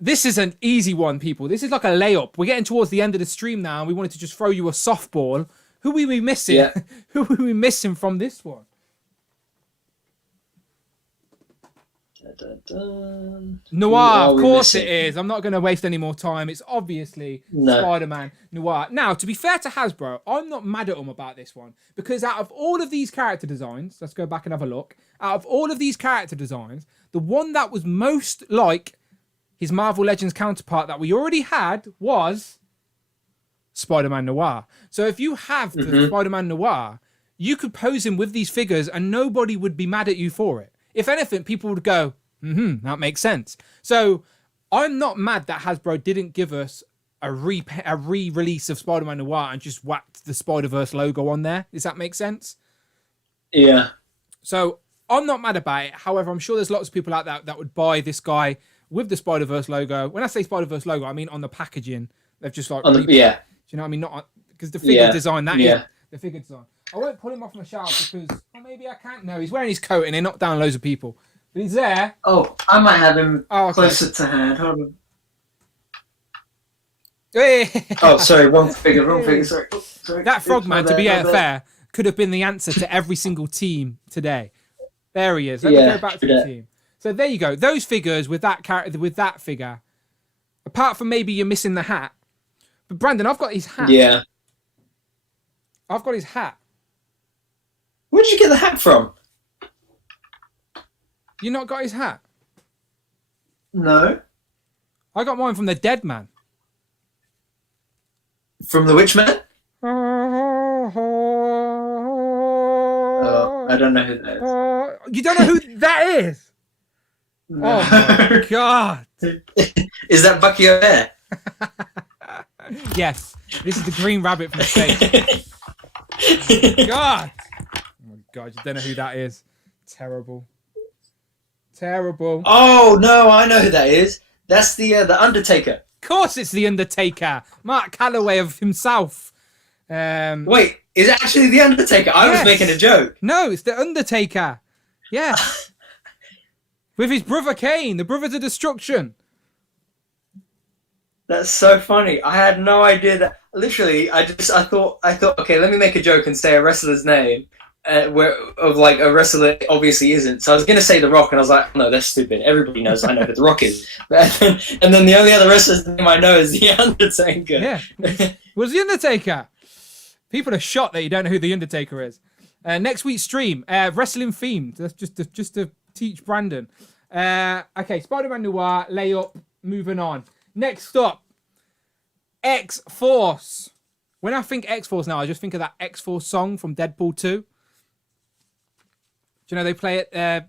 This is an easy one, people. This is like a layup. We're getting towards the end of the stream now, and we wanted to just throw you a softball. Who will we missing? Yeah. Who will we missing from this one? Noir, of course it is. I'm not going to waste any more time. It's obviously Spider-Man Noir. Now, to be fair to Hasbro, I'm not mad at them about this one, because out of all of these character designs, let's go back and have a look. Out of all of these character designs, the one that was most like his Marvel Legends counterpart that we already had was Spider-Man Noir. So if you have the Spider-Man Noir, you could pose him with these figures and nobody would be mad at you for it. If anything, people would go, that makes sense. So I'm not mad that Hasbro didn't give us a re-release of Spider-Man Noir and just whacked the Spider-Verse logo on there. Does that make sense? Yeah. So I'm not mad about it. However, I'm sure there's lots of people out there that would buy this guy with the Spider-Verse logo. When I say Spider-Verse logo, I mean on the packaging. They've just like... Do you know what I mean? Not because the figure design, that is the figure design. I won't pull him off my shelf because maybe I can't. No, he's wearing his coat and they knocked down loads of people. But he's there. Oh, I might have him closer to hand. Hold on. Oh, sorry, wrong figure. Sorry. That Frogman, to be fair, could have been the answer to every single team today. There he is. Let me go back to the team. So there you go. Those figures with that character, with that figure. Apart from maybe you're missing the hat. But Brandon, I've got his hat. Yeah. I've got his hat. Where did you get the hat from? You not got his hat? No. I got mine from the Dead Man. From the Witch Man? Oh, I don't know who that is. You don't know who that is? No. Oh my god. Is that Bucky O'Hare? Yes. This is the Green Rabbit from Space. God. Oh my god, you don't know who that is. Terrible. Oh no, I know who that is. That's the Undertaker. Of course it's the Undertaker. Mark Calloway of himself. Wait, is it actually the Undertaker? I was making a joke. No, it's the Undertaker. Yeah. With his brother Kane, the Brothers of Destruction. That's so funny. I had no idea that. Literally, I thought, okay, let me make a joke and say a wrestler's name, of like a wrestler obviously isn't. So I was gonna say The Rock, and I was like, no, that's stupid. Everybody knows I know who The Rock is. And then the only other wrestler's name I know is the Undertaker. Yeah, was the Undertaker. People are shocked that you don't know who the Undertaker is. Next week's stream, wrestling themed. That's just to teach Brandon. Okay, Spider-Man Noir, layup. Moving on. Next up, X-Force. When I think X-Force now, I just think of that X-Force song from Deadpool 2. Do you know they play it, the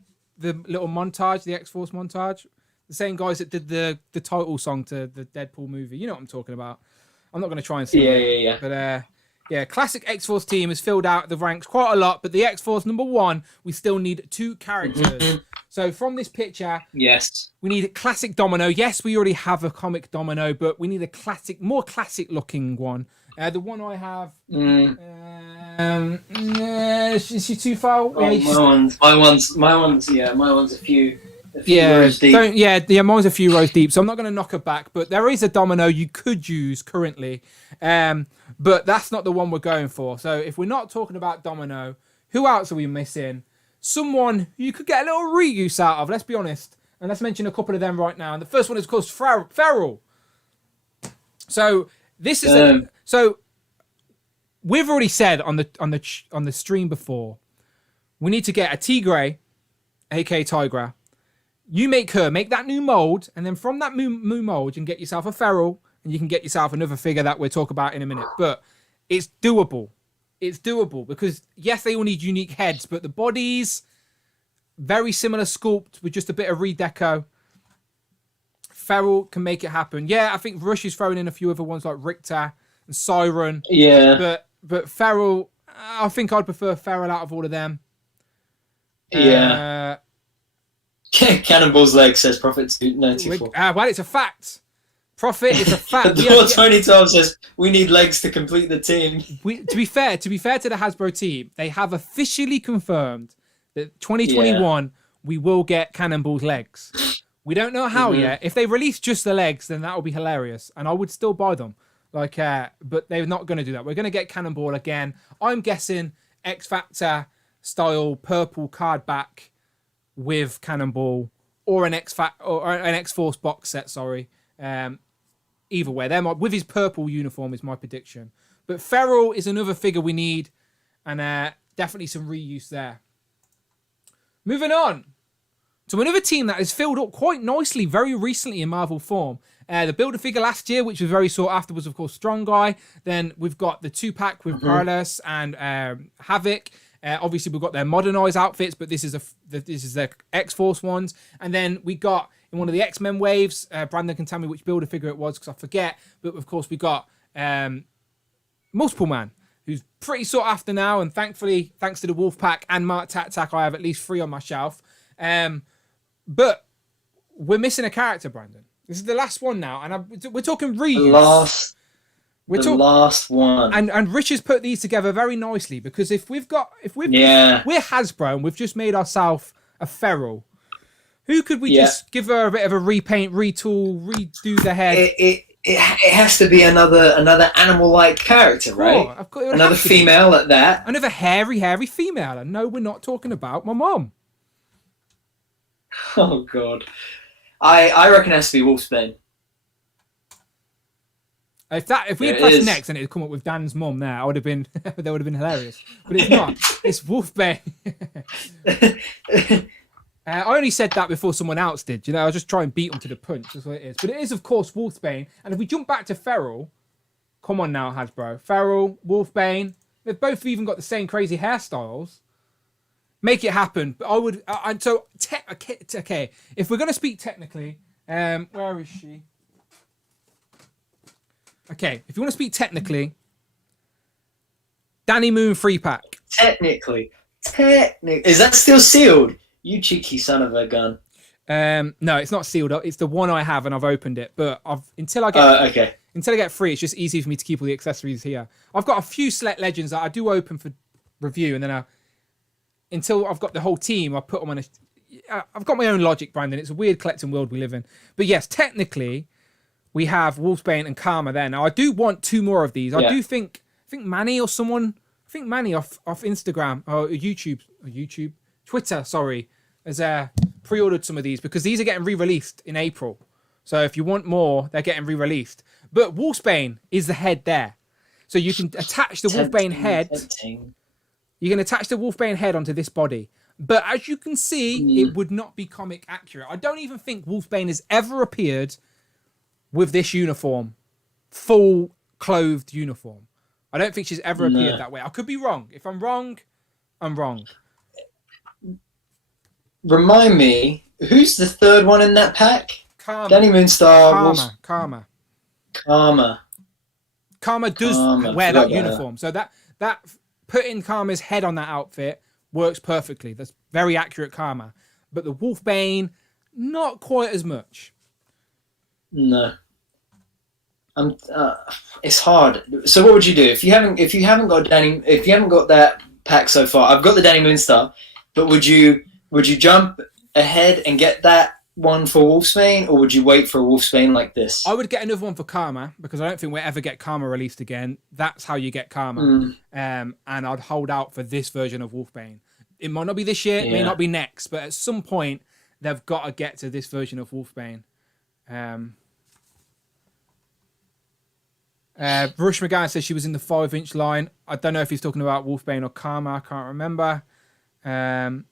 little montage, the X-Force montage? The same guys that did the title song to the Deadpool movie. You know what I'm talking about. I'm not going to try and sing it. Yeah. But yeah, classic X-Force team has filled out the ranks quite a lot, but the X-Force number 1, we still need 2 characters. So from this picture, yes, we need a classic Domino. Yes, we already have a comic Domino, but we need a classic, more classic looking one. The one I have, is she too far away? My one's a few rows deep. Mine's a few rows deep, so I'm not going to knock her back, but there is a Domino you could use currently, but that's not the one we're going for. So if we're not talking about Domino, who else are we missing? Someone you could get a little reuse out of, let's be honest. And let's mention a couple of them right now. And the first one is, of course, Feral. So this is so we've already said on the stream before, we need to get a Tigray, aka Tigra. You make that new mold, and then from that new mold, you can get yourself a Feral, and you can get yourself another figure that we'll talk about in a minute. But it's doable. it's doable because yes, they all need unique heads, but the bodies very similar sculpt with just a bit of redeco. Ferrell can make it happen. Yeah, I think Rush is throwing in a few other ones like Richter and Siren. Yeah. But Ferrell, I think I'd prefer Ferrell out of all of them. Yeah. Cannonball's leg says Prophet 294. Well, it's a fact. Prophet is a fact. The Door 2012 says we need legs to complete the team. To be fair to the Hasbro team, they have officially confirmed that 2021 we will get Cannonball's legs. We don't know how yet. If they release just the legs, then that will be hilarious, and I would still buy them. But they're not going to do that. We're going to get Cannonball again. I'm guessing X Factor style purple card back with Cannonball, or an X Force box set. Sorry. Either way, with his purple uniform is my prediction. But Ferrell is another figure we need, and definitely some reuse there. Moving on to another team that has filled up quite nicely very recently in Marvel form. The Build-A-Figure last year, which was very sought after, was of course Strong Guy. Then we've got the 2-pack with Parallax and Havoc. Obviously, we've got their modernized outfits, but this is their X-Force ones. And then we got in one of the X-Men waves, Brandon can tell me which Build-A-Figure it was because I forget. But of course, we got Multiple Man, who's pretty sought after now. And thankfully, thanks to the Wolfpack and Mark Tac, I have at least 3 on my shelf. But we're missing a character, Brandon. This is the last one now, and we're talking reuse. The last one. And Rich has put these together very nicely because if we're Hasbro and we've just made ourselves a Ferrell, who could we just give her a bit of a repaint, retool, redo the head? It has to be another animal-like character, right? Another female at that. Another hairy female. And no, we're not talking about my mom. Oh God, I reckon it has to be Wolfsbane. If we had pressed next and it had come up with Dan's mum there, that would have been hilarious. But it's not. It's Wolfsbane. I only said that before someone else did. I was just trying to beat them to the punch. That's what it is. But it is, of course, Wolfsbane. And if we jump back to Ferrell, come on now, Hasbro. Ferrell, Wolfsbane, they've both even got the same crazy hairstyles. Make it happen. But I would. Okay. If we're going to speak technically, where is she? Okay. If you want to speak technically, Danny Moon 3-pack. Technically, is that still sealed? You cheeky son of a gun. No, it's not sealed up. It's the one I have, and I've opened it. But until I get 3, it's just easy for me to keep all the accessories here. I've got a few select legends that I do open for review, and then until I've got the whole team, I put them on I've got my own logic, Brandon. It's a weird collecting world we live in. But yes, technically, we have Wolfsbane and Karma there. Now, I do want 2 more of these. I do think Manny or someone, Manny off Instagram or YouTube, Twitter, sorry, has pre-ordered some of these because these are getting re-released in April. So if you want more, they're getting re-released. But Wolfsbane is the head there. So you can attach the Wolfsbane head. You can attach the Wolfsbane head onto this body. But as you can see, it would not be comic accurate. I don't even think Wolfsbane has ever appeared with this uniform. Full clothed uniform. I don't think she's ever appeared that way. I could be wrong. If I'm wrong, I'm wrong. Remind me, who's the 3rd one in that pack? Karma. Danny Moonstar. Karma does wear that uniform. So that putting Karma's head on that outfit works perfectly. That's very accurate Karma. But the Wolfsbane, not quite as much. No. It's hard. So what would you do if you haven't got that pack so far? I've got the Danny Moonstar, but would you jump ahead and get that one for Wolfsbane, or would you wait for a Wolfsbane like this? I would get another one for Karma because I don't think we'll ever get Karma released again. That's how you get Karma. And I'd hold out for this version of Wolfsbane. It might not be this year, it may not be next, but at some point they've got to get to this version of Wolfsbane. Rush McGann says she was in the 5-inch line. I don't know if he's talking about Wolfsbane or Karma. I can't remember. But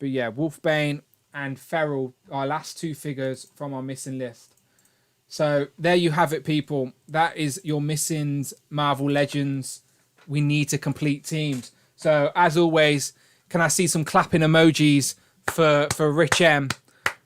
yeah, Wolfsbane and Ferrell, our last 2 figures from our missing list. So there you have it, people. That is your missing Marvel Legends we need to complete teams. So as always, can I see some clapping emojis for Rich M?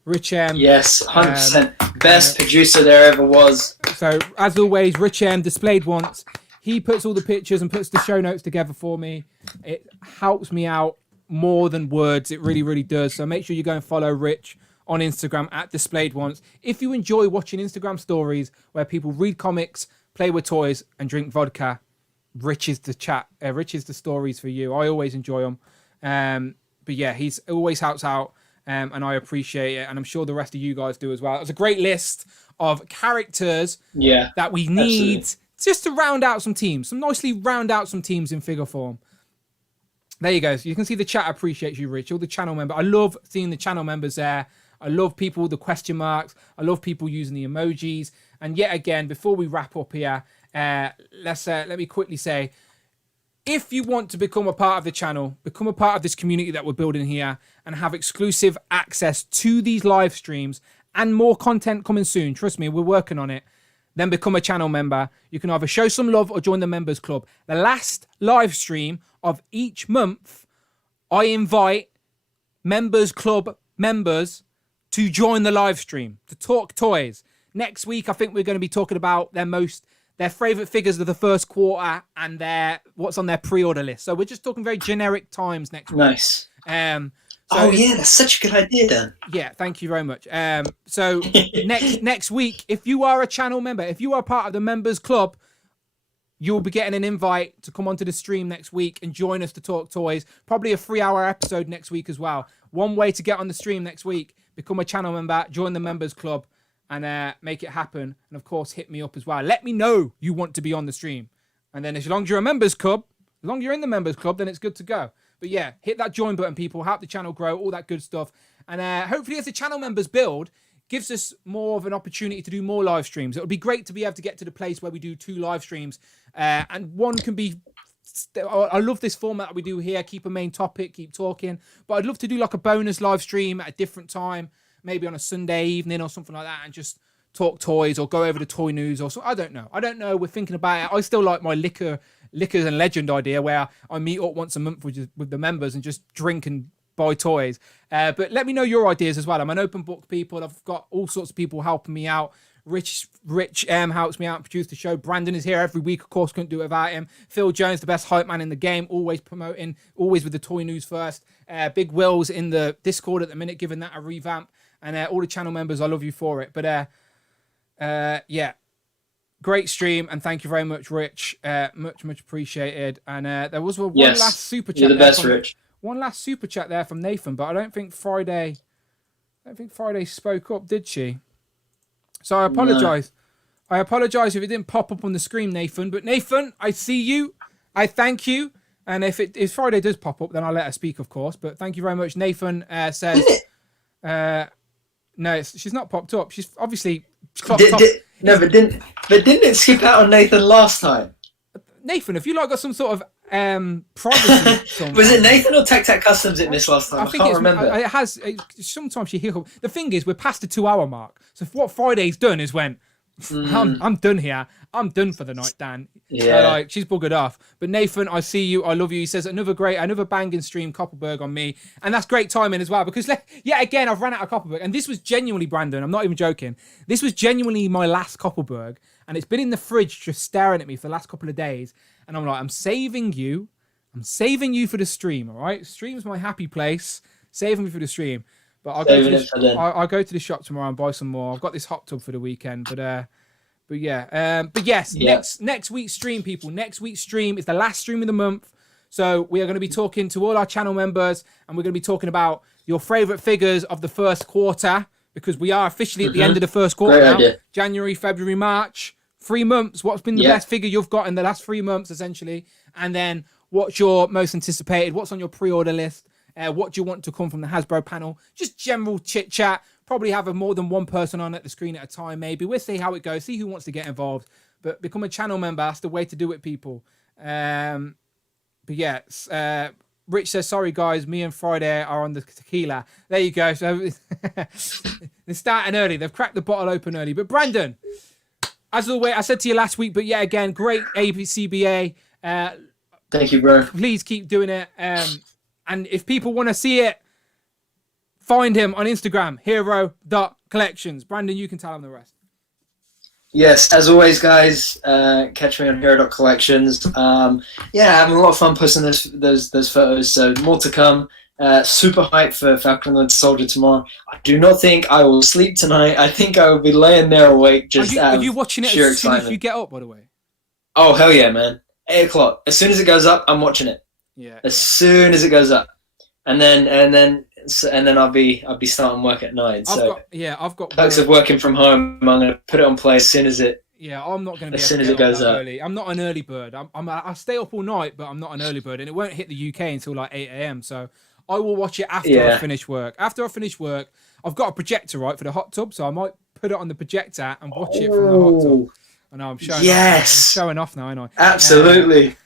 Rich M. Yes, 100%. Best producer there ever was. So as always, Rich M displayed once. He puts all the pictures and puts the show notes together for me. It helps me out more than words. It really, really does. So make sure you go and follow Rich on Instagram at displayed once. If you enjoy watching Instagram stories where people read comics, play with toys, and drink vodka, Rich is the chat. Rich is the stories for you. I always enjoy them. But yeah, he's always helps out, and I appreciate it. And I'm sure the rest of you guys do as well. It was a great list of characters that we need. Absolutely. Just to round out some teams, nicely round out some teams in figure form. There you go. So you can see the chat appreciates you, Rich. All the channel members. I love seeing the channel members there. I love people with the question marks. I love people using the emojis. And yet again, before we wrap up here, let me quickly say, if you want to become a part of the channel, become a part of this community that we're building here, and have exclusive access to these live streams and more content coming soon, trust me, we're working on it, then become a channel member. You can either show some love or join the members club. The last live stream of each month, I invite members club members to join the live stream, to talk toys. Next week, I think we're going to be talking about their favorite figures of the first quarter and what's on their pre-order list. So we're just talking very generic times next week. Nice. So that's such a good idea, Dan. Yeah, thank you very much. So next week, if you are a channel member, if you are part of the members club, you'll be getting an invite to come onto the stream next week and join us to talk toys. Probably a 3-hour episode next week as well. One way to get on the stream next week: become a channel member, join the members club, and make it happen. And of course, hit me up as well. Let me know you want to be on the stream, and then as long as you're a members club, as long as you're in the members club, then it's good to go. But yeah, hit that join button, people. Help the channel grow, all that good stuff. And hopefully as the channel members build, gives us more of an opportunity to do more live streams. It would be great to be able to get to the place where we do 2 live streams. And one can be... I love this format that we do here. Keep a main topic, keep talking. But I'd love to do like a bonus live stream at a different time, maybe on a Sunday evening or something like that, and just talk toys or go over the toy news or so. I don't know. We're thinking about it. I still like my Liquors and Legend idea where I meet up once a month with the members and just drink and buy toys. But let me know your ideas as well. I'm an open book, people. I've got all sorts of people helping me out. Rich helps me out and produce the show. Brandon is here every week. Of course, couldn't do it without him. Phil Jones, the best hype man in the game, always promoting, always with the toy news first. Big Will's in the Discord at the minute, giving that a revamp. And all the channel members, I love you for it. But yeah, great stream, and thank you very much, Rich. Much appreciated. And there was one last super chat. You're the best, Rich. One last super chat there from Nathan, but I don't think Friday spoke up, did she? So I apologise. No. I apologise if it didn't pop up on the screen, Nathan. But Nathan, I see you. I thank you. And if Friday does pop up, then I'll let her speak, of course. But thank you very much. Nathan says... no, she's not popped up. She's obviously... But didn't it skip out on Nathan last time? Nathan, have you got some sort of privacy? Was it Nathan or Tac Customs it missed last time? I can't remember. It has. Sometimes she hiccups. The thing is, we're past the 2-hour mark. So what Friday's done is went, I'm done here. I'm done for the night, Dan. Yeah. So, she's buggered off. But Nathan, I see you. I love you. He says another banging stream, Copperberg on me. And that's great timing as well, because yet again, I've ran out of Copperberg. And this was genuinely, Brandon, I'm not even joking. This was genuinely my last Copperberg. And it's been in the fridge just staring at me for the last couple of days. And I'm like, I'm saving you for the stream, all right? Stream's my happy place. Saving me for the stream. But I'll go to the shop tomorrow and buy some more. I've got this hot tub for the weekend, but yeah. But yes, next week's stream, people. Next week's stream is the last stream of the month. So we are going to be talking to all our channel members, and we're going to be talking about your favourite figures of the first quarter, because we are officially at the end of the first quarter now. Idea. January, February, March. 3 months. What's been the best figure you've got in the last 3 months, essentially? And then what's your most anticipated? What's on your pre-order list? What do you want to come from the Hasbro panel? Just general chit-chat. Probably have more than one person on at the screen at a time, maybe. We'll see how it goes. See who wants to get involved. But become a channel member. That's the way to do it, people. But yeah, Rich says, sorry, guys. Me and Friday are on the tequila. There you go. So they're starting early. They've cracked the bottle open early. But Brandon... As always, I said to you last week, but yeah, again, great ABCBA. Thank you, bro. Please keep doing it. And if people want to see it, find him on Instagram, hero.collections. Brandon, you can tell them the rest. Yes, as always, guys, catch me on hero.collections. Having a lot of fun posting those photos, so more to come. Super hyped for Falcon and the Winter Soldier tomorrow. I do not think I will sleep tonight. I think I will be laying there awake just Are you watching it as soon as you get up, by the way? Oh, hell yeah, man. 8 o'clock. As soon as it goes up, I'm watching it. Yeah. As soon as it goes up. And then I'll be starting work at 9. I've got perks of working from home. I'm gonna put it on play as soon as it. Yeah, I'm not going to be as soon as it goes up. Early. I'm not an early bird. I stay up all night, but I'm not an early bird, and it won't hit the UK until like 8 a.m. So I will watch it after I finish work. After I finish work, I've got a projector right for the hot tub, so I might put it on the projector and watch it from the hot tub. I know I'm showing off. I'm showing off now, I know. Absolutely.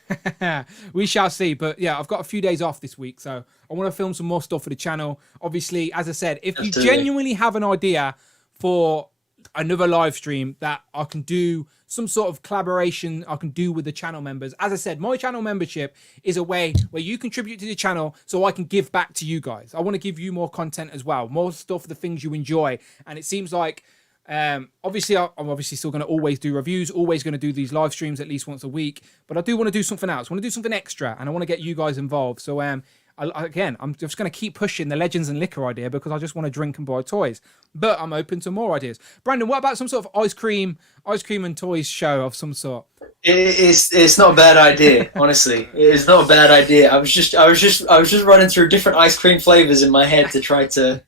We shall see. But yeah, I've got a few days off this week, so I want to film some more stuff for the channel. Obviously, as I said, if you genuinely have an idea for another live stream that I can do, some sort of collaboration I can do with the channel members. As I said, my channel membership is a way where you contribute to the channel so I can give back to you guys. I want to give you more content as well, more stuff, the things you enjoy. And it seems like obviously I'm obviously still going to always do reviews, always going to do these live streams at least once a week, but I do want to do something else. I want to do something extra, and I want to get you guys involved. So I'm just going to keep pushing the Legends and Liquor idea because I just want to drink and buy toys, but I'm open to more ideas. Brandon, what about some sort of ice cream and toys show of some sort? It's not a bad idea, honestly. It's not a bad idea. I was just running through different ice cream flavors in my head to try to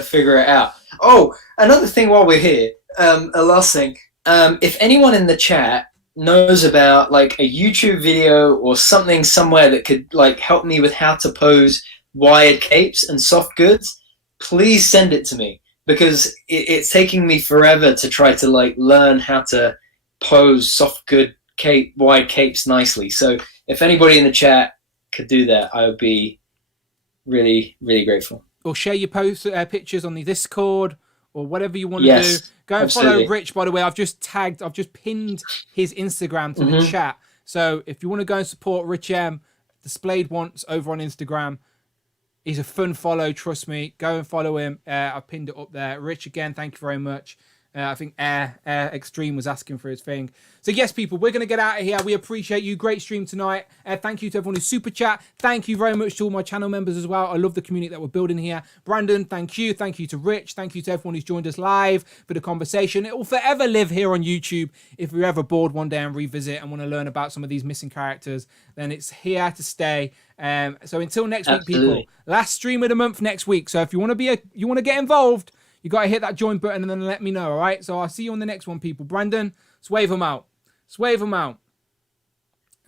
figure it out. Oh, another thing while we're here, a last thing. If anyone in the chat knows about like a YouTube video or something somewhere that could like help me with how to pose wired capes and soft goods, please send it to me, because it's taking me forever to try to like learn how to pose soft good wide capes nicely. So if anybody in the chat could do that, I would be really, really grateful. Or share your post pictures on the Discord or whatever you want to do. Go and follow Rich, by the way. I've just pinned his Instagram to the chat. So if you want to go and support Rich M, displayed once over on Instagram, he's a fun follow, trust me. Go and follow him. I've pinned it up there. Rich, again, thank you very much. I think Air Extreme was asking for his thing. So yes, people, we're going to get out of here. We appreciate you. Great stream tonight. Thank you to everyone who super chat. Thank you very much to all my channel members as well. I love the community that we're building here. Brandon, thank you. Thank you to Rich. Thank you to everyone who's joined us live for the conversation. It will forever live here on YouTube. If you're ever bored one day and revisit and want to learn about some of these missing characters, then it's here to stay. So until next week, people. Last stream of the month next week. So if you want to get involved, you got to hit that join button and then let me know, all right? So I'll see you on the next one, people. Brandon, let's wave them out. Let's wave them out.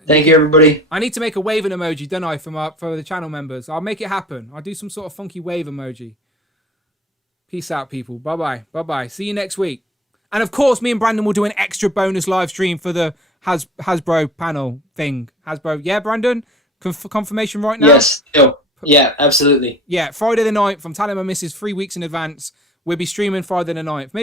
Thank you, everybody. I need to make a waving emoji, don't I, for the channel members. I'll make it happen. I'll do some sort of funky wave emoji. Peace out, people. Bye-bye. Bye-bye. See you next week. And, of course, me and Brandon will do an extra bonus live stream for the Hasbro panel thing. Hasbro. Yeah, Brandon? Confirmation right now? Yes. Still. Yeah, absolutely. Yeah, Friday the 9th. I'm telling my missus 3 weeks in advance. We'll be streaming Friday the 9th. Maybe